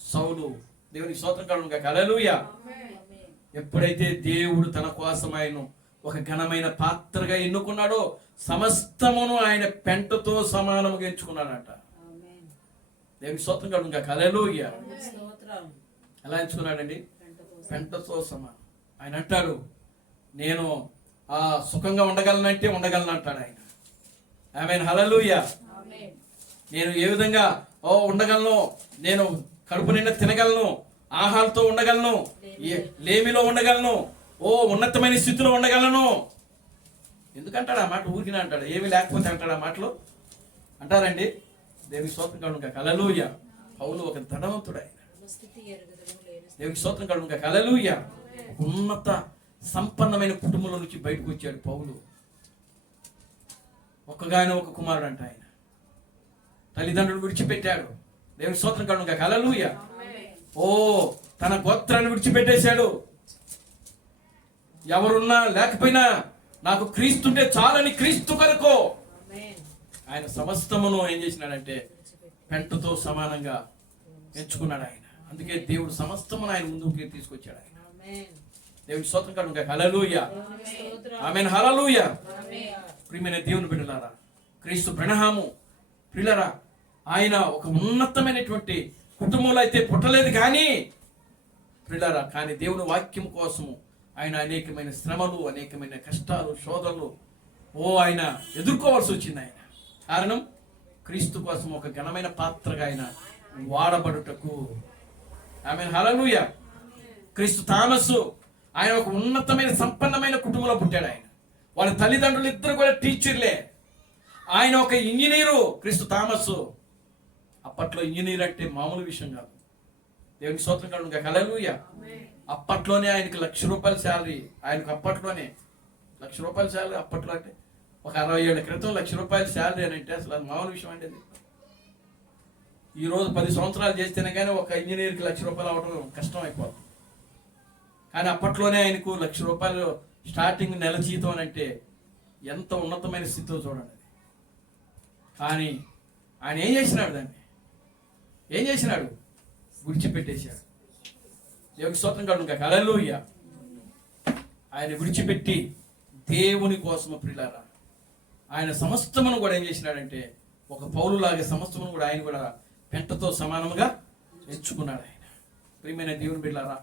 సౌలు. దేవునికి స్తోత్రం కలుగును గాక. హల్లెలూయా. ఎప్పుడైతే దేవుడు తన కోసం ఆయన ఒక ఘనమైన పాత్రగా ఎన్నుకున్నాడో సమస్తమును ఆయన పెంటతో సమానముగా ఎంచుకున్నాడట. దేవునికి స్తోత్రం కలుగును గాక. హల్లెలూయా. ఎలా ఎంచుకున్నాడండి? పెంటతో సమానం. ఆయన అంటాడు, నేను సుఖంగా ఉండగలనంటే ఉండగలను అంటాడు ఆయన. ఆమేన్. హల్లెలూయా. నేను ఏ విధంగా ఉండగలను, నేను కడుపు నిండా తినగలను, ఆహారంతో ఉండగలను, లేమిలో ఉండగలను, ఉన్నతమైన స్థితిలో ఉండగలను. ఎందుకంటాడు ఆ మాట? ఊరికినా అంటాడు, ఏమీ లేకపోతే అంటాడు ఆ మాటలు అంటారండి. దేవునికి స్తోత్రం కలుగును గాక. హల్లెలూయా. పౌలు ఒక ధనవంతుడు ఆయన. దేవునికి స్తోత్రం కలుగును గాక. హల్లెలూయా. ఉన్నత సంపన్నమైన కుటుంబంలో నుంచి బయటకు వచ్చాడు పౌలు. ఒక్కగానే ఒక కుమారుడు అంట ఆయన. తల్లిదండ్రులు విడిచిపెట్టాడు. దేవునికి స్తోత్రం కలుగును గాక. హల్లెలూయా. తన గోత్రాన్ని విడిచిపెట్టేశాడు. ఎవరున్నా లేకపోయినా నాకు క్రీస్తుంటే చాలని క్రీస్తు కొరకు ఆయన సమస్తమును ఏం చేసినాడంటే పెంటతో సమానంగా ఎంచుకున్నాడు ఆయన. అందుకే దేవుడు సమస్తమును ఆయన ముందుకు తీసుకొచ్చాడు ఆయన. దేవునికి స్తోత్రం కలుగును గాక. హల్లెలూయా. ఆమేన్. హల్లెలూయా. ప్రియమైన దేవుని బిడ్డలారా, క్రీస్తు బ్రహ్మము ప్రియులారా, ఆయన ఒక ఉన్నతమైనటువంటి కుటుంబంలో అయితే పుట్టలేదు కానీ ప్రియులారా, కానీ దేవుని వాక్యం కోసము ఆయన అనేకమైన శ్రమలు, అనేకమైన కష్టాలు, శోధనలు ఆయన ఎదుర్కోవాల్సి వచ్చింది. ఆయన కారణం క్రీస్తు కోసం ఒక ఘనమైన పాత్రగా ఆయన వాడబడుటకు. ఆమేన్. హల్లెలూయా. క్రీస్తు థామసు ఆయన ఒక ఉన్నతమైన సంపన్నమైన కుటుంబంలో పుట్టాడు. ఆయన వాళ్ళ తల్లిదండ్రులు ఇద్దరు కూడా టీచర్లే. ఆయన ఒక ఇంజనీరు. క్రీస్తు థామసు అప్పట్లో ఇంజనీర్ అంటే మామూలు విషయం కాదు. దేవునికి స్తోత్రం కలుగును గాక. హల్లెలూయా. అప్పట్లోనే ఆయనకి ₹1,00,000 శాలరీ. ఆయనకు అప్పట్లోనే ₹1,00,000 శాలరీ. అప్పట్లో అంటే ఒక 60 ఏళ్ల క్రితం ₹1,00,000 శాలరీ అని అంటే అసలు అది మామూలు విషయం అంటే. ఈరోజు 10 సంవత్సరాలు చేస్తేనే కానీ ఒక ఇంజనీర్కి ₹1,00,000 అవడం కష్టం అయిపోతుంది. కానీ అప్పట్లోనే ఆయనకు ₹1,00,000 స్టార్టింగ్ నెల జీతం అని అంటే ఎంత ఉన్నతమైన స్థితిలో చూడండి. కానీ ఆయన ఏం చేసినాడు? దాన్ని ఏం చేసినాడు? విడిచిపెట్టేశాడు. దేవునికి స్తోత్రం కలుగును గాక. హల్లెలూయా. ఆయన విడిచిపెట్టి దేవుని కోసము ప్రియులారా ఆయన సమస్తమును కూడా ఏం చేసినాడంటే ఒక పౌలులాగా సమస్తమును కూడా ఆయన కూడా పెంటతో సమానముగా ఎంచుకున్నాడు ఆయన. ప్రియమైన దేవుని బిడ్డలారా,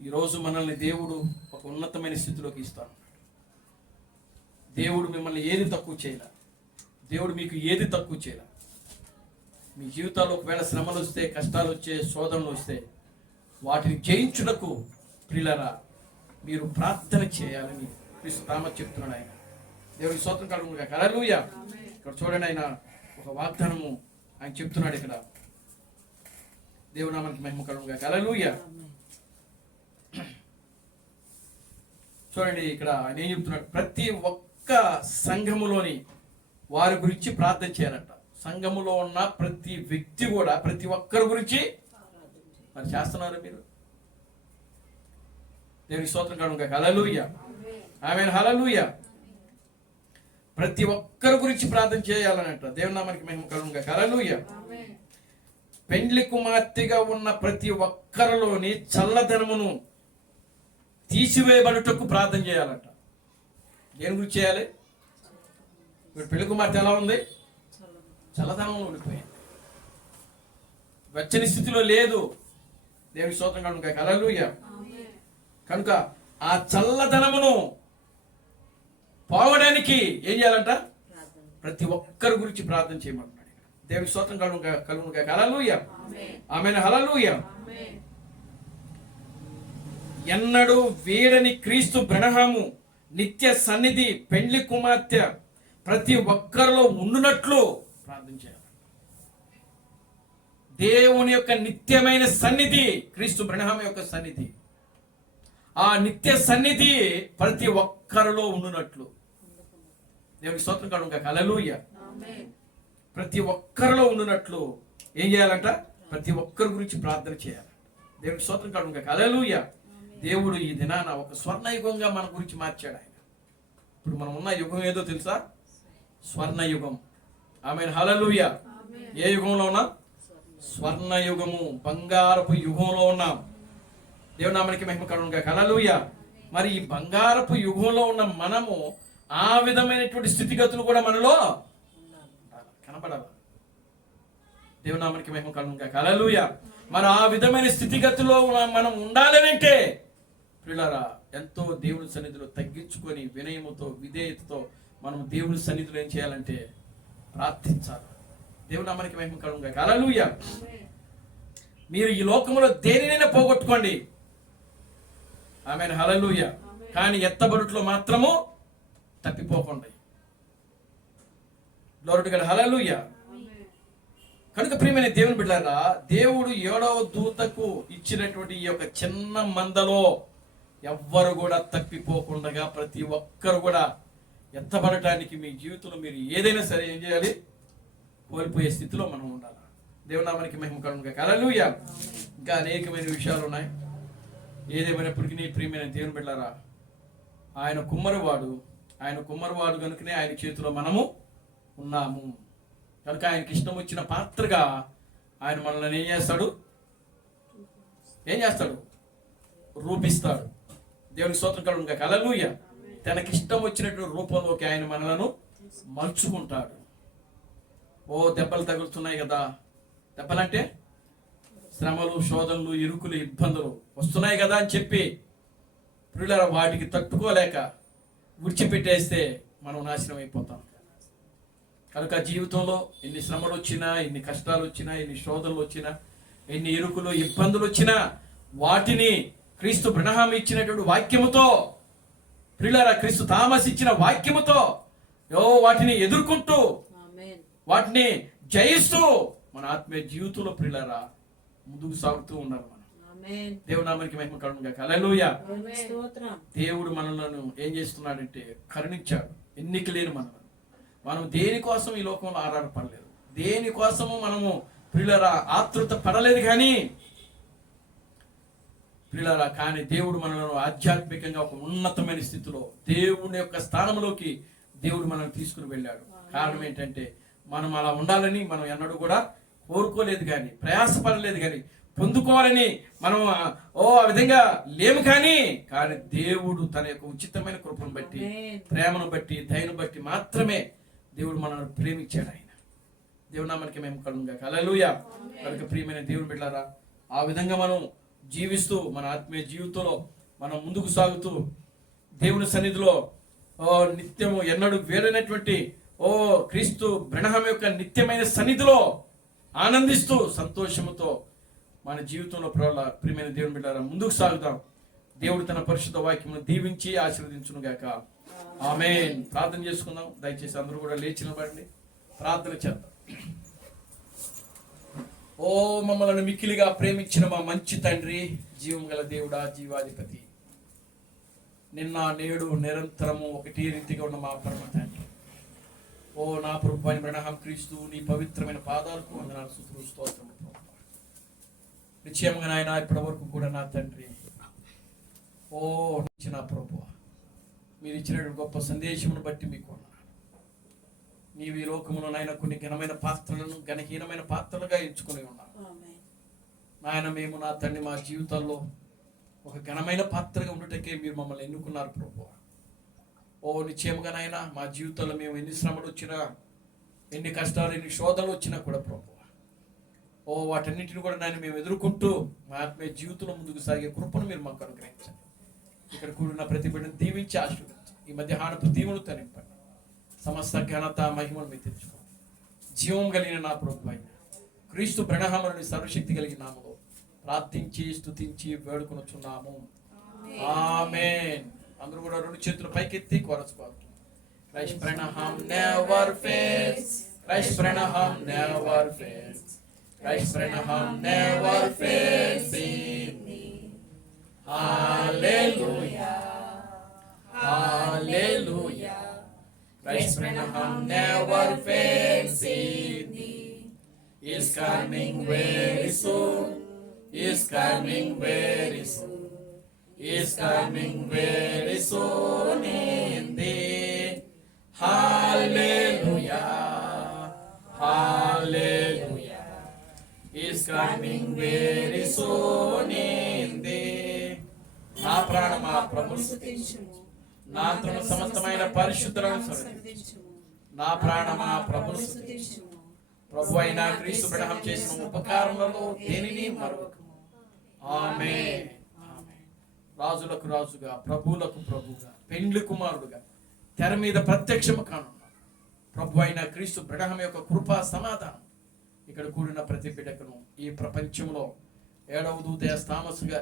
ఈరోజు మనల్ని దేవుడు ఒక ఉన్నతమైన స్థితిలోకి ఇస్తాడు. దేవుడు మిమ్మల్ని ఏది తక్కువ చేయాల. దేవుడు మీకు ఏది తక్కువ చేయాల. మీ జీవితాల్లో ఒకవేళ శ్రమలు వస్తే, కష్టాలు వచ్చే, శోధనలు వస్తే వాటిని జయించుటకు ప్రియులారా మీరు ప్రార్థన చేయాలని క్రీస్తు తామ చెప్తున్నాడు ఆయన. దేవుడికి స్తోత్రం కలుగును గాక. హల్లెలూయా. ఇక్కడ చూడండి, ఆయన ఒక వాగ్దానము ఆయన చెప్తున్నాడు ఇక్కడ. దేవుడి నామానికి మహిమ కలుగును గాక. హల్లెలూయా. చూడండి ఇక్కడ ఆయన ఏం చెప్తున్నాడు? ప్రతి ఒక్క సంఘములోని వారి గురించి ప్రార్థన చేయాలంట. సంఘములో ఉన్న ప్రతి వ్యక్తి కూడా ప్రతి ఒక్కరి గురించి మరి చేస్తున్నారు మీరు? దేవుని స్తోత్రం కలుగును గాక. హల్లెలూయా. ఆమేన్. హల్లెలూయా. ప్రతి ఒక్కరి గురించి ప్రార్థన చేయాలనంట. దేవుని నామానికి మహిమ కలుగును గాక. హల్లెలూయా. పెండ్లి కుమార్తెగా ఉన్న ప్రతి ఒక్కరిలోని చల్లదనమును తీసివేయబడుటకు ప్రార్థన చేయాలంట. దేని గురించి చేయాలి? ఇప్పుడు పెళ్లి కుమార్తె ఎలా ఉంది? చల్లదనంలో ఉండిపోయింది, వెచ్చని స్థితిలో లేదు. దేవుని స్తోత్రం కలుగును గాక. హల్లెలూయా. కనుక ఆ చల్లదనమును పోవడానికి ఏం చేయాలంట? ప్రతి ఒక్కరి గురించి ప్రార్థన చేయమంటున్నాడు. దేవుని స్తోత్రం కలుగును గాక. హల్లెలూయా. ఆమేన్. హల్లెలూయా. ఎన్నడూ వీడని క్రీస్తు బ్రహ్మము నిత్య సన్నిధి పెండ్లి కుమార్తె ప్రతి ఒక్కరిలో ఉండునట్లు ప్రార్థన చేయాలి. దేవుని యొక్క నిత్యమైన సన్నిధి, క్రీస్తు బ్రహ్మ యొక్క సన్నిధి, ఆ నిత్య సన్నిధి ప్రతి ఒక్కరిలో ఉండునట్లు. దేవుని స్తోత్రం కలుగును గాక. హల్లెలూయా. ప్రతి ఒక్కరిలో ఉండునట్లు ఏం చేయాలంట? ప్రతి ఒక్కరి గురించి ప్రార్థన చేయాలి. దేవుని స్తోత్రం కలుగును గాక. హల్లెలూయా. దేవుడు ఈ దినాన ఒక స్వర్ణయుగంగా మన గురించి మార్చాడు ఆయన. ఇప్పుడు మనం ఉన్న యుగం ఏదో తెలుసా? స్వర్ణయుగం. ఆమేన్. హల్లెలూయా. ఏ యుగంలో ఉన్నాం? స్వర్ణ యుగము, బంగారపు యుగంలో ఉన్నాం. దేవుని నామానికి మహిమ కలుగును గాక. హల్లెలూయా. మరి ఈ బంగారపు యుగంలో ఉన్న మనము ఆ విధమైనటువంటి స్థితిగతులు కూడా మనలో కనపడాలి. దేవుని నామానికి మహిమ కలుగును గాక. హల్లెలూయా. మరి ఆ విధమైన స్థితిగతుల్లో మనం ఉండాలనంటే ప్రియులారా, ఎంతో దేవుని సన్నిధిలో తగ్గించుకొని వినయముతో విధేయతతో మనం దేవుని సన్నిధిలో ఏం చేయాలంటే ప్రార్థించాలి. దేవుని నామానికి మహిమ కలుగును గాక. హల్లెలూయా. మీరు ఈ లోకంలో దేనినైనా పోగొట్టుకోండి, ఆమేన్, హల్లెలూయా, కానీ ఎత్తబడుట్లో మాత్రము తప్పిపోకండి. గ్లోరీ టు గాడ్, హల్లెలూయా. కనుక ప్రియమైన దేవుని బిడ్డలారా, దేవుడు 7వ దూతకు ఇచ్చినటువంటి ఈ యొక్క చిన్న మందలో ఎవ్వరు కూడా తప్పిపోకుండా ప్రతి ఒక్కరు కూడా ఎత్తబడటానికి మీ జీవితంలో మీరు ఏదైనా సరే ఏం చేయాలి? కోల్పోయే స్థితిలో మనం ఉండాలి. దేవుని నామానికి మహిమ కలుగును గాక. హల్లెలూయా. ఇంకా అనేకమైన విషయాలు ఉన్నాయి. ఏదేమైనప్పటికీ నీ ప్రియమైన దేవుని బిడ్డలారా, ఆయన కుమ్మరివాడు కనుకనే ఆయన చేతిలో మనము ఉన్నాము. కనుక ఆయనకి ఇష్టం వచ్చిన పాత్రగా ఆయన మనల్ని ఏం చేస్తాడు? రూపిస్తాడు. దేవునికి స్తోత్రం కలుగును గాక. హల్లెలూయా. తనకిష్టం వచ్చినటువంటి రూపంలోకి ఆయన మనలను మలుచుకుంటాడు. ఓ దెబ్బలు తగులుతున్నాయి కదా, దెబ్బలంటే శ్రమలు, శోధనలు, ఇరుకులు, ఇబ్బందులు వస్తున్నాయి కదా అని చెప్పి ప్రియులారా వాటికి తట్టుకోలేక విడిచిపెట్టేస్తే మనం నాశనం అయిపోతాం. కనుక జీవితంలో ఎన్ని శ్రమలు వచ్చినా, ఎన్ని కష్టాలు వచ్చినా, ఎన్ని శోధనలు వచ్చినా, ఎన్ని ఇరుకులు, ఇబ్బందులు వచ్చినా వాటిని క్రీస్తు బ్రహ్మ ఇచ్చినటువంటి వాక్యముతో, ప్రియులారా క్రీస్తు థామస్ ఇచ్చిన వాక్యముతో వాటిని ఎదుర్కొంటూ వాటిని జయిస్తూ మన ఆత్మీయ జీవితంలో ప్రియులారా ముందుకు సాగుతూ ఉన్నారు. మనం దేవుని నామానికి మహిమ కలుగును గాక. హల్లెలూయా. దేవుడు మనలను ఏం చేస్తున్నాడంటే కరుణించాడు. ఎన్నిక లేని మనం దేనికోసం ఈ లోకంలో ఆరాటపడలేదు, దేనికోసము మనము ప్రియులారా ఆతృత పడలేదు. కానీ దేవుడు మనలను ఆధ్యాత్మికంగా ఒక ఉన్నతమైన స్థితిలో దేవుని యొక్క స్థానంలోకి దేవుడు మనల్ని తీసుకుని వెళ్ళాడు. కారణం ఏంటంటే మనం అలా ఉండాలని మనం ఎన్నడూ కూడా కోరుకోలేదు, కానీ ప్రయాసపడలేదు, కానీ పొందుకోవాలని మనం ఆ విధంగా లేము. కానీ దేవుడు తన యొక్క ఉచితమైన కృపను బట్టి, ప్రేమను బట్టి, దయను బట్టి మాత్రమే దేవుడు మనల్ని ప్రేమించాడు. ఆయన దేవుని నామానికి మేము కలుగును గాక. హల్లెలూయా. కనుక ప్రియమైన దేవుని బిడ్డలారా, ఆ విధంగా మనం జీవిస్తూ మన ఆత్మీయ జీవితంలో మనం ముందుకు సాగుతూ దేవుని సన్నిధిలో నిత్యము ఎన్నడూ వేరైనటువంటి క్రీస్తు బ్రహ్మ యొక్క నిత్యమైన సన్నిధిలో ఆనందిస్తూ సంతోషముతో మన జీవితంలో ప్రియమైన దేవుని బిడ్డలారా ముందుకు సాగుతాం. దేవుడు తన పరిశుద్ధ వాక్యమును దీవించి ఆశీర్వదించును గాక. ఆమేన్. ప్రార్థన చేసుకుందాం. దయచేసి అందరూ కూడా లేచి నిలబడండి, ప్రార్థన చేద్దాం. మమ్మల్ని మిక్కిలిగా ప్రేమించిన మా మంచి తండ్రి, జీవం గల దేవుడా, జీవాధిపతి, నిన్న నేడు నిరంతరము ఒకటి రీతిగా ఉన్న మా పరమ తండ్రి, నా ప్రభువైన బ్రహ్మ క్రీస్తు నీ పవిత్రమైన పాదాలకు వందనాలు, స్తుతులు, స్తోత్రములు. నిశ్చయంగా నాయన ఇప్పటి వరకు కూడా నా తండ్రి నా ప్రభువా, మీరు ఇచ్చిన గొప్ప సందేశమును బట్టి మీకు వందనాలు. నీవు ఈ లోకములో నాయన కొన్ని ఘనమైన పాత్రలను ఘనహీనమైన పాత్రలుగా ఎంచుకుని ఉన్నావు నాయన. మేము నా తండ్రి మా జీవితాల్లో ఒక ఘనమైన పాత్రగా ఉండటకే మీరు మమ్మల్ని ఎన్నుకున్నారు ప్రభువా. నిశ్చయముగా నాయన మా జీవితంలో మేము ఎన్ని శ్రమలు వచ్చినా, ఎన్ని కష్టాలు, ఎన్ని శోధనలు వచ్చినా కూడా ప్రభువా, వాటన్నిటిని కూడా నాయన మేము ఎదుర్కొంటూ మా ఆత్మీయ జీవితంలో ముందుకు సాగే కృపను మీరు మాకు అనుగ్రహించండి. ఇక్కడ కూడిన ప్రతి బిడ్డను దీవించి ఆశీర్వదించండి. ఈ మధ్యాహ్నపు దీవులతో నింపండి. సమస్త ఘనత మహిమను మీరు తెచ్చుకోండి. జీవం కలిగిన నా ప్రభువైన క్రీస్తు బ్రహ్మని సర్వశక్తి కలిగిన నామములో ప్రార్థించి స్తుతించి వేడుకొనుచున్నాము. ఆమేన్. అందరూ కూడా రెండు చేతులు పైకెత్తి కొరచుకోవాలి. Christ Branham never fails. Christ Branham never fails. Christ Branham never fails in me. Hallelujah. Hallelujah. Christ Branham never fails in me. Is coming very soon. Is coming very soon. Is coming very soon indeed. Hallelujah. Hallelujah. coming very soon indeed. నా ప్రాణమా ప్రభుని స్తుతించుము. నా ఆత్మ సమస్తమైన పరిశుద్ధులను స్తుతించుము. నా ప్రాణమా ప్రభుని స్తుతించుము. ప్రభు అయిన క్రీస్తు బ్రహ్మ చేసిన ఉపకారములలో దేనిని మరొకము. ఆమేన్. రాజులకు రాజుగా, ప్రభువులకు ప్రభువుగా, పెండ్లి కుమారుడుగా తెర మీద ప్రత్యక్షము కానున్నాడు ప్రభు అయిన క్రీస్తు బ్రహ్మ యొక్క కృపా సమాధానం ఇక్కడ కూడిన ప్రతి బిడ్డకును ఈ ప్రపంచంలో 7వ దూత థామస్గా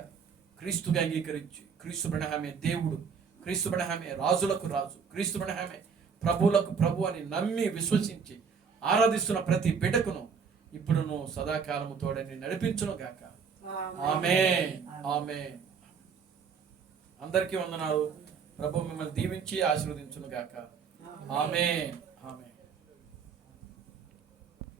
క్రీస్తుగా అంగీకరించి క్రీస్తు బ్రహ్మే దేవుడు, క్రీస్తు బ్రహ్మే రాజులకు రాజు, క్రీస్తు బ్రహ్మే ప్రభువులకు ప్రభు అని నమ్మి విశ్వసించి ఆరాధిస్తున్న ప్రతి బిడ్డకును ఇప్పుడును సదాకాలము తోడని నడిపించును గాక. ఆమేన్. ఆమేన్. అందరికీ వందనాలు. ప్రభు మిమ్మల్ని దీవించి ఆశీర్వదించును గాక. ఆమేన్. ఆమేన్.